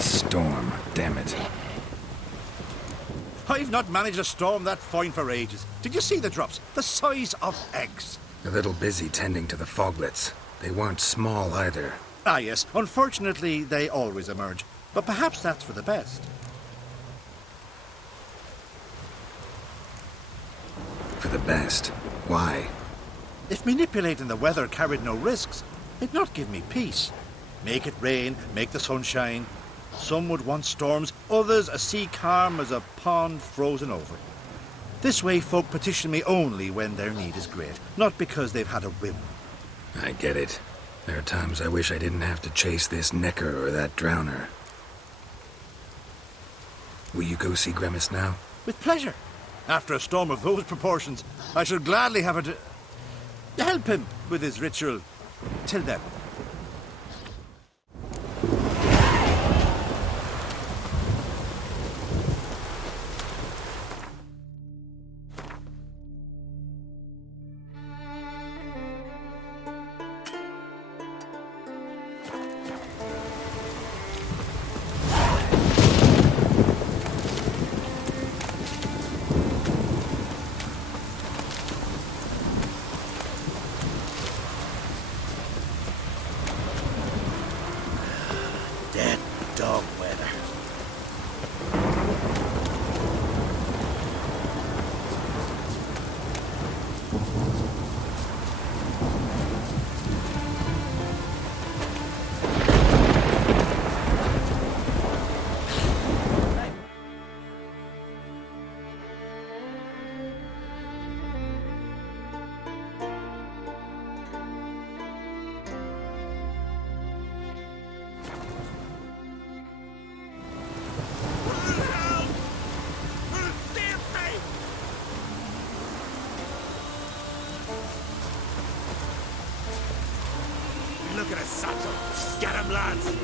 Storm, damn it. I've not managed a storm that fine for ages. Did you see the drops? The size of eggs. A little busy tending to the foglets. They weren't small either. Ah, yes. Unfortunately, they always emerge. But perhaps that's for the best. For the best? Why? If manipulating the weather carried no risks, it'd not give me peace. Make it rain, make the sun shine. Some would want storms, others a sea calm as a pond frozen over. This way folk petition me only when their need is great, not because they've had a whim. I get it. There are times I wish I didn't have to chase this necker or that drowner. Will you go see Gremist now? With pleasure. After a storm of those proportions, I should gladly have it to help him with his ritual. Till then. Look at his satchel. Get him, lads.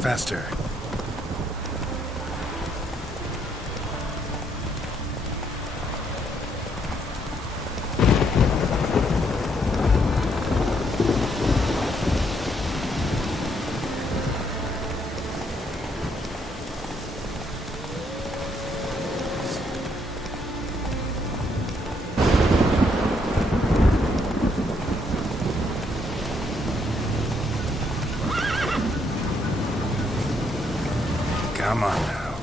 Faster. Come on now.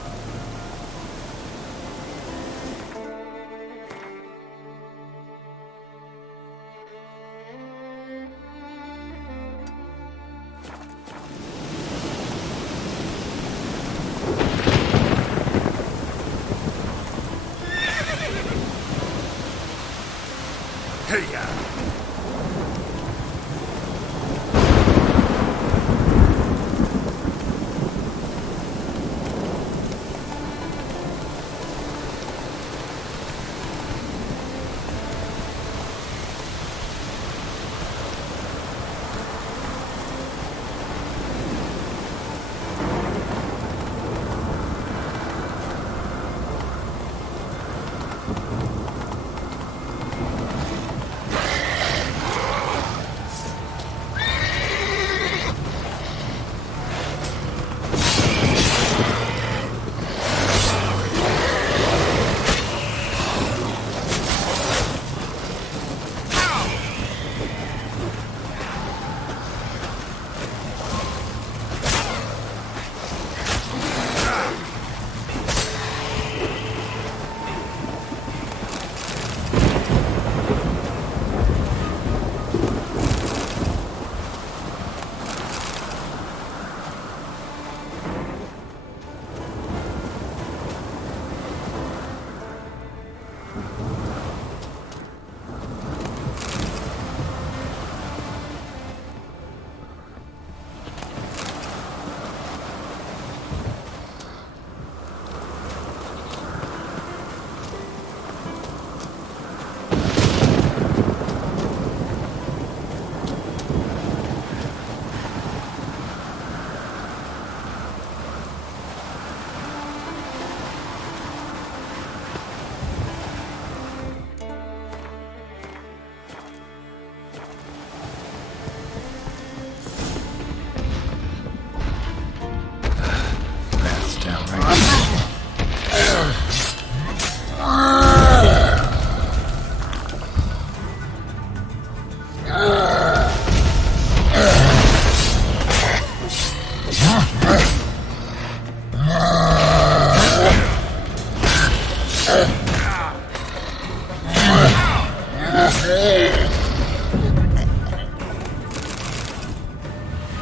Hey, ya.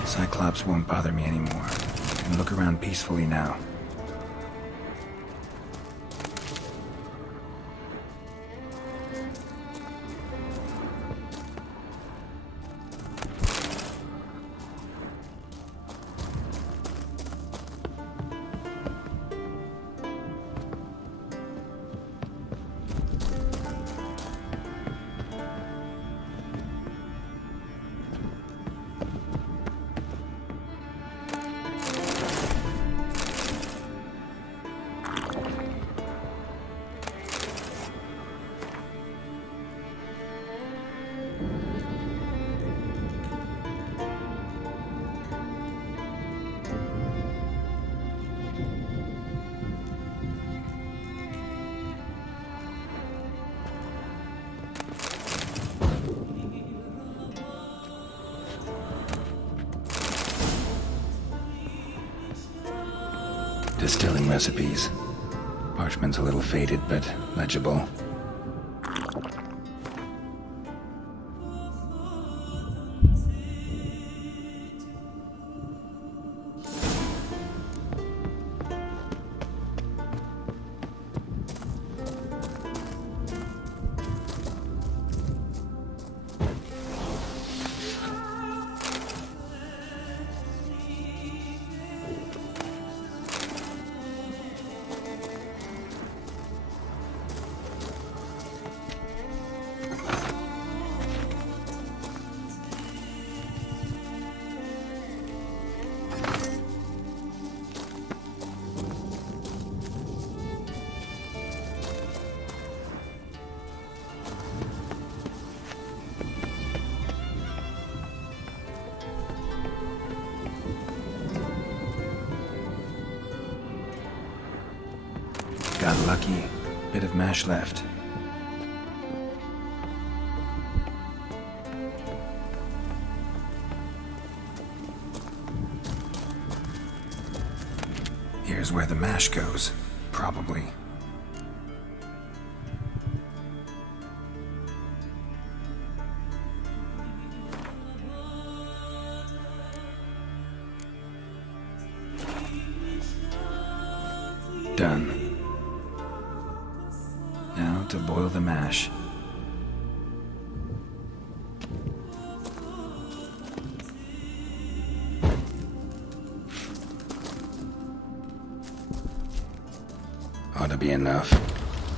Cyclops won't bother me anymore. I can look around peacefully now. Distilling recipes. Parchment's a little faded, but legible. Got lucky. Bit of mash left. Here's where the mash goes. Probably. Done. Now to boil the mash. Ought to be enough.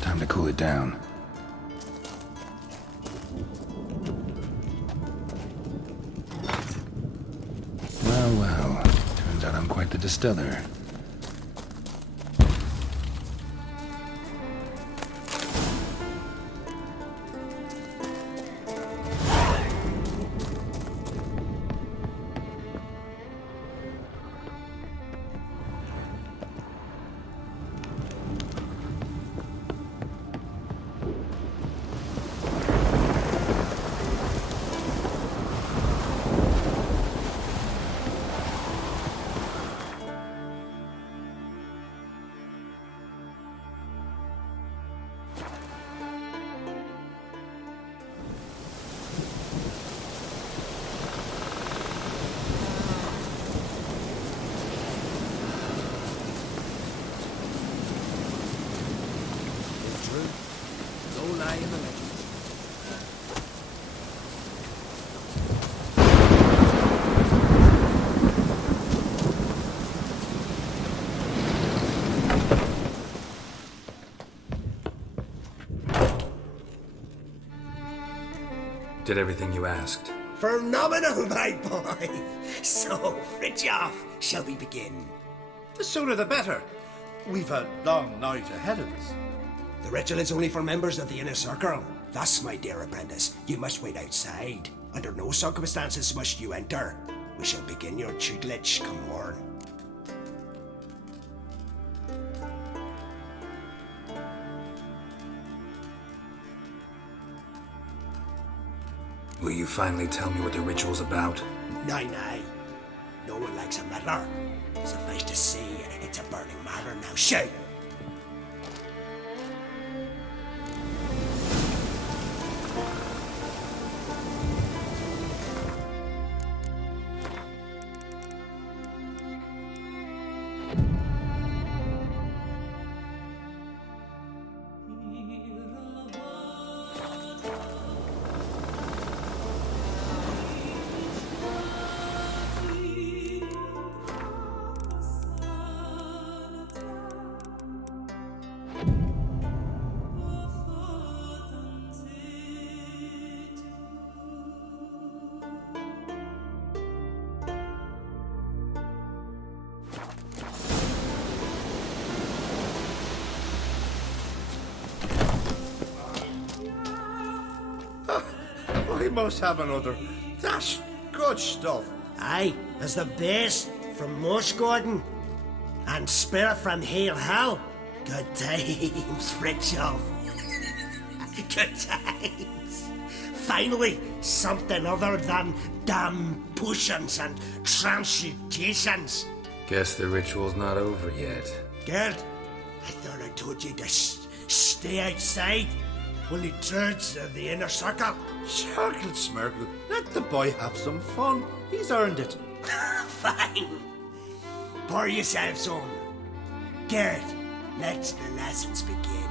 Time to cool it down. Well, well. Turns out I'm quite the distiller. No lie in the legend. Did everything you asked. Phenomenal, my boy. So, Fridtjof, shall we begin? The sooner the better. We've a long night ahead of us. The ritual is only for members of the inner circle. Thus, my dear apprentice, you must wait outside. Under no circumstances must you enter. We shall begin your tutelage come morn. Will you finally tell me what the ritual's about? Nay, nay. No one likes a meddler. Suffice to say, it's a burning matter now. Shout! We must have another. That's good stuff. Aye, as the base from Morsgordon and Spirit from Hale Hell. Good times, Fridtjof. Good times. Finally, something other than damn potions and transmutations. Guess the ritual's not over yet. Gert, I thought I told you to stay outside. Only thirds of the inner circle. Circle, Smirkle. Let the boy have some fun. He's earned it. Fine. Pour yourselves on. Gert, let the lessons begin.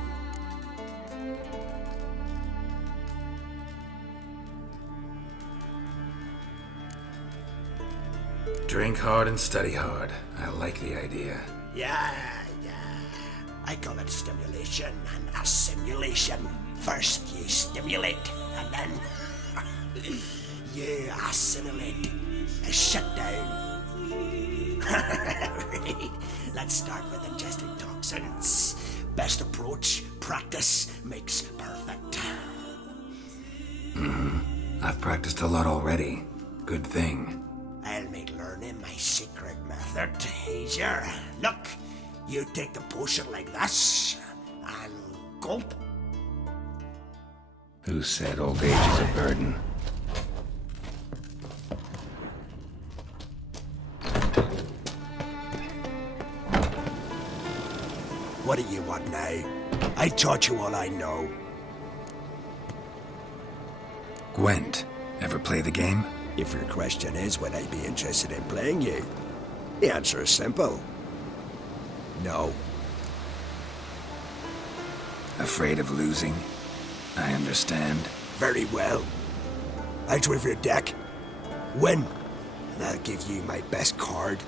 Drink hard and study hard. I like the idea. Yeah. I call it stimulation and assimilation. First you stimulate, and then you assimilate. Shut down. Let's start with ingesting toxins. Best approach, practice makes perfect. I've practiced a lot already. Good thing. I'll make learning my secret method easier. Look, you take the potion like this, and gulp. Who said old age is a burden? What do you want now? I taught you all I know. Gwent. Ever play the game? If your question is, would I be interested in playing you? The answer is simple. No. Afraid of losing? I understand. Very well. Out with your deck. Win, and I'll give you my best card.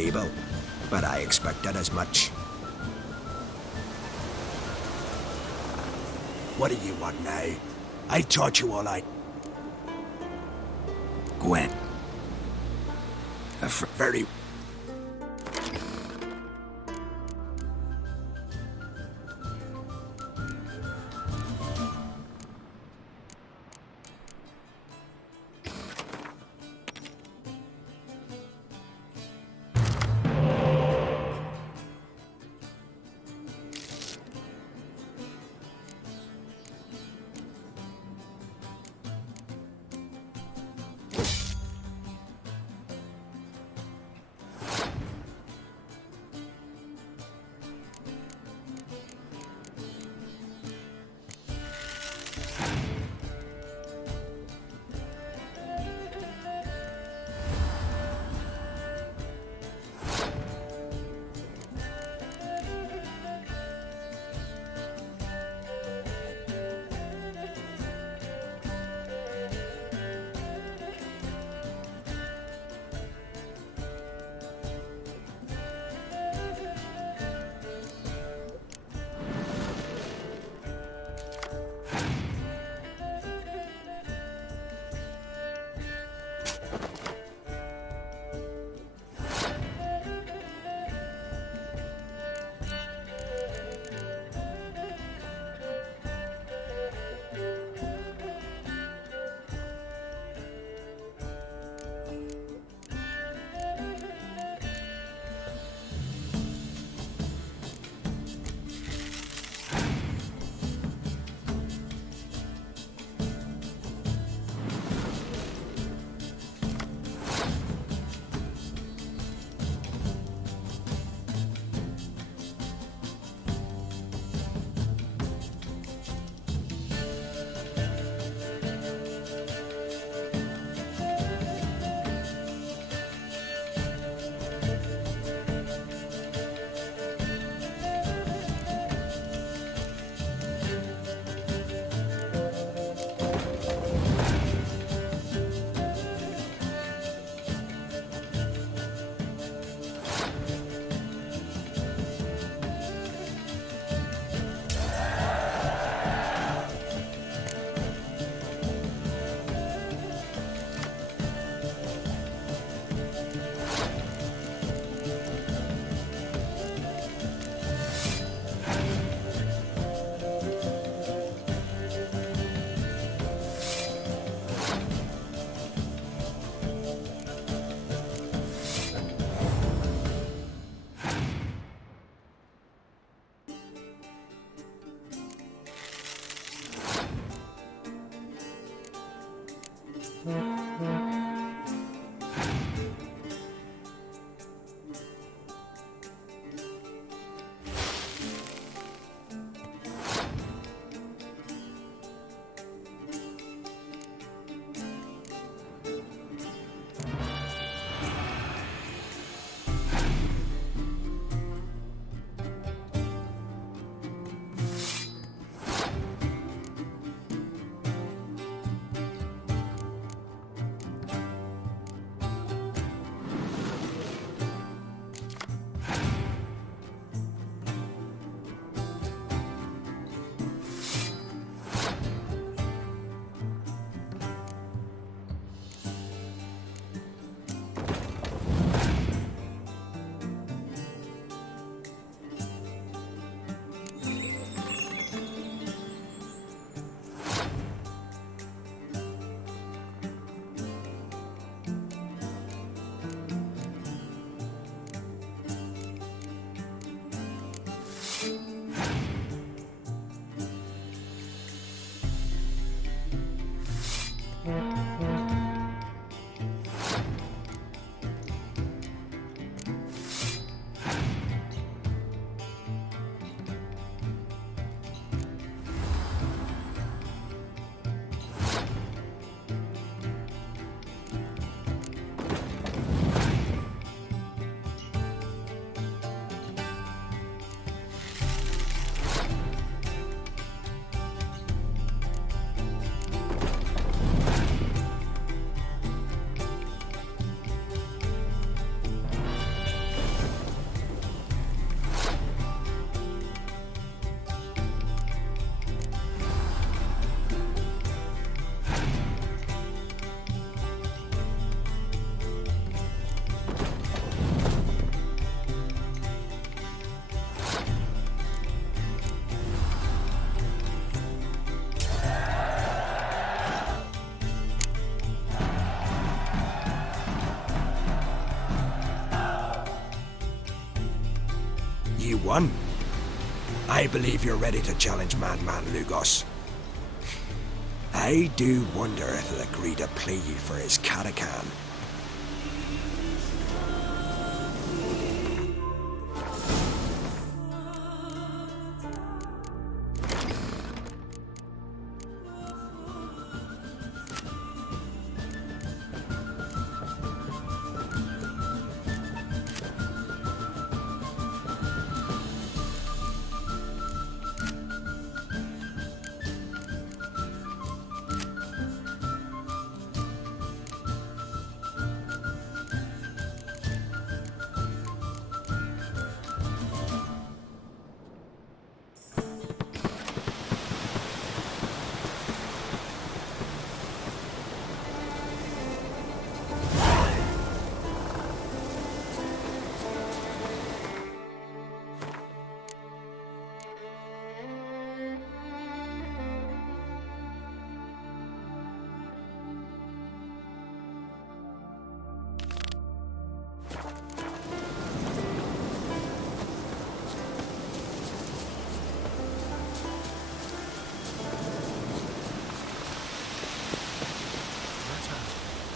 fable, but I expected as much. What do you want now? I taught you all I... Gwen. Very... one. I believe you're ready to challenge Madman Lugos. I do wonder if he'll agree to play you for his Catacan.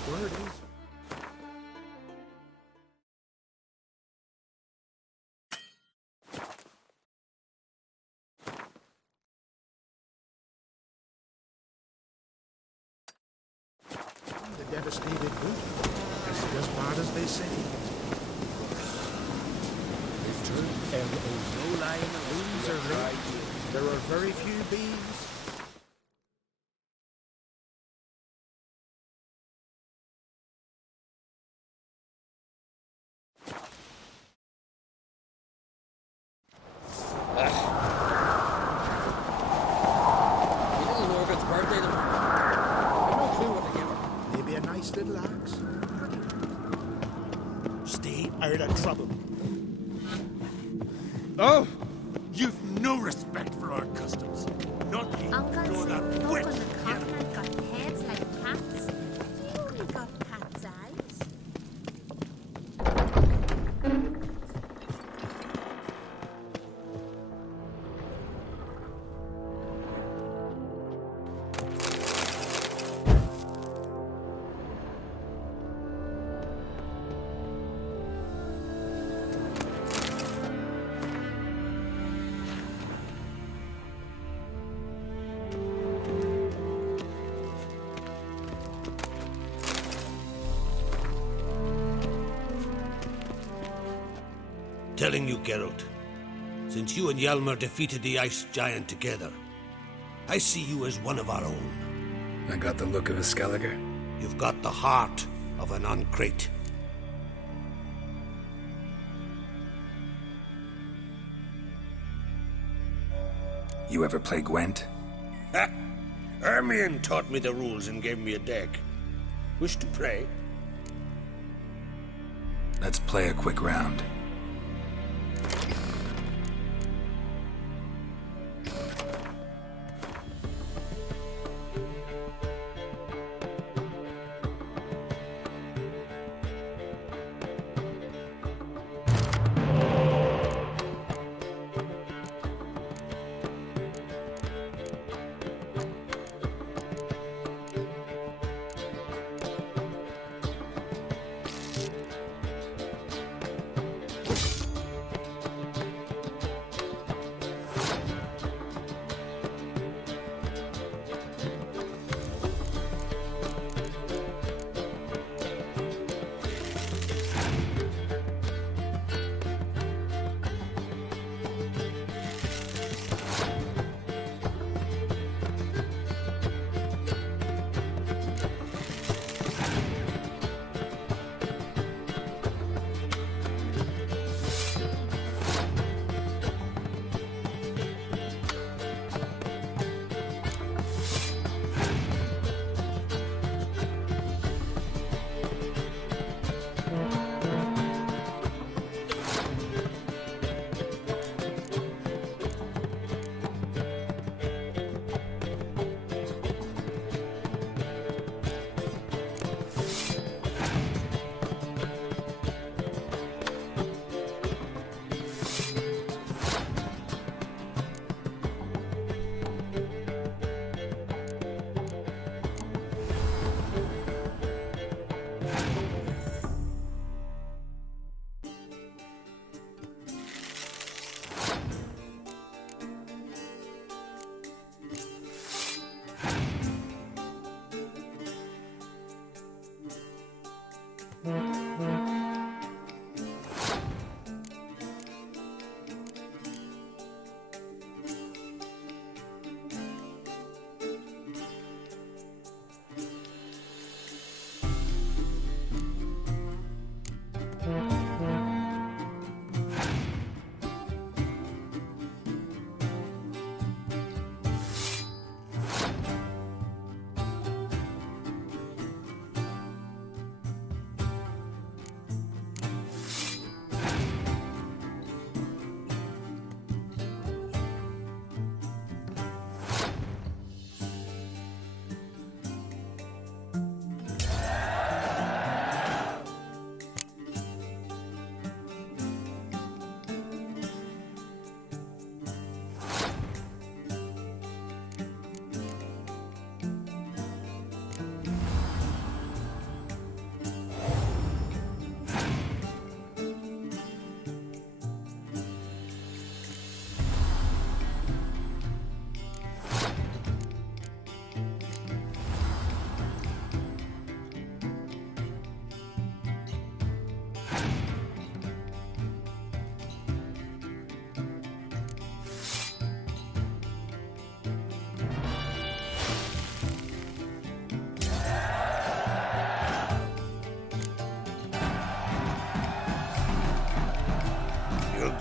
Where it is? The devastated boot. Is it as bad as they say? It's true. No lying wounds are laid. There are very few bees. Little axe. Stay out of trouble. Oh! You've no respect for our customs. Not you, nor that witch. On the continent got heads like cats. You only got cat's eyes. Telling you, Geralt, since you and Hjalmar defeated the Ice Giant together, I see you as one of our own. I got the look of a Skelliger. You've got the heart of an Uncrate. You ever play Gwent? Ha! Ermion taught me the rules and gave me a deck. Wish to play? Let's play a quick round.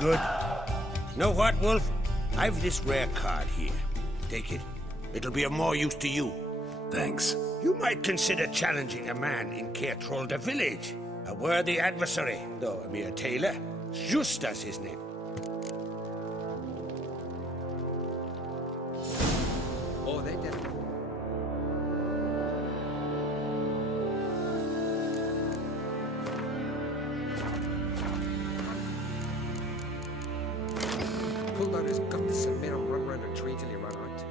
good. Know what, Wolf? I've this rare card here. Take it. It'll be of more use to you. Thanks. You might consider challenging a man in Caertrolda village. A worthy adversary, though a mere tailor. Justas his name. Oh, they did. Pulled out his guts and made him run around a tree till he ran out.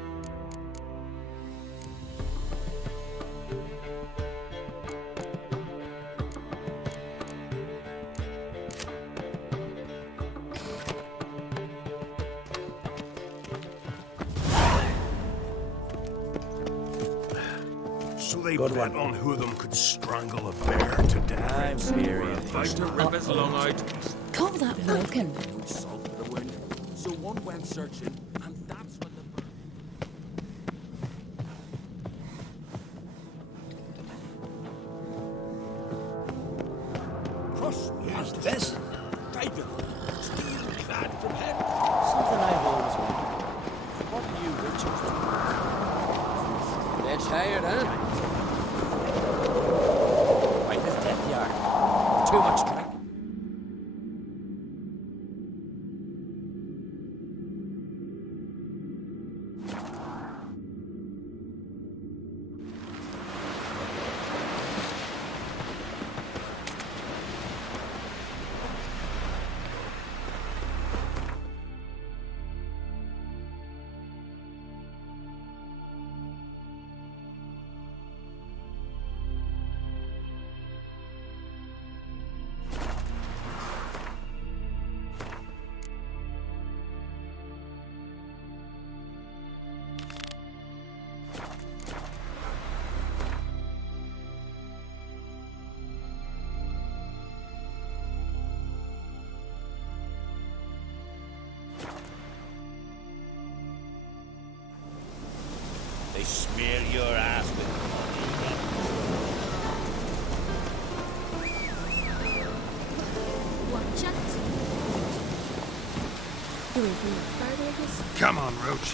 So they bet on who of them could strangle a bear to death. I'm serious. Like to rip his lung out. Call that milking. Salt for the wound. So one went searching, and that's when the... What's this? Tiger. Steel clad from head. Something I've always wondered. What do you witches do? They're tired, huh? Right, this death yard. Too much track. They smear your ass with Watch out. You wait for your fire, I guess? Come on, Roach.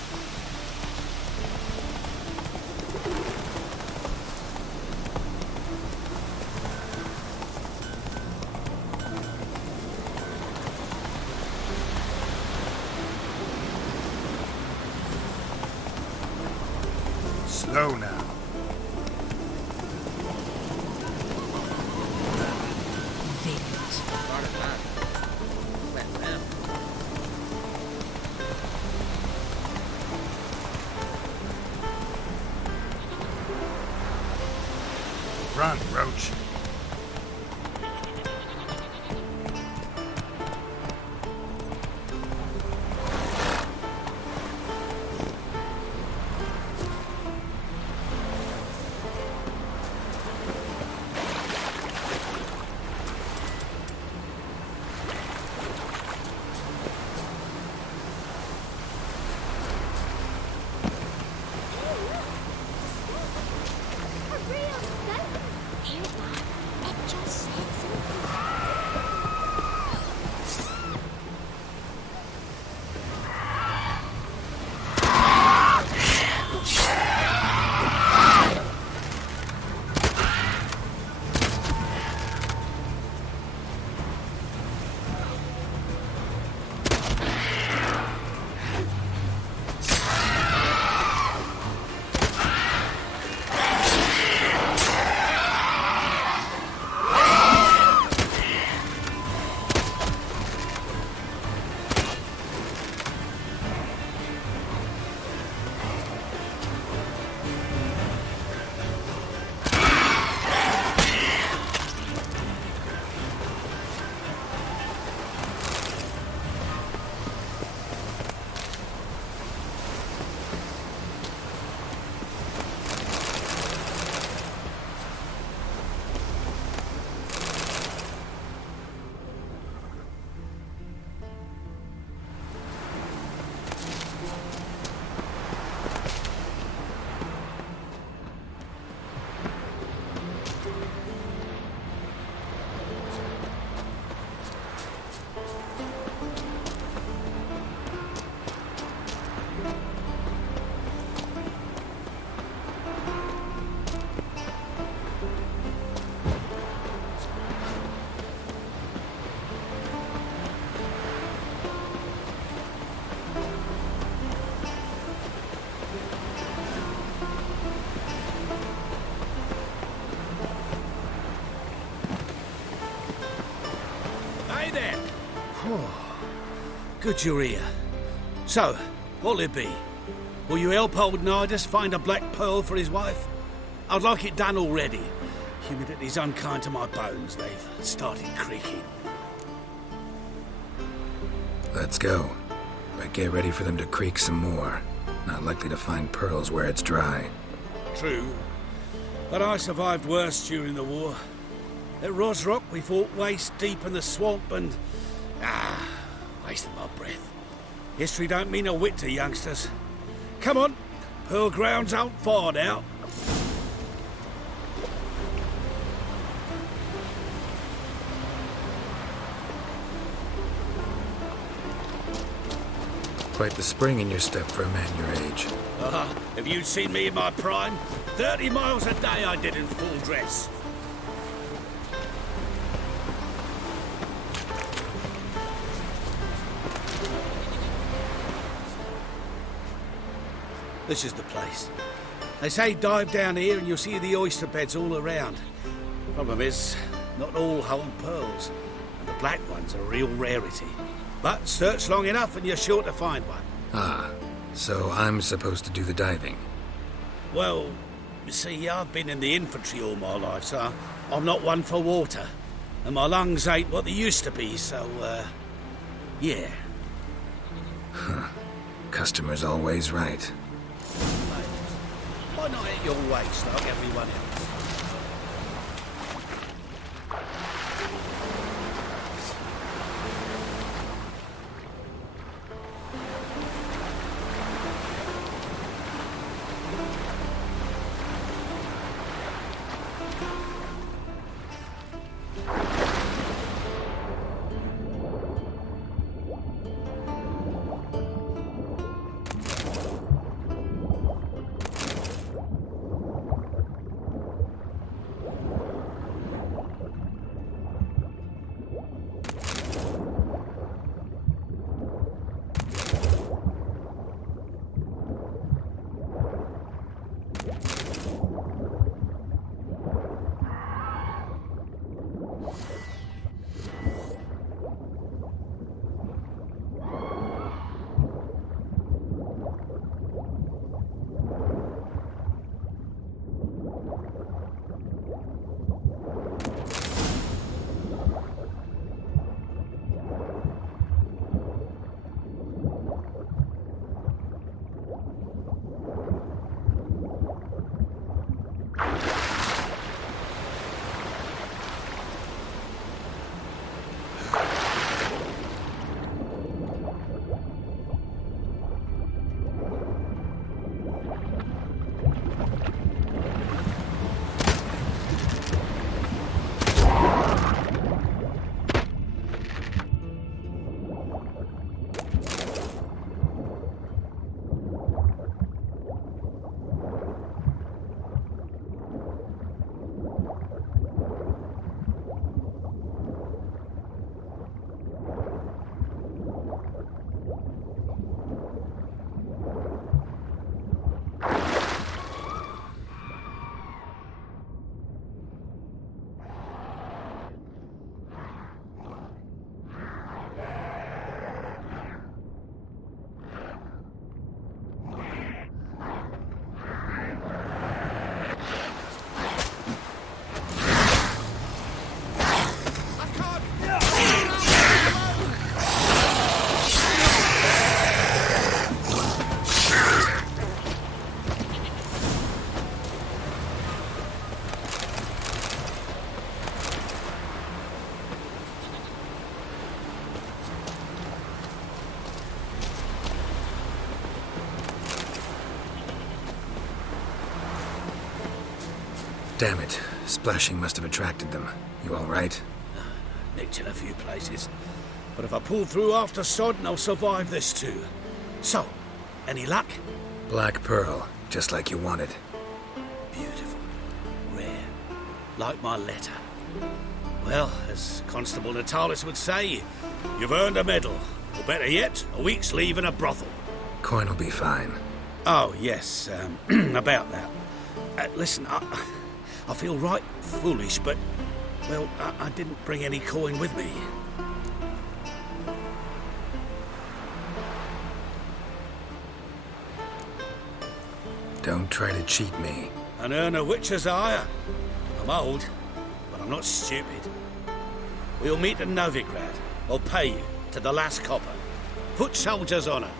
Slow now. Run, Roach. A real skeleton. Good you're here. So, what'll it be? Will you help old Nidus find a black pearl for his wife? I'd like it done already. Humidity's unkind to my bones. They've started creaking. Let's go. But get ready for them to creak some more. Not likely to find pearls where it's dry. True. But I survived worse during the war. At Rosrock, we fought waist deep in the swamp and... wasted my breath. History don't mean a whit to youngsters. Come on, Pearl Ground's out far now. Quite the spring in your step for a man your age. Have you seen me in my prime? 30 miles a day I did in full dress. This is the place. They say dive down here and you'll see the oyster beds all around. Problem is, not all hold pearls, and the black ones are a real rarity. But search long enough and you're sure to find one. Ah, so I'm supposed to do the diving. Well, you see, I've been in the infantry all my life, so I'm not one for water. And my lungs ain't what they used to be, so, yeah. Customer's always right. Why not at your waist like everyone else? Damn it. Splashing must have attracted them. You all right? Nicked in a few places. But if I pull through after Sodden, I'll survive this too. So, any luck? Black Pearl, just like you wanted. Beautiful. Rare. Like my letter. Well, as Constable Natalis would say, you've earned a medal. Or better yet, a week's leave in a brothel. Coin will be fine. Oh, yes, about that. Listen, I feel right foolish, but, well, I didn't bring any coin with me. Don't try to cheat me. And earn a witcher's hire. I'm old, but I'm not stupid. We'll meet in Novigrad. I'll pay you to the last copper. Foot soldier's honor.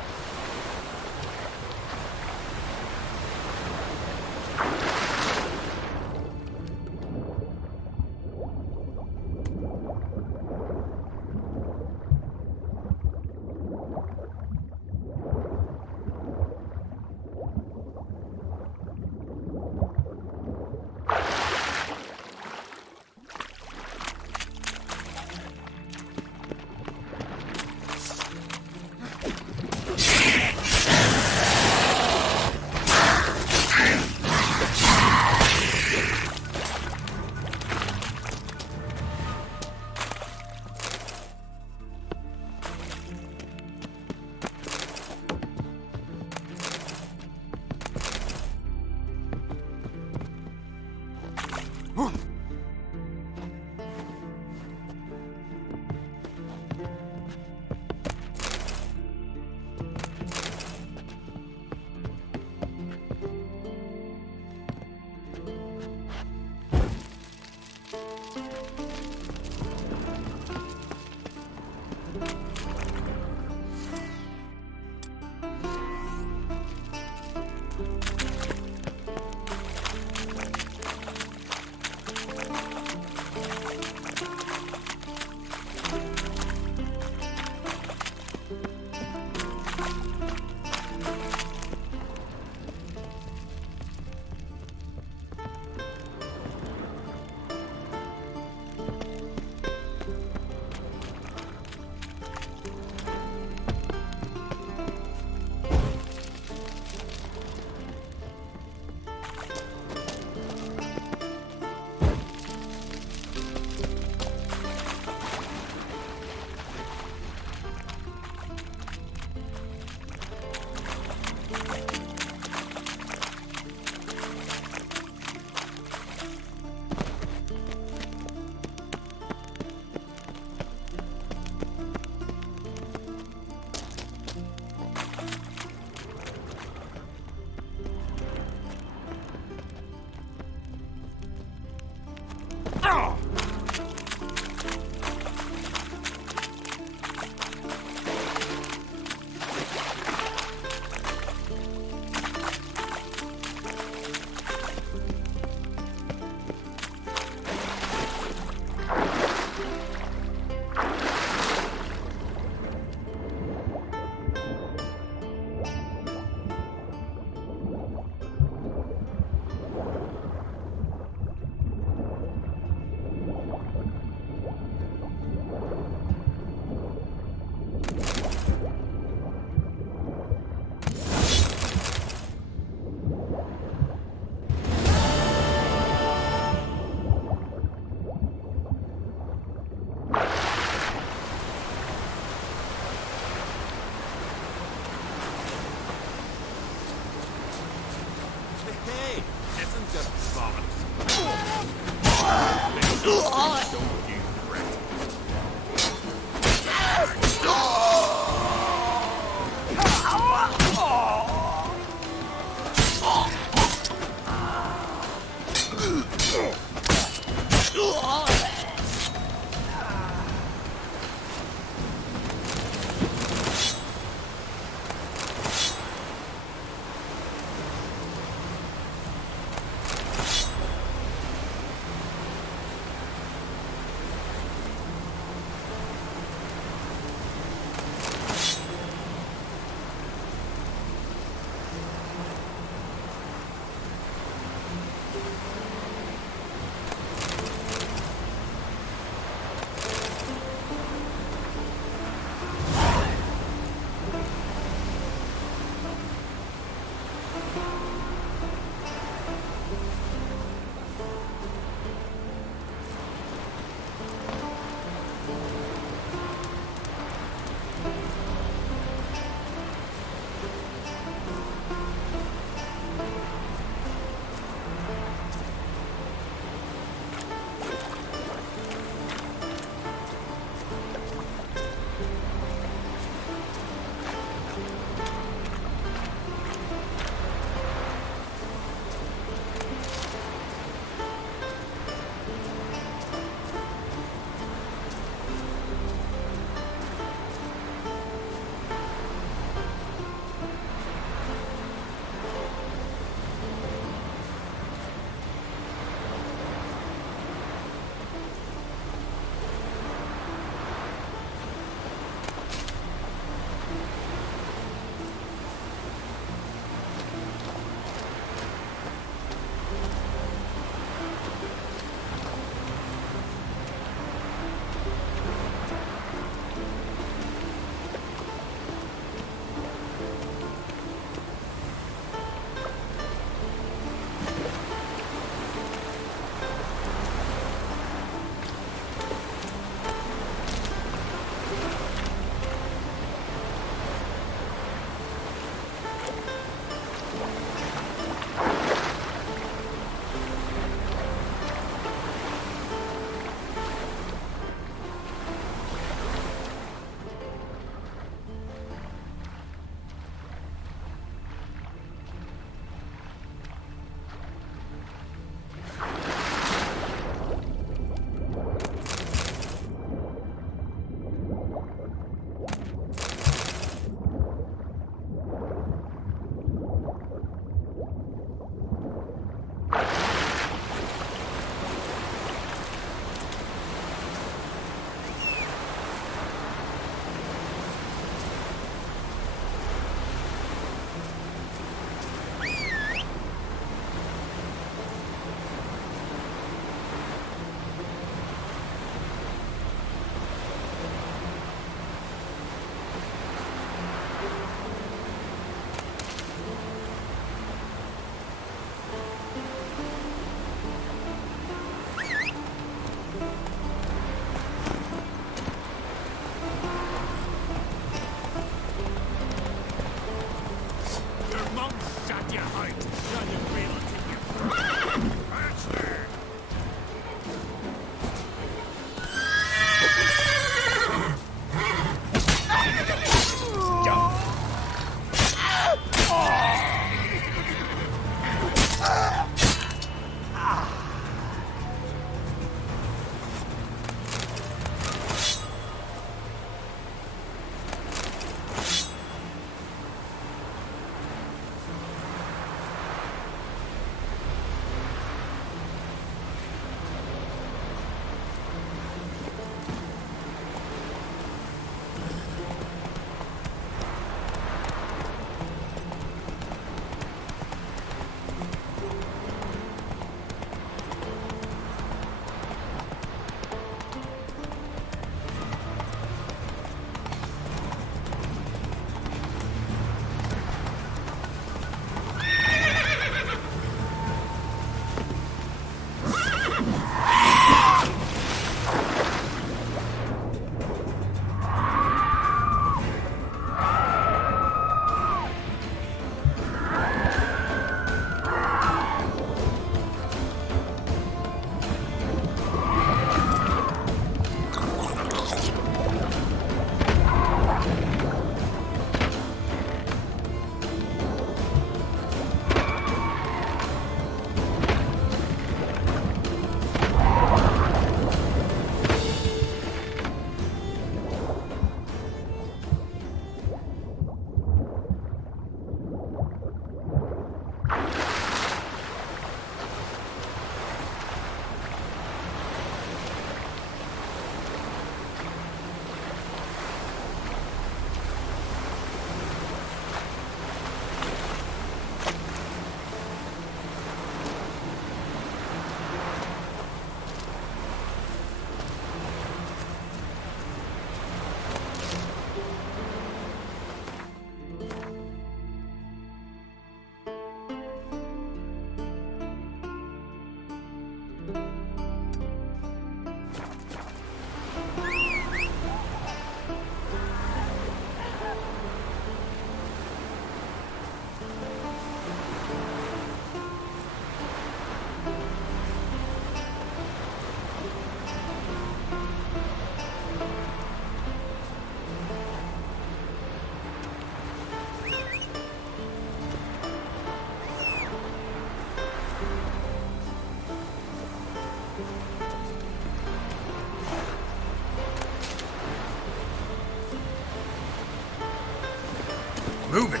Move it!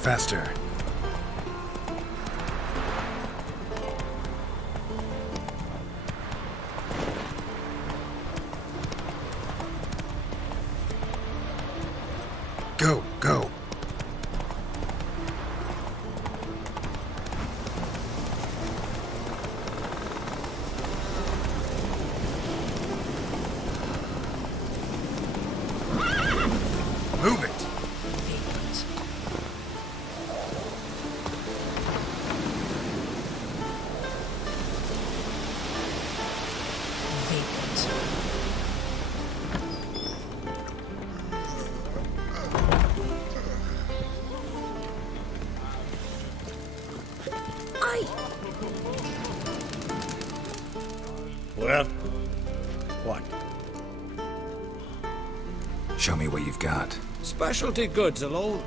Faster. Go, go. Move it. Well, what? Show me what you've got. Specialty goods alone.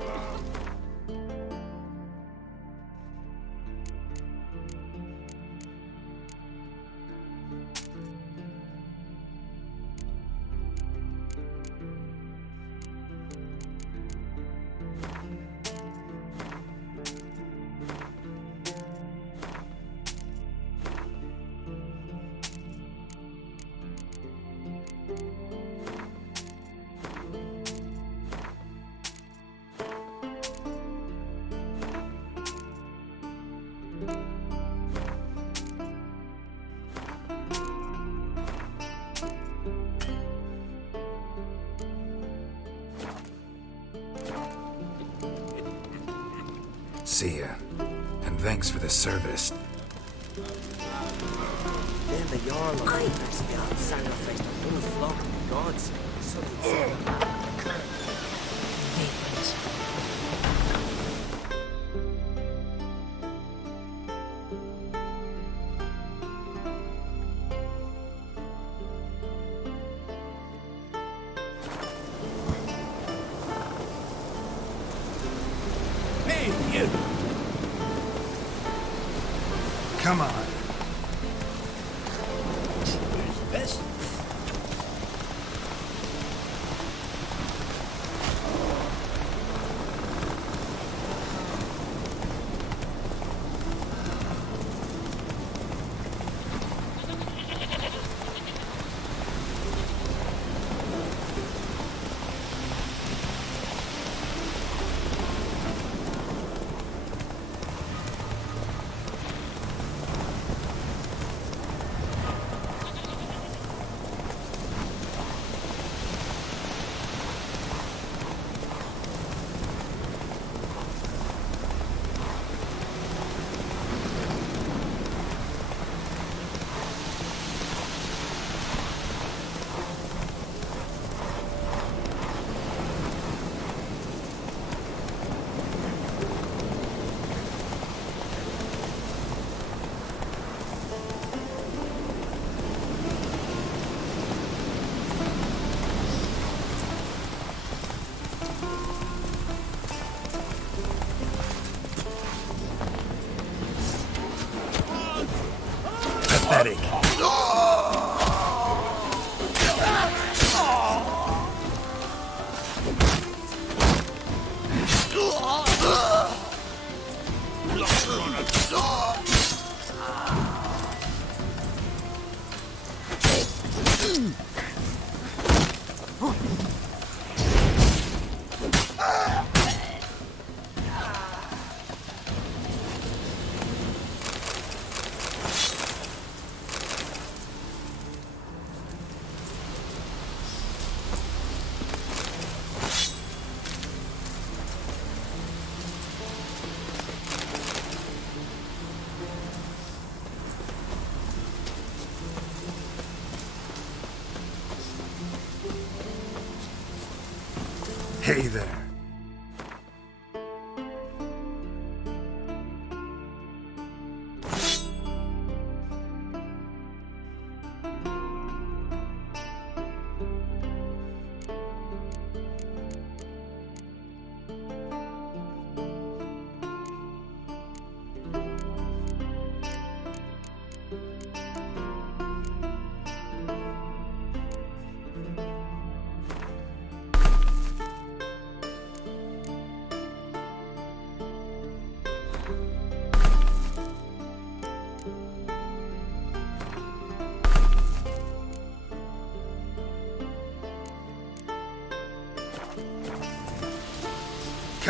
See ya. And thanks for the service. Then the Jarl of Underscald sacrificed a whole flock of gods, so they'd send them back. Hey, you! Come on. Who's the best? Pathetic. Hey there.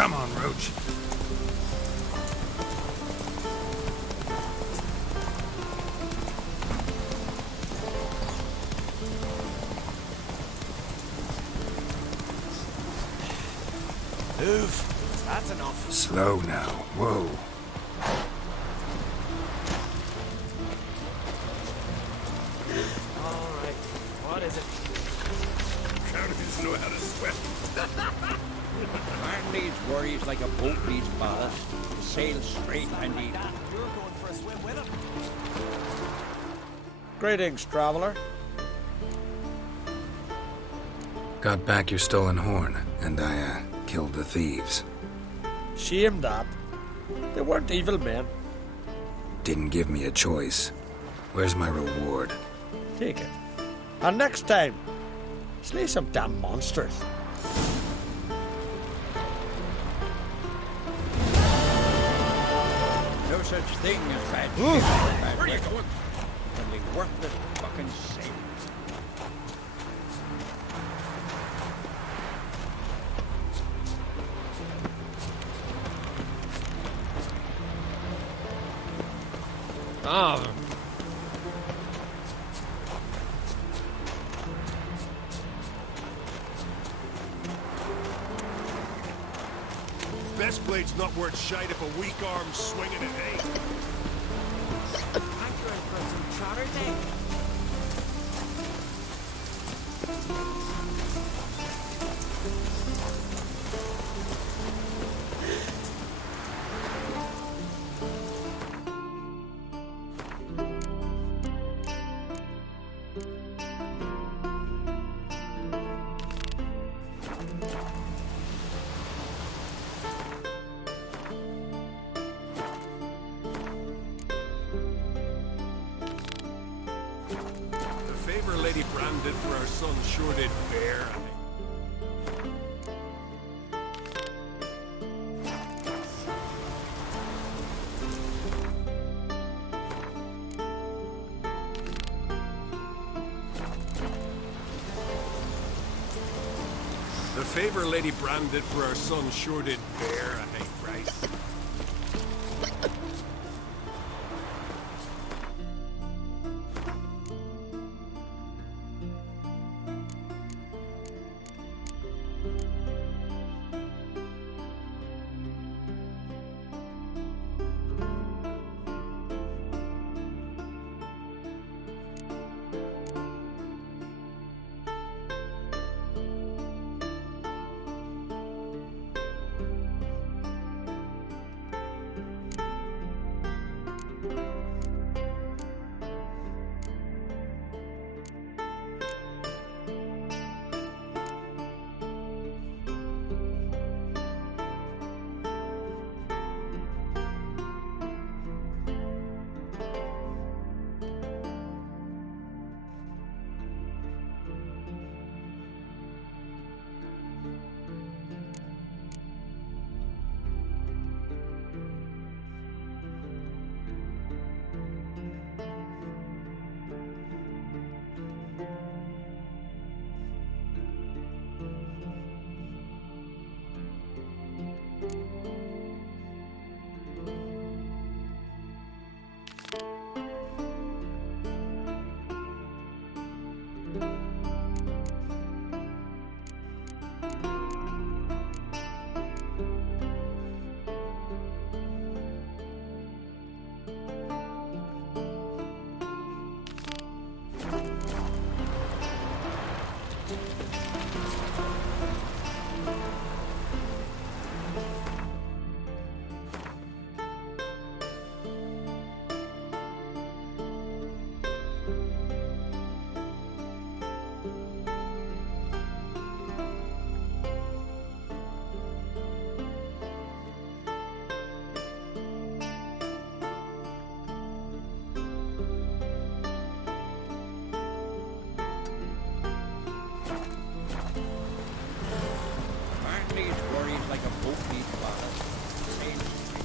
Come on, Roach. Move. That's enough. Slow now. Whoa. All right. What is it? Counties know how to sweat. Man needs worries like a boat needs ballast. Sail straight and eat. You're going for a swim with him. Greetings, traveler. Got back your stolen horn, and I, killed the thieves. Shame that. They weren't evil men. Didn't give me a choice. Where's my reward? Take it. And next time, slay some damn monsters. No such thing as bad shit. Where are you going? Only worthless fucking sailors. Oh. Best blade's not worth shite if a weak arm's swinging it, eh? Anchoring for some trotter day. The favor Lady Bran did for our son sure did bear. The favor Lady Bran did for our son sure did bear, I think, Bryce. Man needs worries like a boat needs ballast. Sail straight.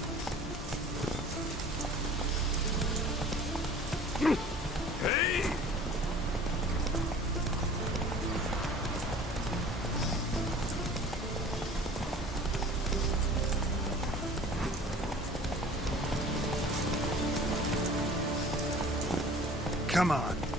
Hey! Come on.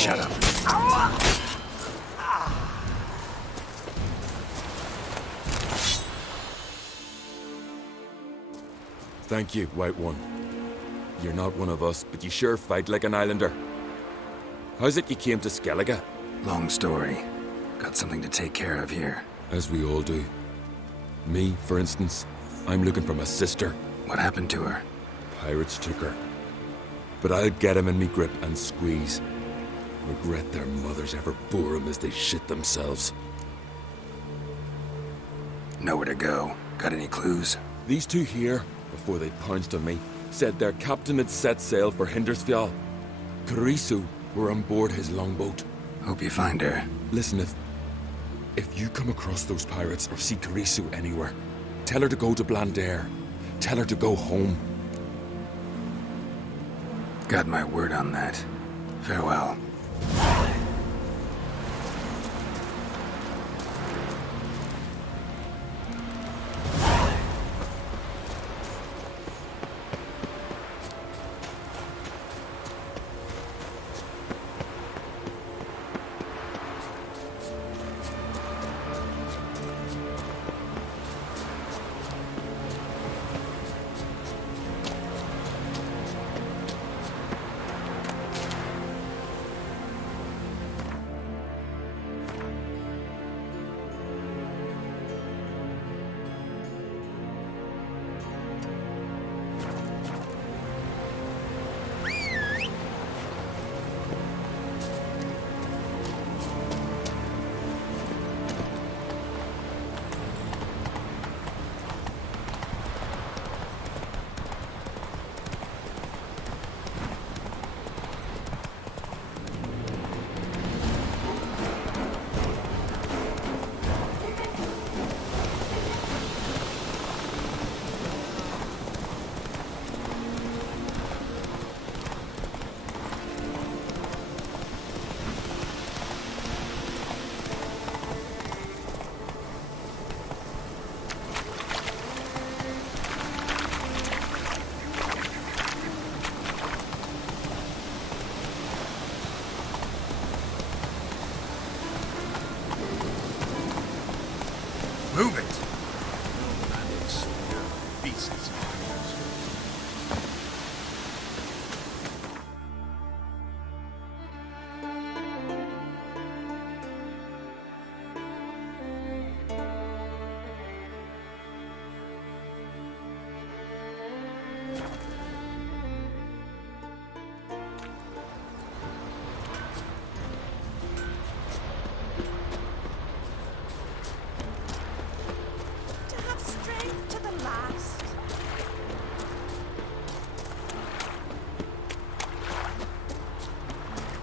Shut up. Thank you, White One. You're not one of us, but you sure fight like an islander. How's it you came to Skellige? Long story. Got something to take care of here. As we all do. Me, for instance, I'm looking for my sister. What happened to her? Pirates took her. But I'll get him in me grip and squeeze. Regret their mothers ever bore them as they shit themselves. Nowhere to go. Got any clues? These two here, before they pounced on me, said their captain had set sail for Hindersfjall. Karisu were on board his longboat. Hope you find her. Listen, if you come across those pirates or see Karisu anywhere, tell her to go to Blandair. Tell her to go home. Got my word on that. Farewell. beasts.